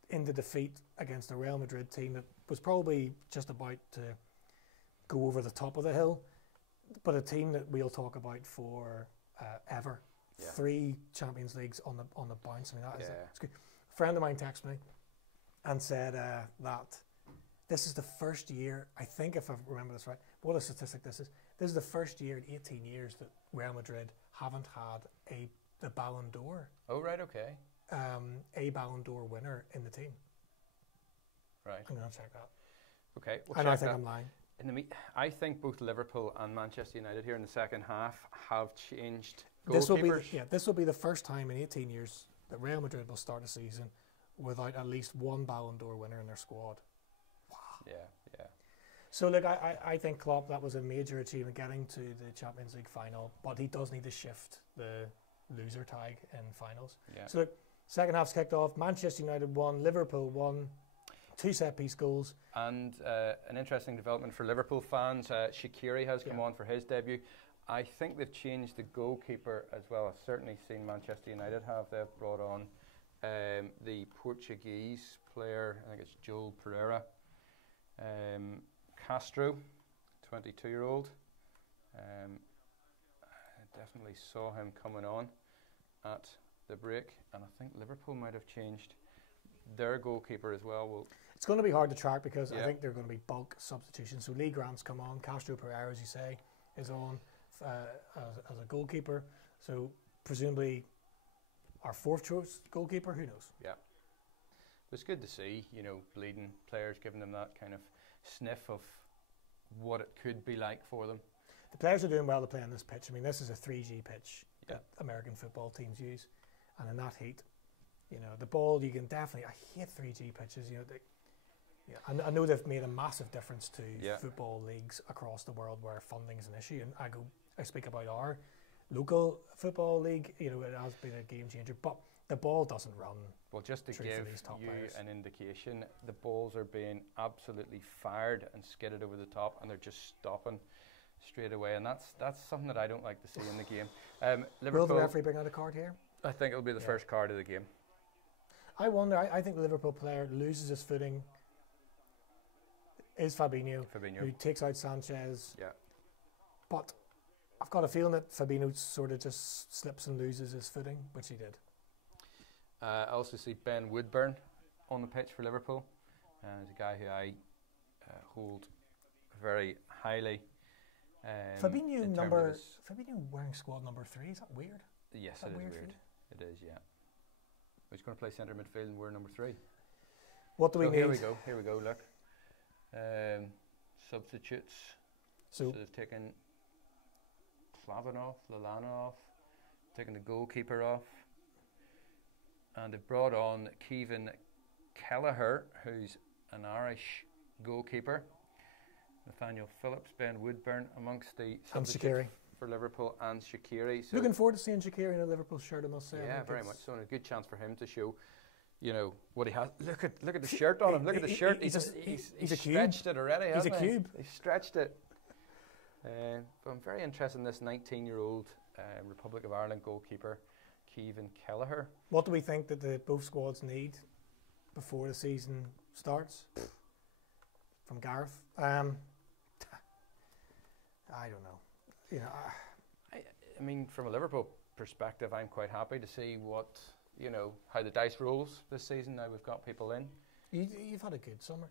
into defeat against a Real Madrid team that was probably just about to go over the top of the hill, but a team that we'll talk about for ever. Yeah. 3 Champions Leagues on the bounce. I mean, it's good. A friend of mine texted me and said that this is the first year, I think if I remember this right, what a statistic this is the first year in 18 years that Real Madrid haven't had the Ballon d'Or. Oh, right, okay. A Ballon d'Or winner in the team. Right. I'm going to check that. Okay. And I think I'm lying. I think both Liverpool and Manchester United here in the second half have changed goalkeepers. This will be the first time in 18 years that Real Madrid will start a season without at least one Ballon d'Or winner in their squad. Wow. Yeah. So look, I think Klopp, that was a major achievement getting to the Champions League final, but he does need to shift the loser tag in finals. Yeah. So look, second half's kicked off. Manchester United won, Liverpool won. 2 set-piece goals. And an interesting development for Liverpool fans, Shaqiri has come on for his debut. I think they've changed the goalkeeper as well. I've certainly seen Manchester United have. They've brought on the Portuguese player, I think it's Joel Pereira. Castro, 22-year-old. I definitely saw him coming on at the break. And I think Liverpool might have changed their goalkeeper as well. It's going to be hard to track because I think they're going to be bulk substitutions. So Lee Grant's come on, Castro Pereira, as you say, is on as a goalkeeper. So presumably our 4th choice goalkeeper, who knows? Yeah. It's good to see, you know, bleeding players, giving them that kind of sniff of what it could be like for them. The players are doing well to play on this pitch. I mean, this is a 3G pitch that American football teams use, and in that heat, you know, the ball, you can definitely, I hate 3G pitches, you know, I know they've made a massive difference to football leagues across the world where funding is an issue, and I speak about our local football league, you know, it has been a game changer, but the ball doesn't run. Well, just to give you an indication, the balls are being absolutely fired and skidded over the top, and they're just stopping straight away, and that's something that I don't like to see in the game. Will the referee bring out a card here? I think it'll be the first card of the game. I wonder, I think the Liverpool player loses his footing is Fabinho, who takes out Sanchez. Yeah. But I've got a feeling that Fabinho sort of just slips and loses his footing, which he did. I also see Ben Woodburn on the pitch for Liverpool. He's a guy who I hold very highly. Fabinho wearing squad number 3, is that weird? Yes, it is weird. It is, yeah. He's going to play centre midfield and we're number 3. What do we need? Here we go, look. Substitutes. So they've taken Klavan off, Lallana off, taken the goalkeeper off, and they've brought on Kevin Kelleher, who's an Irish goalkeeper. Nathaniel Phillips, Ben Woodburn amongst the substitutes for Liverpool, and Shaqiri. So looking forward to seeing Shaqiri in a Liverpool shirt, I must say. Yeah, very much so, and a good chance for him to show, you know, what he has. Look at the shirt on him. Look at the shirt. He's stretched it already. He's a cube. He's stretched it. But I'm very interested in this 19-year-old Republic of Ireland goalkeeper, Kevin Kelleher. What do we think that both squads need before the season starts? From Gareth, I don't know. You know, I mean, from a Liverpool perspective, I'm quite happy to see how the dice rolls this season. Now we've got people in. You've had a good summer.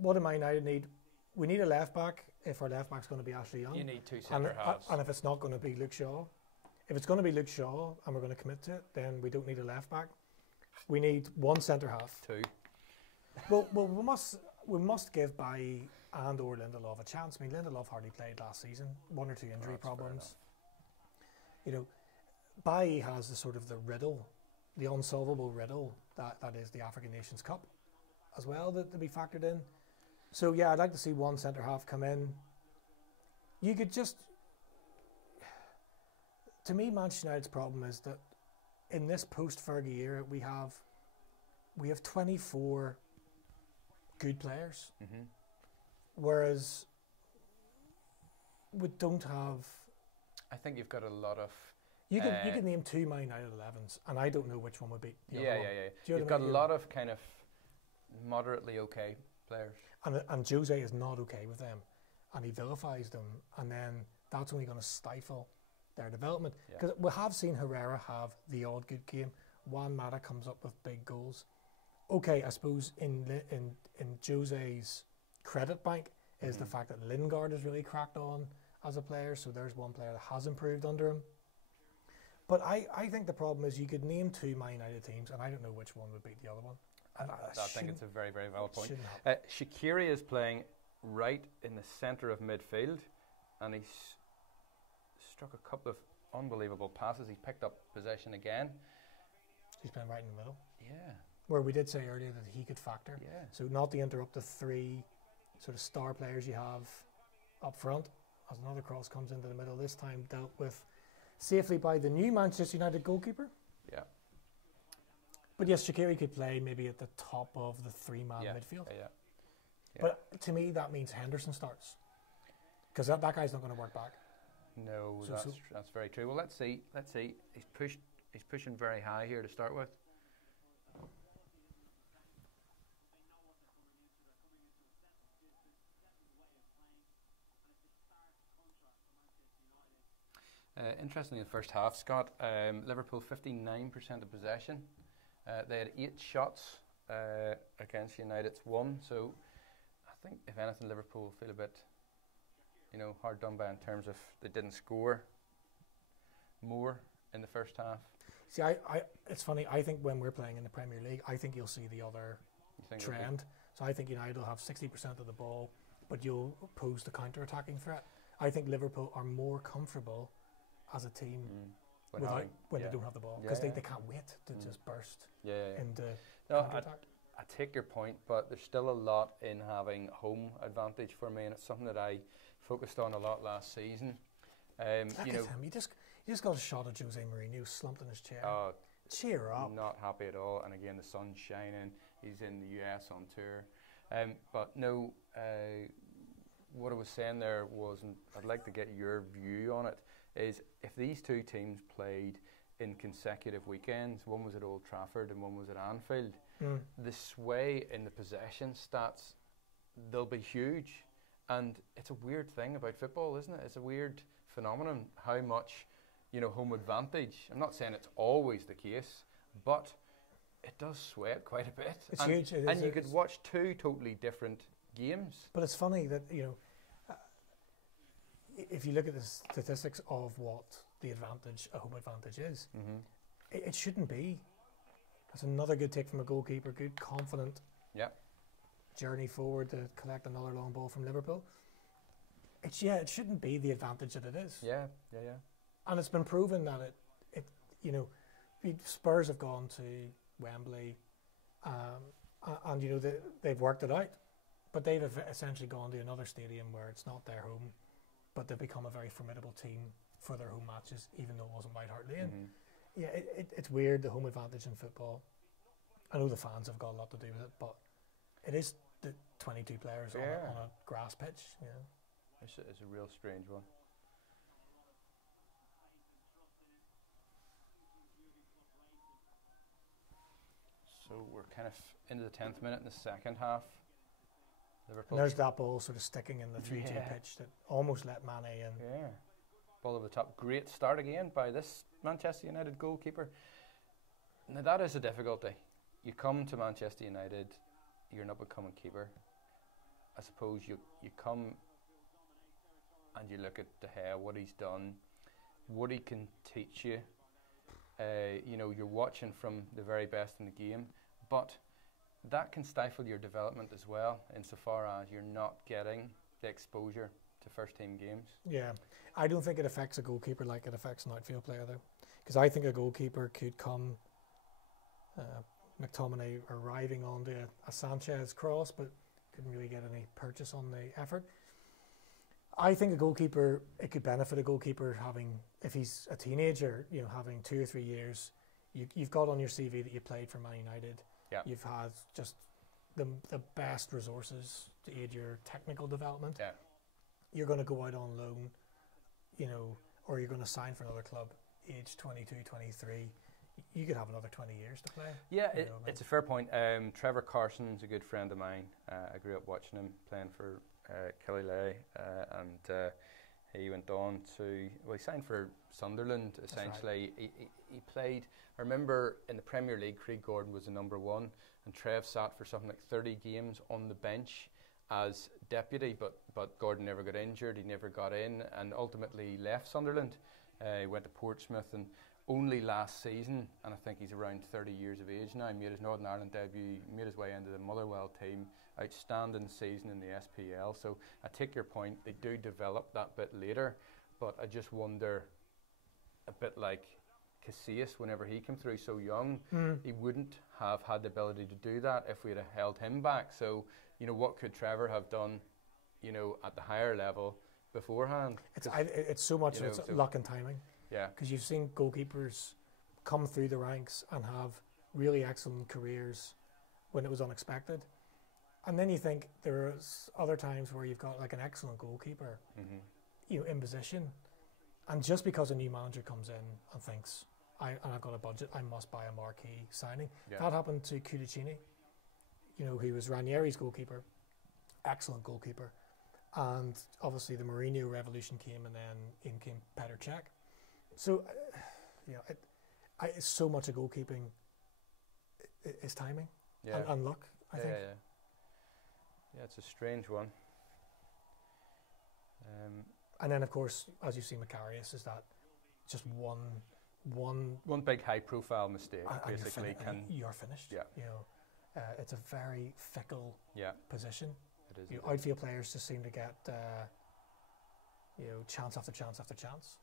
What do Man United need? We need a left back. If our left back's going to be Ashley Young, you need two centre halves. And if it's not going to be Luke Shaw, if it's going to be Luke Shaw and we're going to commit to it, then we don't need a left back. We need one centre half. Two. Well, we must give Bailly and or Lindelof a chance. I mean, Lindelof hardly played last season. 1 or 2 injury problems. You know, Bailly has the sort of the riddle, the unsolvable riddle that is the African Nations Cup as well to be factored in. So yeah, I'd like to see one centre half come in. You could just, to me, Manchester United's problem is that in this post-Fergie era, we have 24 good players, whereas we don't have. I think you've got a lot of. You can name 2 Man United 11s, and I don't know which one would beat the other one. Yeah. You've got a lot of kind of moderately okay players, and Jose is not okay with them, and he vilifies them, and then that's only going to stifle their development. Because we have seen Herrera have the odd good game. Juan Mata comes up with big goals. Okay, I suppose in Jose's credit bank is the fact that Lingard has really cracked on as a player, so there's one player that has improved under him. But I think the problem is you could name 2 Man United teams, and I don't know which one would beat the other one. I think it's a very, very valid point. Shaqiri is playing right in the centre of midfield, and he's struck a couple of unbelievable passes. He's picked up possession again. He's playing right in the middle. Yeah. Where we did say earlier that he could factor. Yeah. So not to interrupt the 3 sort of star players you have up front, as another cross comes into the middle, this time dealt with safely by the new Manchester United goalkeeper. Yeah. But yes, Shaqiri could play maybe at the top of the 3-man midfield. Yeah. But to me, that means Henderson starts. Because that guy's not going to work back. No, that's very true. Well, let's see. He's pushing very high here to start with. Interestingly, in the first half, Scott, Liverpool 59% of possession. They had 8 shots against United's 1. So I think, if anything, Liverpool will feel a bit, hard done by in terms of they didn't score more in the first half. See, it's funny. I think when we're playing in the Premier League, I think you'll see the other trend. So I think United will have 60% of the ball, but you'll pose the counter-attacking threat. I think Liverpool are more comfortable as a team when they don't have the ball, because they can't wait to just burst into counter-attack. I take your point, but there's still a lot in having home advantage for me, and it's something that I focused on a lot last season. You just got a shot of Jose Mourinho slumped in his chair. Cheer up. Not happy at all, and again the sun's shining. He's in the US on tour, but no. What I was saying there was, and I'd like to get your view on it, is if these 2 teams played in consecutive weekends, one was at Old Trafford and one was at Anfield, the sway in the possession stats, they'll be huge. And it's a weird thing about football, isn't it? It's a weird phenomenon, how much, home advantage. I'm not saying it's always the case, but it does sway it quite a bit. It's huge. And you could watch 2 totally different games. But it's funny that, if you look at the statistics of what the advantage, a home advantage is, it shouldn't be. That's another good take from a goalkeeper, good, confident journey forward to collect another long ball from Liverpool. It shouldn't be the advantage that it is. Yeah. And it's been proven that Spurs have gone to Wembley, and they've worked it out, but they've essentially gone to another stadium where it's not their home, but they've become a very formidable team for their home matches, even though it wasn't White Hart Lane. Yeah, it's weird, the home advantage in football. I know the fans have got a lot to do with it, but it is the 22 players on a grass pitch. This is a real strange one. So we're kind of into the 10th minute in the second half. Liverpool. And there's that ball sort of sticking in the 3-2 pitch that almost let Mane in. Yeah. Ball over the top. Great start again by this Manchester United goalkeeper. Now that is a difficulty. You come to Manchester United, you're an up-and-coming keeper. I suppose you come and you look at De Gea, what he's done, what he can teach you. You know, you're watching from the very best in the game, but that can stifle your development as well, insofar as you're not getting the exposure to first-team games. Yeah, I don't think it affects a goalkeeper like it affects an outfield player, though, because I think a goalkeeper could come, McTominay arriving onto a Sanchez cross, but couldn't really get any purchase on the effort. I think a goalkeeper, it could benefit a goalkeeper having, if he's a teenager, you know, having 2 or 3 years, you've got on your CV that you played for Man United. Yeah. You've had just the best resources to aid your technical development. Yeah. You're going to go out on loan, you know, or you're going to sign for another club, age 22, 23. You could have another 20 years to play. Yeah, it's a fair point. Trevor Carson's a good friend of mine. I grew up watching him playing for Killyleagh, and he went on to, well, he signed for Sunderland, essentially. Right. He played, I remember in the Premier League, Craig Gordon was the number one, and Trev sat for something like 30 games on the bench as deputy, but Gordon never got injured, he never got in, and ultimately left Sunderland. He went to Portsmouth, and only last season, and I think he's around 30 years of age now, made his Northern Ireland debut, made his way into the Motherwell team, outstanding season in the SPL. So I take your point, they do develop that bit later, but I just wonder, a bit like Casillas, whenever he came through so young, he wouldn't have had the ability to do that if we had held him back. So, you know, what could Trevor have done, you know, at the higher level beforehand? It's so much, you know, it's luck and timing. Yeah. Because you've seen goalkeepers come through the ranks and have really excellent careers when it was unexpected. And then you think there's other times where you've got like an excellent goalkeeper, you know, in position, and just because a new manager comes in and thinks, I've got a budget, I must buy a marquee signing. Yeah. That happened to Kudicini. You know, he was Ranieri's goalkeeper, excellent goalkeeper, and obviously the Mourinho revolution came, and then in came Petr Cech. So, you know, it's so much of goalkeeping is timing and luck, I think. Yeah, it's a strange one. And then, of course, as you see, Macarius is that just one big high-profile mistake, basically. You're finished. Yeah. You know, it's a very fickle position. It is. You know, outfield players just seem to get, you know, chance after chance after chance.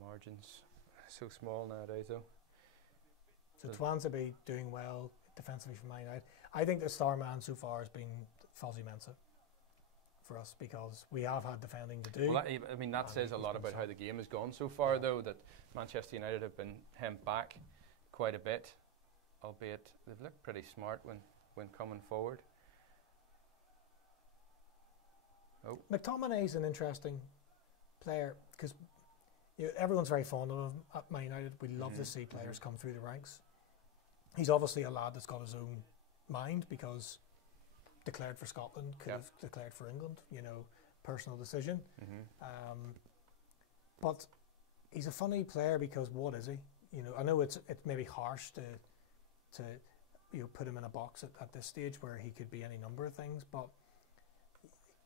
Margins so small nowadays, though. So Twansby doing well defensively for Man United. I think the star man so far has been Fozzie Mensah for us, because we have had defending to do. Well, I mean, that says a lot about how the game has gone so far, though, that Manchester United have been hemmed back quite a bit, albeit they've looked pretty smart when coming forward. Oh. McTominay's an interesting player, because you know, everyone's very fond of him at Man United. We love to see players come through the ranks. He's obviously a lad that's got his own mind, because declared for Scotland, could have declared for England, you know, personal decision. But he's a funny player, because what is he? You know, I know it's maybe harsh to you know, put him in a box at this stage where he could be any number of things, but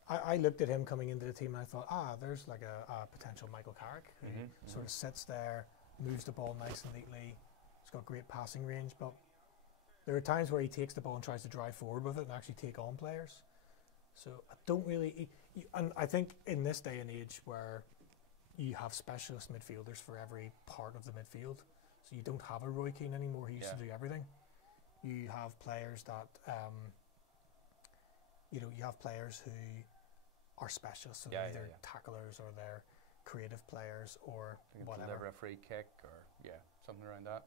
I looked at him coming into the team and I thought, there's like a potential Michael Carrick, who sort of sits there, moves the ball nice and neatly. He's got great passing range, but there are times where he takes the ball and tries to drive forward with it and actually take on players. So I don't really, and I think in this day and age where you have specialist midfielders for every part of the midfield, so you don't have a Roy Keane anymore who used to do everything. You have players that, you know, you have players who are specialists, so they're either tacklers or they're creative players or whatever. Deliver a free kick or something around that.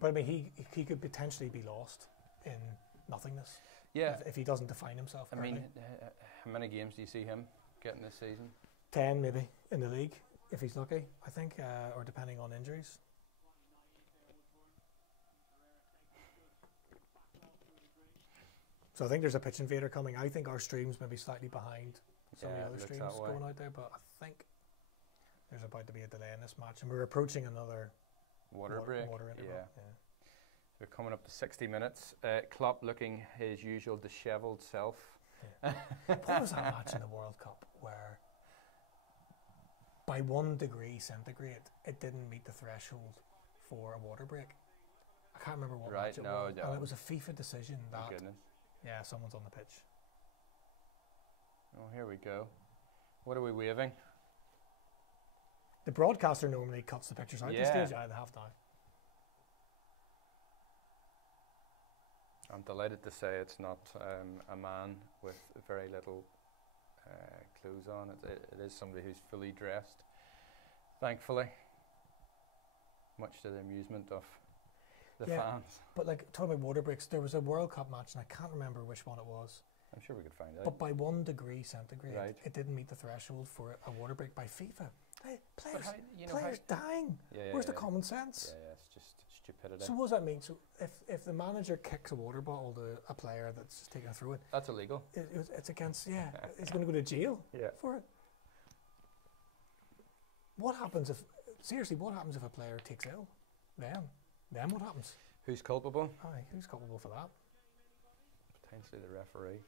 But I mean, he could potentially be lost in nothingness. Yeah. if he doesn't define himself. I mean, how many games do you see him getting this season? 10 maybe in the league if he's lucky, I think, or depending on injuries. So I think there's a pitch invader coming. I think our stream's maybe slightly behind some of the other streams going out there, but I think there's about to be a delay in this match, and we're approaching another water break. Water interval. Yeah. We're coming up to 60 minutes. Klopp looking his usual dishevelled self. Yeah. What was that match in the World Cup where by 1 degree centigrade it didn't meet the threshold for a water break? I can't remember what match it was. No. And it was a FIFA decision that Goodness. Yeah, someone's on the pitch. Oh, here we go. What are we waving? The broadcaster normally cuts the pictures out the stage. I have now. I'm delighted to say it's not a man with very little clothes on. It is somebody who's fully dressed, thankfully, much to the amusement of the fans. But like, talking about water breaks, there was a World Cup match, and I can't remember which one it was. I'm sure we could find out. But by 1 degree centigrade, it didn't meet the threshold for a water break by FIFA. Hey, players dying. Where's the common sense? Yeah, it's just stupidity. So what does that mean? So if the manager kicks a water bottle to a player that's just taking it through it, that's illegal. It's against, he's going to go to jail for it. What happens if a player takes ill? Then what happens? Who's culpable? Who's culpable for that? Potentially the referee.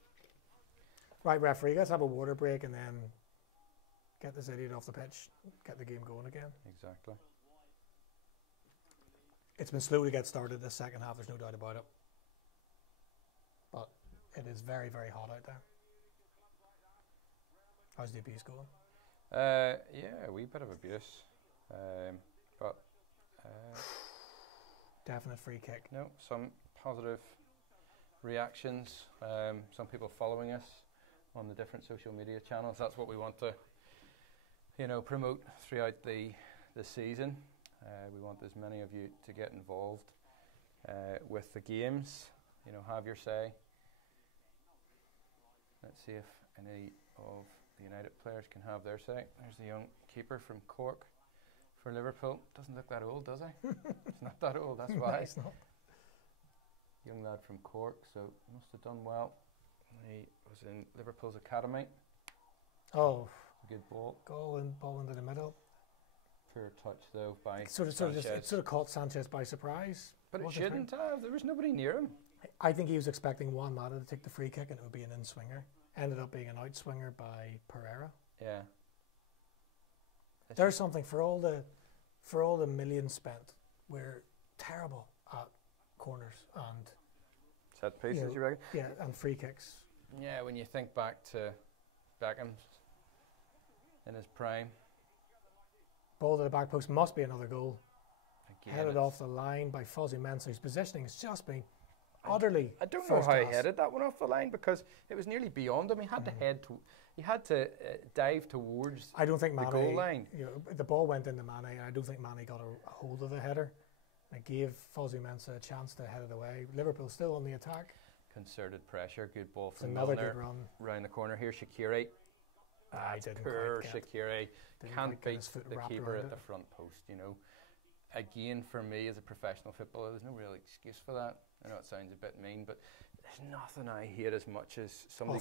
Right, referee, let's have a water break and then get this idiot off the pitch, get the game going again. Exactly. It's been slow to get started this second half, there's no doubt about it. But it is very, very hot out there. How's the abuse going? A wee bit of abuse. But definite free kick. No, some positive reactions. Some people following us on the different social media channels. That's what we want to, promote throughout the season. We want as many of you to get involved with the games. Have your say. Let's see if any of the United players can have their say. There's the young keeper from Cork for Liverpool. Doesn't look that old, does he? It's not that old, that's why. No, it's not. Young lad from Cork, so must have done well. He was in Liverpool's academy. Oh, good ball. Ball into the middle. Poor touch though by it Sanchez. sort of caught Sanchez by surprise. But it shouldn't have. There was nobody near him. I think he was expecting Juan Mata to take the free kick and it would be an in-swinger. Ended up being an out-swinger by Pereira. Yeah. There's something for all the millions spent. We're terrible at corners and set pieces, you reckon? Yeah, and free kicks. Yeah, when you think back to Beckham in his prime. Ball to the back post, must be another goal. Again, headed off the line by Fozzie Mensah, whose positioning has just been utterly. I don't know how he headed that one off the line because it was nearly beyond him. He had to he had to dive towards the goal line. The ball went into Mane, and I don't think Mane got a hold of the header. It gave Fozzie Mensah a chance to head it away. Liverpool still on the attack. Concerted pressure, good ball from another Milner. Good run. Round the corner here, Shaqiri. Poor Shaqiri. Can't beat the keeper at the front post, Again, for me as a professional footballer, there's no real excuse for that. I know it sounds a bit mean, but there's nothing I hate as much as somebody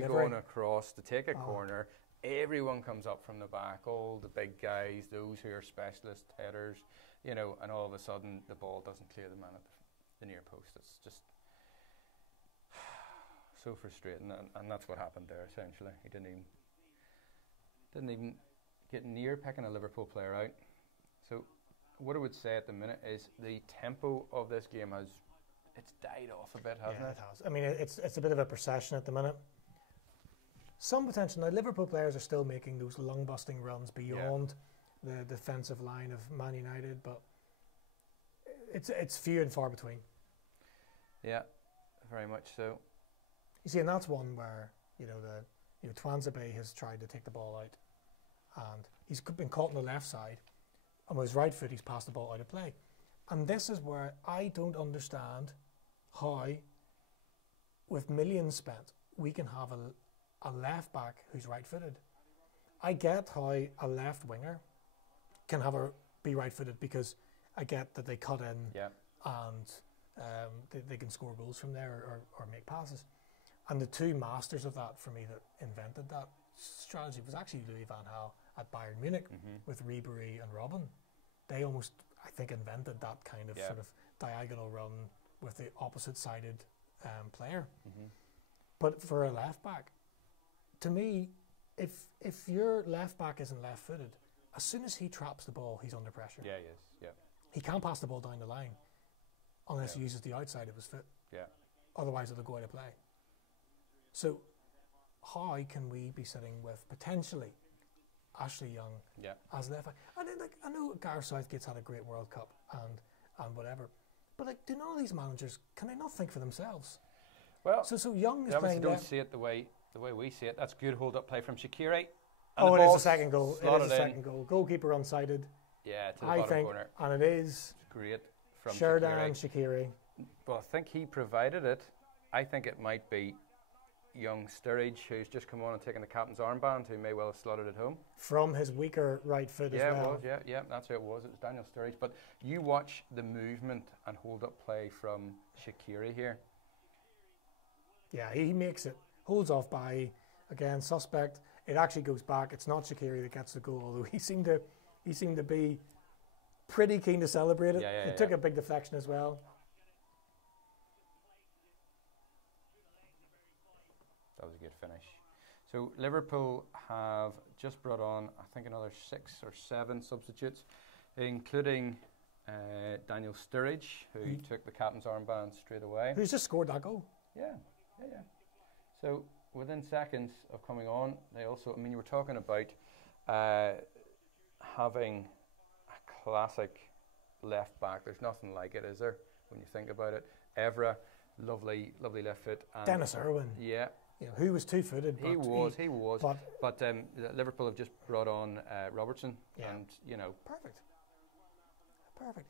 going across to take a corner. Everyone comes up from the back, all the big guys, those who are specialist headers, and all of a sudden the ball doesn't clear the man at the near post. It's just so frustrating, and that's what happened there essentially. He didn't even get near picking a Liverpool player out. So what I would say at the minute is the tempo of this game it's died off a bit, hasn't it? It has. I mean, it's a bit of a procession at the minute. Some potential. Now, Liverpool players are still making those lung-busting runs beyond the defensive line of Man United, but it's few and far between. Yeah, very much so. You see, and that's one where Twanzebe has tried to take the ball out, and he's been caught on the left side, and with his right foot he's passed the ball out of play. And this is where I don't understand how with millions spent, we can have a left back who's right-footed. I get how a left winger can be right-footed because I get that they cut in and they can score goals from there or make passes. And the two masters of that for me that invented that strategy was actually Louis van Gaal at Bayern Munich with Ribéry and Robben. They almost, I think, invented that kind of sort of diagonal run with the opposite-sided player. But for a left back, to me, if your left back isn't left-footed, as soon as he traps the ball, he's under pressure. Yeah, he is. Yeah. He can't pass the ball down the line unless he uses the outside of his foot. Yeah. Otherwise, it'll go out of play. So, how can we be sitting with potentially Ashley Young as left back? And then, I know Gareth Southgate's had a great World Cup and whatever, but do none of these managers, can they not think for themselves? Well, so Young is obviously playing don't see it the way we see it. That's good hold-up play from Shaqiri. Oh, it is a second goal. It is a second goal. Goalkeeper unsighted. Yeah, to the bottom corner. And it is great from Shaqiri. Well, I think he provided it. I think it might be young Sturridge, who's just come on and taken the captain's armband, who may well have slotted it home. From his weaker right foot as well. Yeah, it was. Yeah, that's who it was. It was Daniel Sturridge. But you watch the movement and hold-up play from Shaqiri here. Yeah, he makes it. Holds off by, again, suspect. It actually goes back. It's not Shaqiri that gets the goal, although he seemed to be pretty keen to celebrate it. It took a big deflection as well. That was a good finish. So Liverpool have just brought on, I think, another 6 or 7 substitutes, including Daniel Sturridge, who took the captain's armband straight away. Who's just scored that goal. Yeah. So within seconds of coming on, they also, I mean, you were talking about having a classic left back. There's nothing like it, is there, when you think about it? Evra, lovely left foot. And Dennis Irwin. Yeah. Who was two-footed. He was. But Liverpool have just brought on Robertson, and perfect.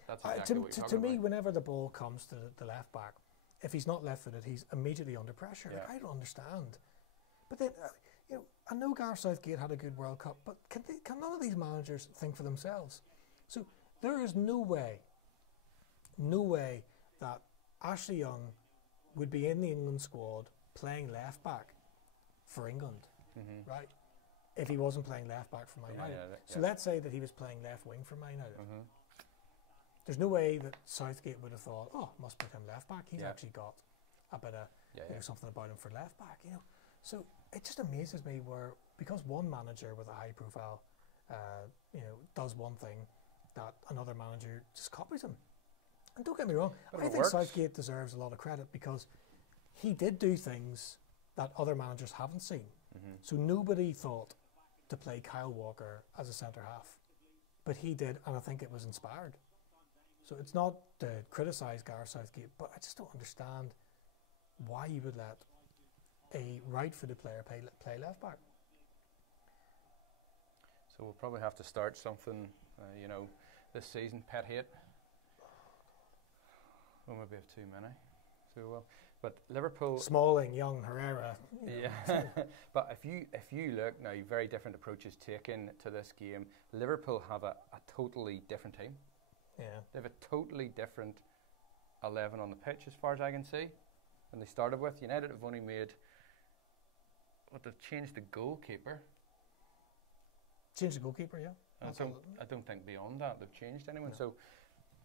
That's exactly what you're to me, about. whenever the ball comes to the left back, if he's not left-footed, he's immediately under pressure. Yeah. I don't understand. But then, I know Gareth Southgate had a good World Cup, but can none of these managers think for themselves? So there is no way that Ashley Young would be in the England squad playing left back for England, right? If he wasn't playing left back for Man United. So let's say that he was playing left wing for Man United. There's no way that Southgate would have thought, oh, must put him left back. He's actually got a bit of something about him for left back, So it just amazes me because one manager with a high profile, does one thing, that another manager just copies him. And don't get me wrong, I think Southgate deserves a lot of credit because he did do things that other managers haven't seen. So nobody thought to play Kyle Walker as a centre half, but he did, and I think it was inspired. So it's not to criticise Gareth Southgate, but I just don't understand why you would let a right-footed player play left back. So we'll probably have to start something, this season. Pet hate. Well, maybe have too many. So but Liverpool. Smalling, Young, Herrera. Yeah, but if you look now, very different approaches taken to this game. Liverpool have a totally different team. Yeah, they have a totally different 11 on the pitch, as far as I can see, than they started with. United have only made. They've changed the goalkeeper. Changed the goalkeeper, yeah. I don't think beyond that they've changed anyone. No. So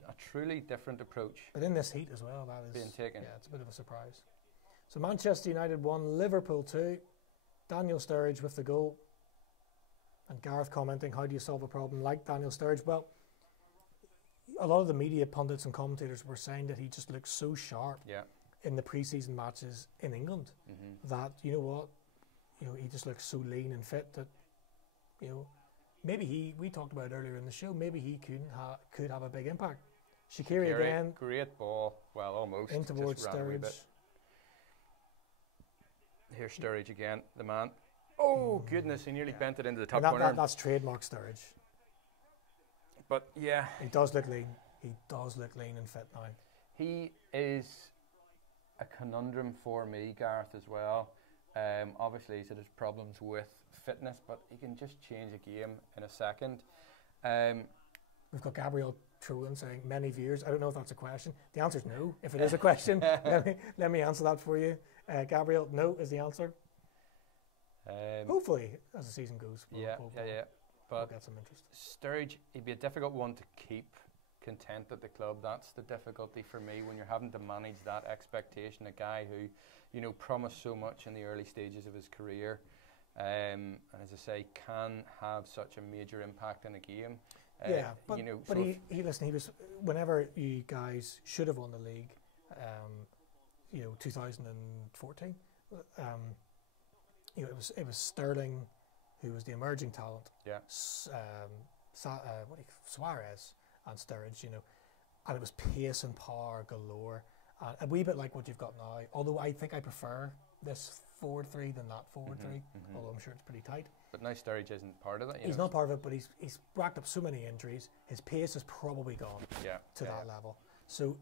a truly different approach. But in this heat as well, that is being taken. Yeah, it's a bit of a surprise. So Manchester United 1, Liverpool 2. Daniel Sturridge with the goal. And Gareth commenting, how do you solve a problem like Daniel Sturridge? Well, a lot of the media pundits and commentators were saying that he just looks so sharp in the pre-season matches in England that, you know what, he just looks so lean and fit that, maybe we talked about earlier in the show, maybe he could have a big impact. Shaqiri again. Great ball. Well, almost. In towards Sturridge. Here's Sturridge again, the man. Oh, goodness, he nearly bent it into the top corner. That's trademark Sturridge. But, yeah. He does look lean. He does look lean and fit now. He is a conundrum for me, Gareth, as well. Obviously, he said there's problems with fitness, but he can just change a game in a second. We've got Gabriel Trulin saying many viewers. I don't know if that's a question. The answer is no. If it is a question, let me answer that for you. Gabriel, no is the answer. Hopefully, as the season goes, we'll get some interest. Sturridge, he'd be a difficult one to keep content at the club. That's the difficulty for me when you're having to manage that expectation. A guy who, you know, promised so much in the early stages of his career, and as I say, can have such a major impact in a game. But, you know, but he was, whenever you guys should have won the league, 2014, it was Sterling who was the emerging talent. Yeah. Suarez and Sturridge, you know, and it was pace and power galore. A wee bit like what you've got now, although I think I prefer this forward three than that forward three, although I'm sure it's pretty tight. But now Sturridge isn't part of it. He's not part of it, but he's racked up so many injuries. His pace is probably gone to that level. So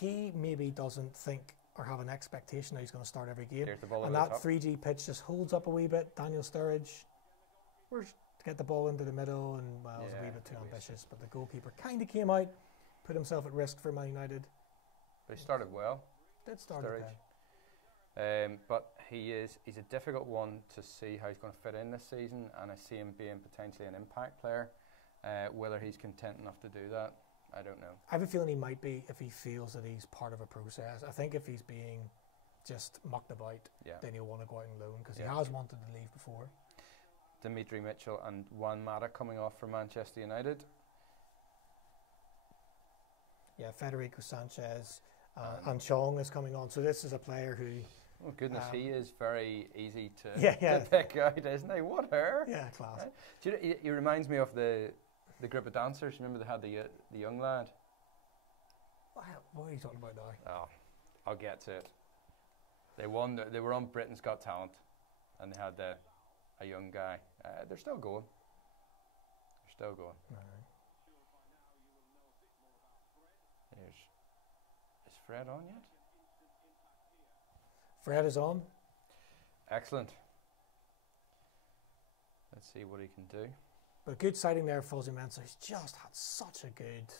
he maybe doesn't think or have an expectation that he's going to start every game. And that 3G pitch just holds up a wee bit. Daniel Sturridge, to get the ball into the middle, and it was a wee bit too ambitious. But the goalkeeper kind of came out, put himself at risk for Man United. But he started well. Did start okay. But he's a difficult one to see how he's going to fit in this season, and I see him being potentially an impact player. Whether he's content enough to do that, I don't know. I have a feeling he might be if he feels that he's part of a process. I think if he's being just mucked about, then he'll want to go out and loan, because he has wanted to leave before. Dimitri Mitchell and Juan Mata coming off for Manchester United. Yeah, Federico Sanchez and Chong is coming on. So this is a player who... Oh goodness, he is very easy to pick out, isn't he? What hair? Yeah, class. Right? Do you know, he reminds me of the group of dancers. Remember they had the young lad? What are you talking about now? Oh, I'll get to it. They won. They were on Britain's Got Talent, and they had a young guy. They're still going. All right. Is Fred on yet? Fred is on. Excellent. Let's see what he can do. But a good sighting there, Fozzie Mensah. He's just had such a good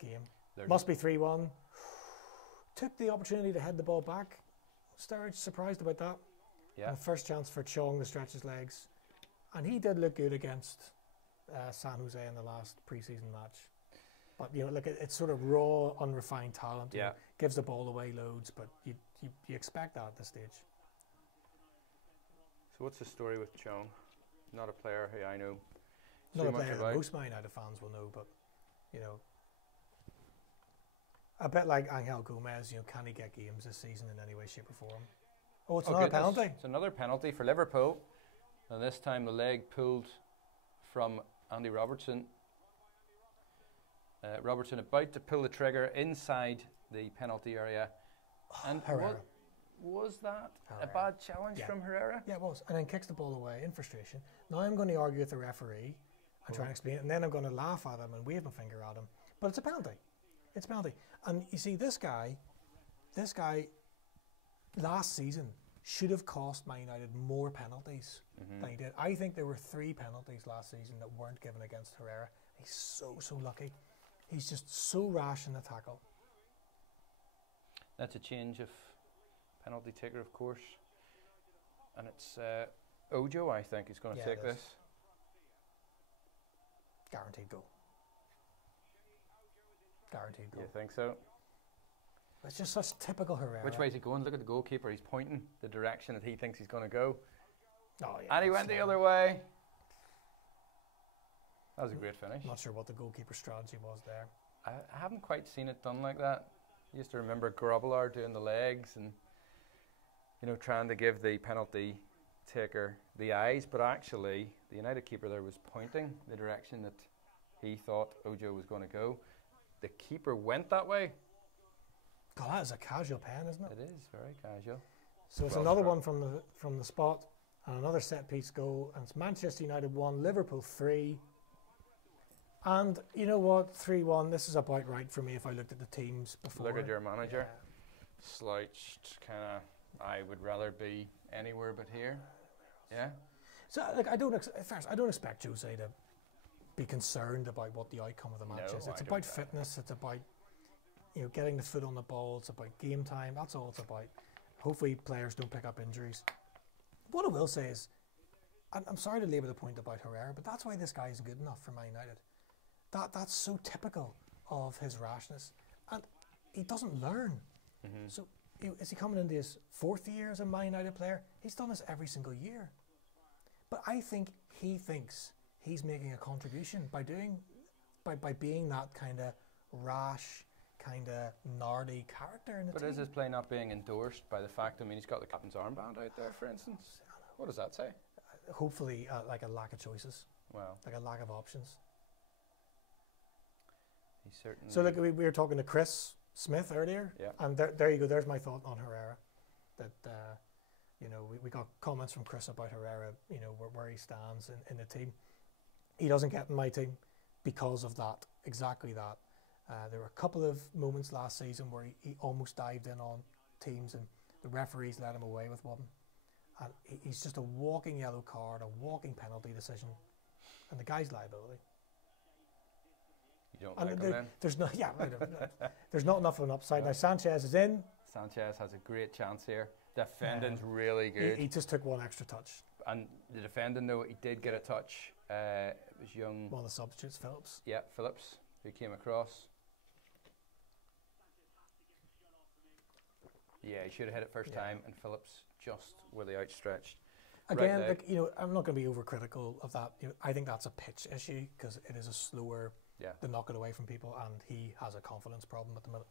game. Must be 3-1. Took the opportunity to head the ball back. Sturridge surprised about that. Yeah. And first chance for Chong to stretch his legs. And he did look good against San Jose in the last pre-season match. But, you know, look, it's sort of raw, unrefined talent. Yeah. Gives the ball away loads, but you expect that at this stage. So what's the story with Chong? Not a player who I know Not a player that most Man United fans will know, but, you know, a bit like Angel Gomez, you know, can he get games this season in any way, shape or form? Oh, it's another penalty. It's another penalty for Liverpool. And this time the leg pulled from Andy Robertson. Robertson about to pull the trigger inside the penalty area. And was that a bad challenge from Herrera? Yeah, it was. And then kicks the ball away in frustration. Now I'm going to argue with the referee and try and explain it. And then I'm going to laugh at him and wave my finger at him. But it's a penalty. It's a penalty. And you see, this guy last season should have cost Man United more penalties than he did. I think there were 3 penalties last season that weren't given against Herrera. He's so lucky. He's just so rash in the tackle. That's a change of penalty taker, of course. And it's Ojo, I think, is going to take this. Guaranteed goal. Guaranteed goal. You think so? It's just such typical Herrera. Which way is he going? Look at the goalkeeper. He's pointing the direction that he thinks he's going to go. Oh, yeah, and he went the other way. That was a great finish. Not sure what the goalkeeper's strategy was there. I haven't quite seen it done like that. I used to remember Grobbelaar doing the legs and, you know, trying to give the penalty taker the eyes, but actually the United keeper there was pointing the direction that he thought Ojo was going to go. The keeper went that way. God, that is a casual pen, isn't it? It is very casual. So it's another one from the spot, and another set piece goal, and it's Manchester United 1, Liverpool 3. And you know what? 3-1. This is about right for me if I looked at the teams before. Look at your manager. Slouched, kind of. I would rather be anywhere but here. Yeah. So, like, I don't expect Jose to be concerned about what the outcome of the match is. It's about fitness. It's about getting the foot on the ball. It's about game time. That's all it's about. Hopefully, players don't pick up injuries. What I will say is, I'm sorry to labour the point about Herrera, but that's why this guy is good enough for Man United. That's so typical of his rashness, and he doesn't learn. Mm-hmm. So, is he coming into his 4th year as a Man United player? He's done this every single year. But I think he thinks he's making a contribution by being that kind of rash, kind of gnarly character in the team. But is his play not being endorsed by the fact, he's got the captain's armband out there, for instance? What does that say? Hopefully, like a lack of choices. Wow. Like a lack of options. He's certainly... So, like, we were talking to Chris Smith earlier, and there you go. There's my thought on Herrera. That we got comments from Chris about Herrera. Where he stands in the team. He doesn't get in my team because of that. Exactly that. There were a couple of moments last season where he almost dived in on teams, and the referees let him away with one. And he's just a walking yellow card, a walking penalty decision, and the guy's liability. You don't like him then? There's not enough of an upside. Now Sanchez is in. Sanchez has a great chance here. Defending's really good. He just took one extra touch. And the defending, though, he did get a touch. It was young. One of the substitutes, Phillips. Yeah, Phillips, who came across. Yeah, he should have hit it first time, and Phillips just with the outstretched. Again, I'm not going to be overcritical of that. I think that's a pitch issue because it is a slower to knock it away from people, and he has a confidence problem at the minute.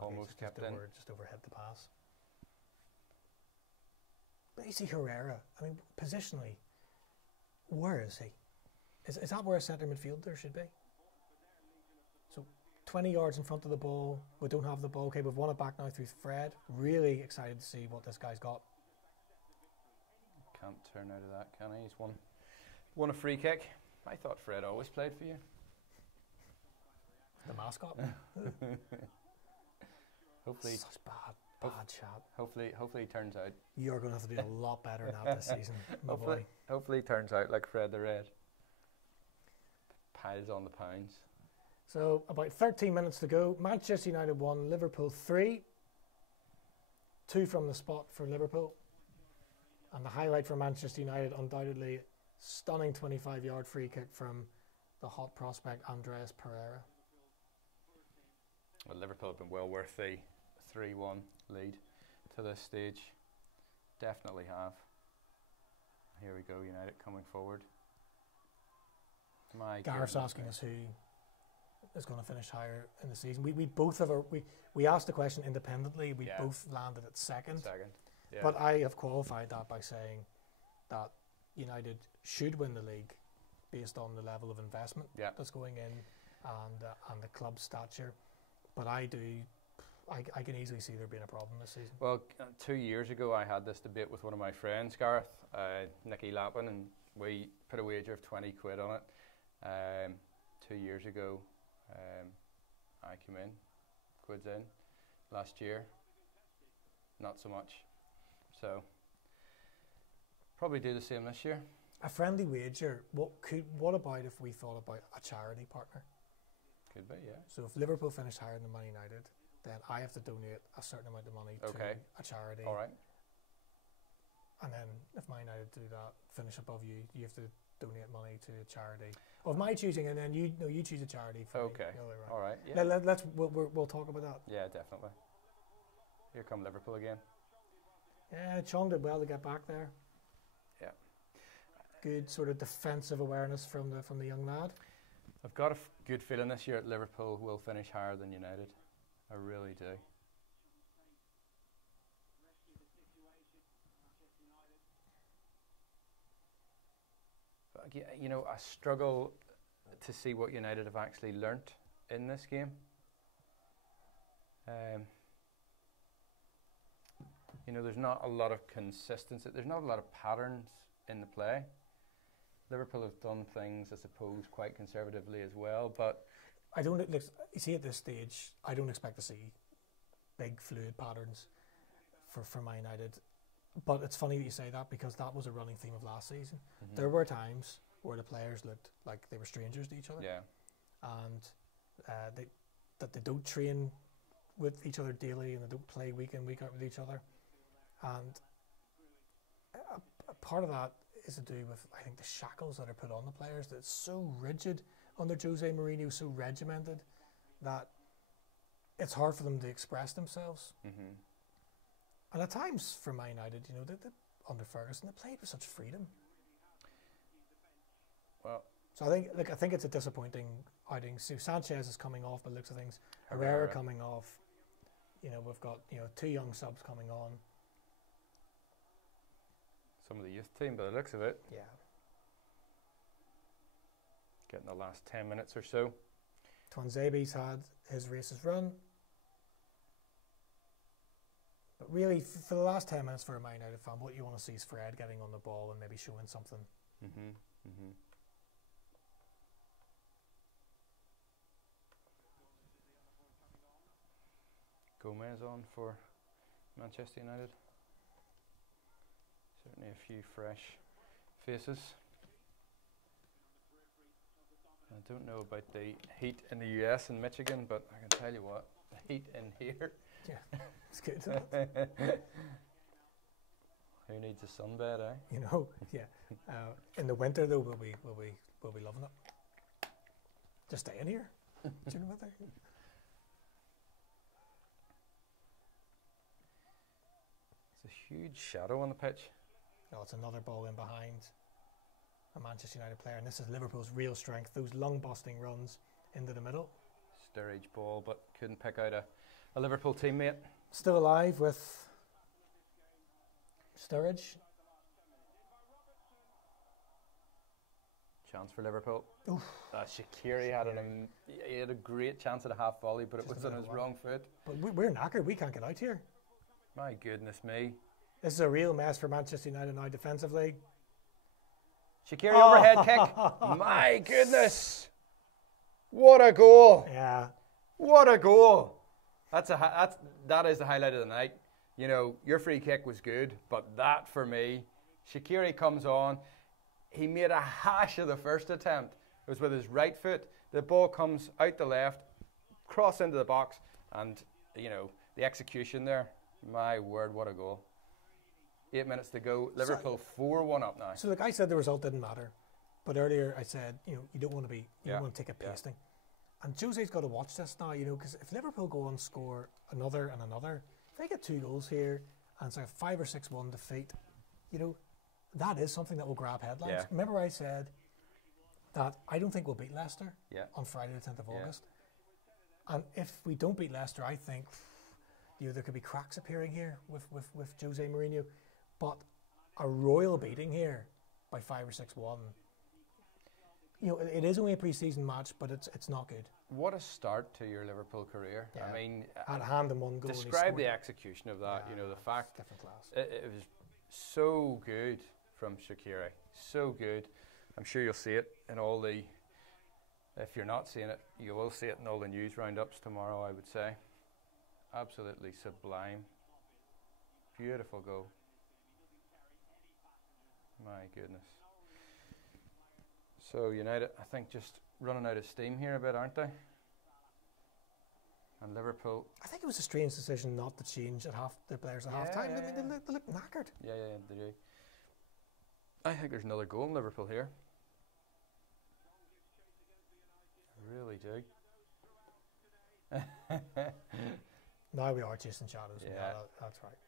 Almost kept in. Just overhit the pass. But you see Herrera, positionally, where is he? Is that where a centre midfielder should be? So 20 yards in front of the ball. We don't have the ball. Okay, we've won it back now through Fred. Really excited to see what this guy's got. Can't turn out of that, can he? He's won a free kick. I thought Fred always played for you. The mascot. Hopefully, such bad chat. Hopefully he turns out. You're going to have to do a lot better than that this season, my boy. Hopefully he turns out like Fred the Red. Piles on the pounds. So about 13 minutes to go. Manchester United 1, Liverpool 3. 2 from the spot for Liverpool. And the highlight for Manchester United, undoubtedly, stunning 25-yard free kick from the hot prospect Andreas Pereira. Well, Liverpool have been well worth the 3-1 lead to this stage. Definitely have. Here we go, United coming forward. Gareth's asking us who is going to finish higher in the season. We both have we asked the question independently. We both landed at second. Yeah. But I have qualified that by saying that United should win the league based on the level of investment that's going in and the club's stature. But I can easily see there being a problem this season. Well, 2 years ago I had this debate with one of my friends, Gareth, Nicky Lappin, and we put a wager of 20 quid on it. 2 years ago I came in, quids in. Last year, not so much. So, probably do the same this year. A friendly wager, what about if we thought about a charity partner? Could be, yeah. So if Liverpool finish higher than Man United, then I have to donate a certain amount of money to a charity. All right. And then if Man United do that, finish above you, you have to donate money to a charity of my choosing, and then you choose a charity for me. All right. Yeah. We'll talk about that. Yeah, definitely. Here come Liverpool again. Yeah, Chong did well to get back there. Yeah. Good sort of defensive awareness from the young lad. I've got a good feeling this year at Liverpool will finish higher than United. I really do. But, I struggle to see what United have actually learnt in this game. You know, there's not a lot of consistency. There's not a lot of patterns in the play. Liverpool have done things, I suppose, quite conservatively as well, but I don't look. You see, at this stage, I don't expect to see big fluid patterns for Man United. But it's funny that you say that, because that was a running theme of last season. mm-hmm. There were times where the players looked like they were strangers to each other, yeah, and they don't train with each other daily, and they don't play week in, week out with each other. And a part of that is to do with, I think, the shackles that are put on the players. That it's so rigid under Jose Mourinho, so regimented, that it's hard for them to express themselves. mm-hmm. And at times, for Man United, you know, they under Ferguson, they played with such freedom. Well, so I think it's a disappointing outing. So Sanchez is coming off by the looks of things. Herrera coming off. You know, we've got, you know, 2 young subs coming on. some of the youth team by the looks of it. Yeah. Getting the last 10 minutes or so. Tuanzebe's had his races run. But really, for the last 10 minutes for a Man United fan, what you want to see is Fred getting on the ball and maybe showing something. Mm-hmm. Mm-hmm. Gomez on for Manchester United. Certainly a few fresh faces. I don't know about the heat in the US and Michigan, but I can tell you what, the heat in here. Yeah, it's good. Who needs a sunbed, eh? You know, yeah. In the winter though, we'll be loving it. Just staying here during the winter. It's a huge shadow on the pitch. Oh, it's another ball in behind a Manchester United player, and this is Liverpool's real strength, those lung busting runs into the middle. Sturridge ball, but couldn't pick out a Liverpool teammate. Still alive with Sturridge. Chance for Liverpool. Oof. Shaqiri he had a great chance at a half volley, but it was on his wrong foot. But we're knackered, we can't get out here. My goodness me. This is a real mess for Manchester United now defensively. Shaqiri overhead kick. My goodness. What a goal. Yeah. What a goal. That is the highlight of the night. You know, your free kick was good, but that for me, Shaqiri comes on. He made a hash of the first attempt. It was with his right foot. The ball comes out the left, cross into the box, and, you know, the execution there. My word, what a goal. 8 minutes to go. Liverpool 4-1 up now. So, look, I said the result didn't matter. But earlier I said, you know, you don't want to want to take a pasting. Yeah. And Jose's got to watch this now, you know, because if Liverpool go and score another and another, if they get 2 goals here and it's like a 5 or 6-1 defeat, you know, that is something that will grab headlines. Yeah. Remember I said that I don't think we'll beat Leicester on Friday the 10th of August. And if we don't beat Leicester, I think, you know, there could be cracks appearing here with Jose Mourinho. But a royal beating here by 5 or 6-1, you know, it is only a pre-season match, but it's not good. What a start to your Liverpool career. Yeah. I mean, had a hand in one goal. Describe the execution of that. You know, the fact different class. It was so good from Shaqiri, so good. I'm sure you'll see it in all the. If you're not seeing it, you will see it in all the news roundups tomorrow, I would say. Absolutely sublime. Beautiful goal. My goodness. So United, I think, just running out of steam here a bit, aren't they? And Liverpool. I think it was a strange decision not to change the players at half time. I mean, they look knackered. Yeah, they do. I think there's another goal in Liverpool here. I really do. Now we are chasing shadows. Yeah, that's right.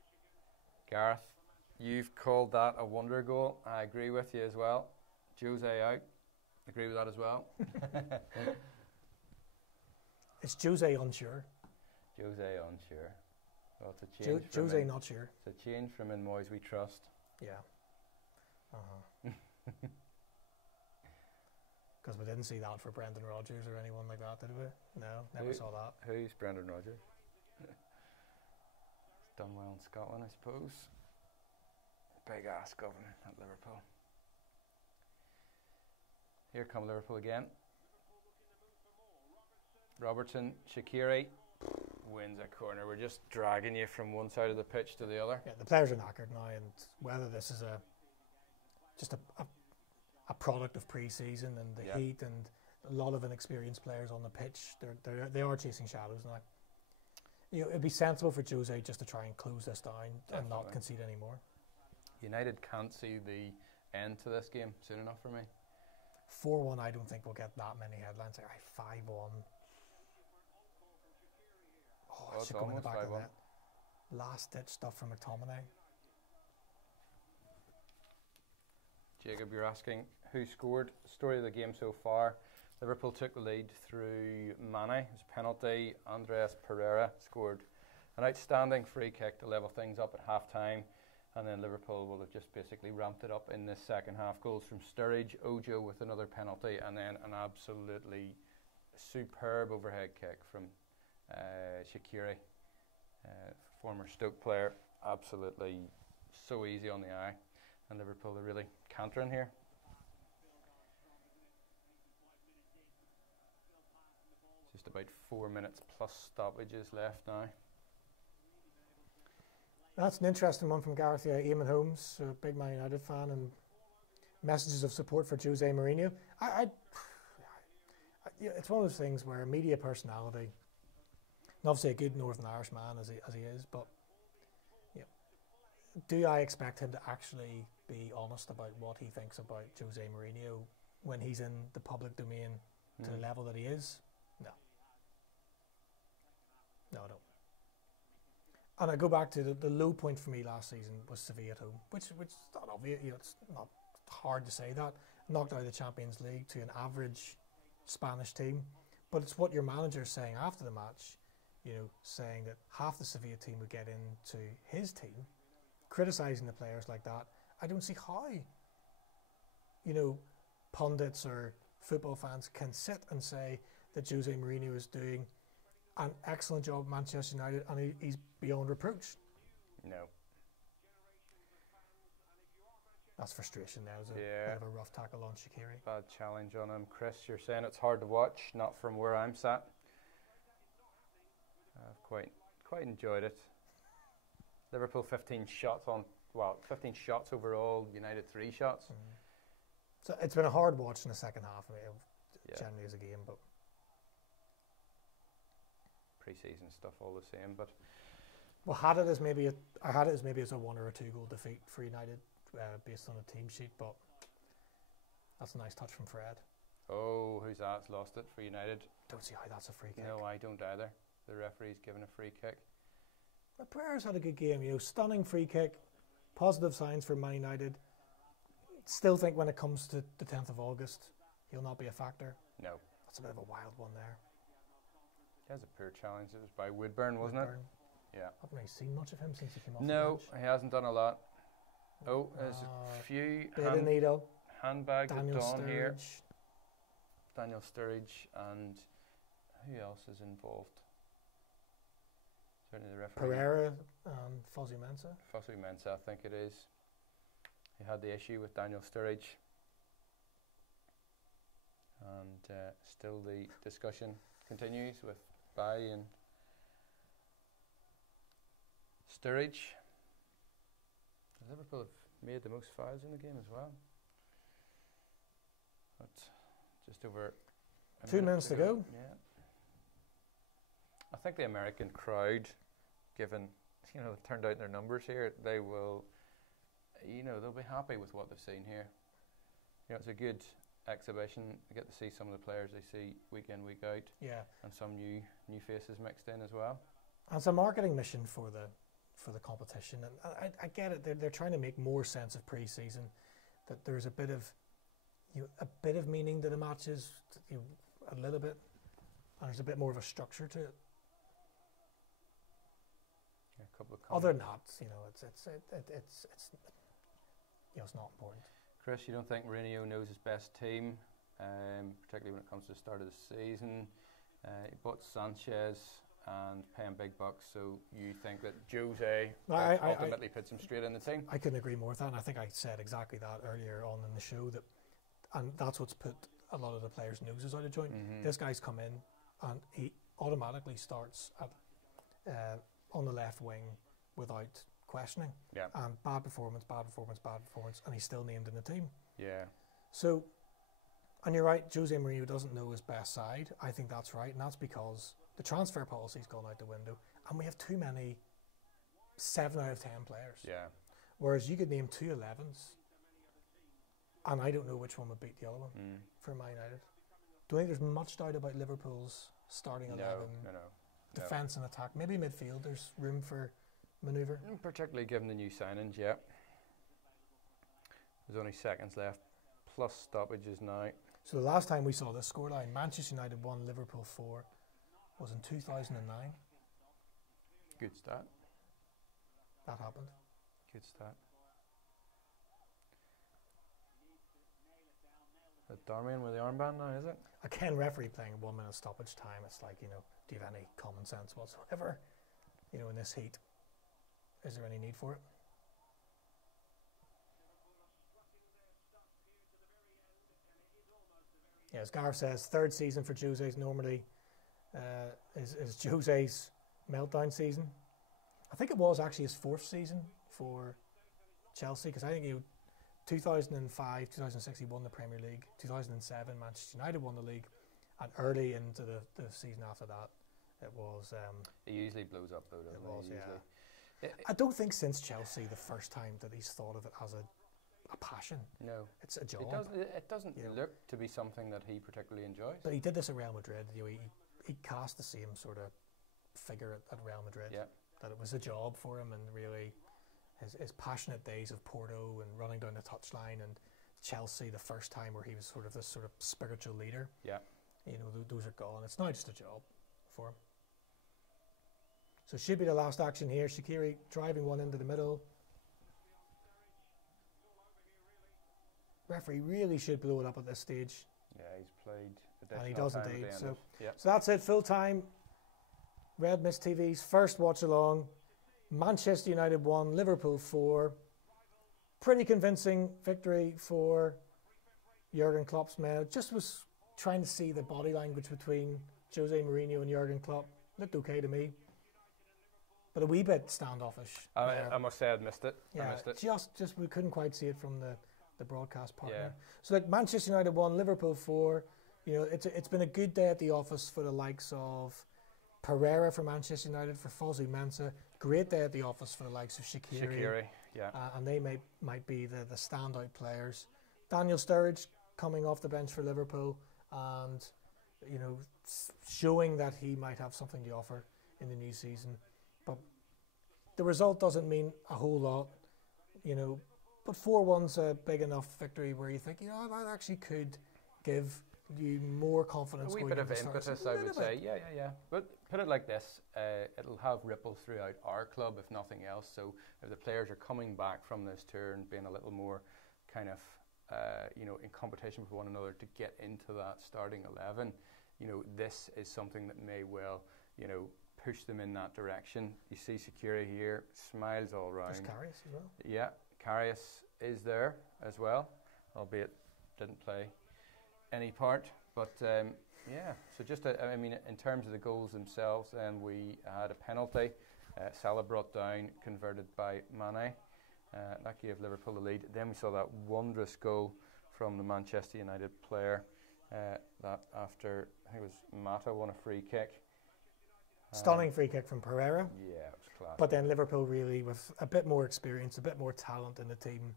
Gareth, you've called that a wonder goal. I agree with you as well. Jose out. Agree with that as well. It's Jose unsure. Jose unsure. Well, it's a change. Jose not sure. It's a change from In Moyes We Trust. Yeah. Because we didn't see that for Brendan Rodgers or anyone like that, did we? No, never saw that. Who's Brendan Rodgers? done well in Scotland, I suppose. Big ass governor at Liverpool. Here come Liverpool again. Robertson, Shaqiri wins a corner. We're just dragging you from one side of the pitch to the other. Yeah, the players are knackered now, and whether this is just a product of pre-season and the heat and a lot of inexperienced players on the pitch, they are chasing shadows now. You know, it'd be sensible for Jose just to try and close this down and not concede anymore. United can't see the end to this game soon enough for me. 4-1, I don't think we'll get that many headlines. Like 5-1. Oh, it should go in the back of that. Last ditch stuff from McTominay. Jacob, you're asking who scored. Story of the game so far. Liverpool took the lead through Mane. It was a penalty. Andreas Pereira scored an outstanding free kick to level things up at half time. And then Liverpool will have just basically ramped it up in this second half. Goals from Sturridge, Ojo with another penalty, and then an absolutely superb overhead kick from Shaqiri, former Stoke player. Absolutely so easy on the eye. And Liverpool are really cantering here. Just about 4 minutes plus stoppages left now. That's an interesting one from Gareth Eamon Holmes, a big Man United fan, and messages of support for Jose Mourinho. It's one of those things where a media personality, and obviously a good Northern Irish man as he is, but do I expect him to actually be honest about what he thinks about Jose Mourinho when he's in the public domain to the level that he is? No. No, I don't. And I go back to the low point for me last season was Sevilla at home, which is not obvious. You know, it's not hard to say that. Knocked out of the Champions League to an average Spanish team, but it's what your manager is saying after the match. You know, saying that half the Sevilla team would get into his team, criticising the players like that. I don't see how, you know, pundits or football fans can sit and say that Jose Mourinho is doing an excellent job at Manchester United and he's beyond reproach. No. That's frustration now. It was a bit of a rough tackle on Shaqiri. Bad challenge on him. Chris, you're saying it's hard to watch, not from where I'm sat. I've quite enjoyed it. Liverpool 15 shots overall, United 3 shots. So it's been a hard watch in the second half generally as a game, but pre-season stuff all the same. But I had it as maybe a 1 or a 2 goal defeat for United based on a team sheet, but that's a nice touch from Fred. Oh, who's that's lost it for United? Don't see how that's a free kick. No, I don't either. The referee's given a free kick. But Pereira's had a good game, you know, stunning free kick, positive signs for Man United. Still think when it comes to the 10th of August, he'll not be a factor. No. That's a bit of a wild one there. He has a poor challenge. It was by Woodburn, wasn't it? Yeah. I haven't really seen much of him since he came off the bench. No, he hasn't done a lot. Oh, there's a few handbags at dawn here. Daniel Sturridge, and who else is involved? Certainly the referee. Pereira and Fosu Mensah. Fosu Mensah, I think it is. He had the issue with Daniel Sturridge. And still the discussion continues with Bailly and Sturridge. Liverpool have made the most fouls in the game as well. But just over 2 minutes to go. Yeah. I think the American crowd, given it turned out in their numbers here, they will, they'll be happy with what they've seen here. It's a good exhibition. They get to see some of the players they see week in, week out. Yeah. And some new faces mixed in as well. And it's a marketing mission for the competition, and I get it. They're trying to make more sense of pre-season. That there's a bit of meaning to the matches, a little bit, and there's a bit more of a structure to it. Yeah, a couple of other than that, it's not important. Chris, you don't think Mourinho knows his best team, particularly when it comes to the start of the season? He bought Sanchez and paying big bucks. So you think that Jose ultimately puts him straight in the team? I couldn't agree more with that. And I think I said exactly that earlier on in the show, and that's what's put a lot of the players' noses out of joint. This guy's come in and he automatically starts at, on the left wing without questioning. Yeah. And bad performance, and he's still named in the team. Yeah. So, and you're right, Jose Mourinho doesn't know his best side. I think that's right, and that's because the transfer policy's gone out the window, and we have too many 7 out of 10 players. Yeah. Whereas you could name 2 11s, and I don't know which one would beat the other one for Man United. Don't think there's much doubt about Liverpool's starting 11, defence and attack. Maybe midfield, there's room for manoeuvre. Particularly given the new signings, yeah. There's only seconds left, plus stoppages now. So the last time we saw this scoreline, Manchester United 1, Liverpool 4, was in 2009. Good start. That happened. Good start. Darmian with the armband now, is it? A Ken referee playing a 1 minute stoppage time. It's like, do you have any common sense whatsoever? In this heat, is there any need for it? Yeah, as Gareth says, 3rd season for Jose's normally is Jose's meltdown season. I think it was actually his 4th season for Chelsea, because I think 2005, 2006 he won the Premier League, 2007 Manchester United won the league, and early into the season after that it was... it usually blows up though, doesn't it? Was, yeah. I don't think since Chelsea the first time that he's thought of it as a passion. No. It's a job. It doesn't look to be something that he particularly enjoys. But he did this at Real Madrid. He cast the same sort of figure at Real Madrid. Yeah. That it was a job for him, and really his passionate days of Porto and running down the touchline, and Chelsea the first time where he was sort of this sort of spiritual leader. Yeah. Those are gone. It's now just a job for him. So should be the last action here. Shaqiri driving one into the middle. Referee really should blow it up at this stage. Yeah, he's played additional and he does time indeed. So that's it, full time. Red Mist TV's first watch along. Manchester United 1, Liverpool 4. Pretty convincing victory for Jurgen Klopp's men. Just was trying to see the body language between Jose Mourinho and Jurgen Klopp. Looked okay to me, but a wee bit standoffish. I must say I missed it. Yeah, I missed it. Just we couldn't quite see it from the broadcast partner. Yeah. So like Manchester United 1, Liverpool 4. It's been a good day at the office for the likes of Pereira for Manchester United, for Fosu Mensah. Great day at the office for the likes of Shaqiri. Yeah. And they might be the standout players. Daniel Sturridge coming off the bench for Liverpool, and showing that he might have something to offer in the new season. But the result doesn't mean a whole lot, but 4-1's a big enough victory where you think, that actually could give you more confidence. A wee bit of impetus, I would say. Yeah. But put it like this, it'll have ripples throughout our club, if nothing else. So if the players are coming back from this tour and being a little more kind of, in competition with one another to get into that starting 11, this is something that may well, push them in that direction. You see Shaqiri here, smiles all round. There's Karius as well. Yeah, Karius is there as well, albeit didn't play any part. But so just in terms of the goals themselves, we had a penalty. Salah brought down, converted by Mane. That gave Liverpool the lead. Then we saw that wondrous goal from the Manchester United player. That after, I think it was Mata won a free kick. Stunning free kick from Pereira. Yeah, it was class. But then Liverpool really, with a bit more experience, a bit more talent in the team,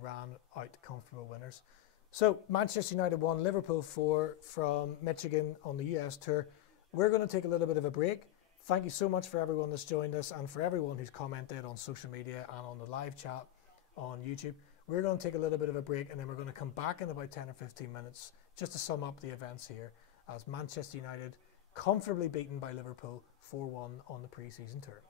ran out comfortable winners. So Manchester United 1, Liverpool 4 from Michigan on the US tour. We're going to take a little bit of a break. Thank you so much for everyone that's joined us, and for everyone who's commented on social media and on the live chat on YouTube. We're going to take a little bit of a break, and then we're going to come back in about 10 or 15 minutes just to sum up the events here, as Manchester United comfortably beaten by Liverpool 4-1 on the pre-season tour.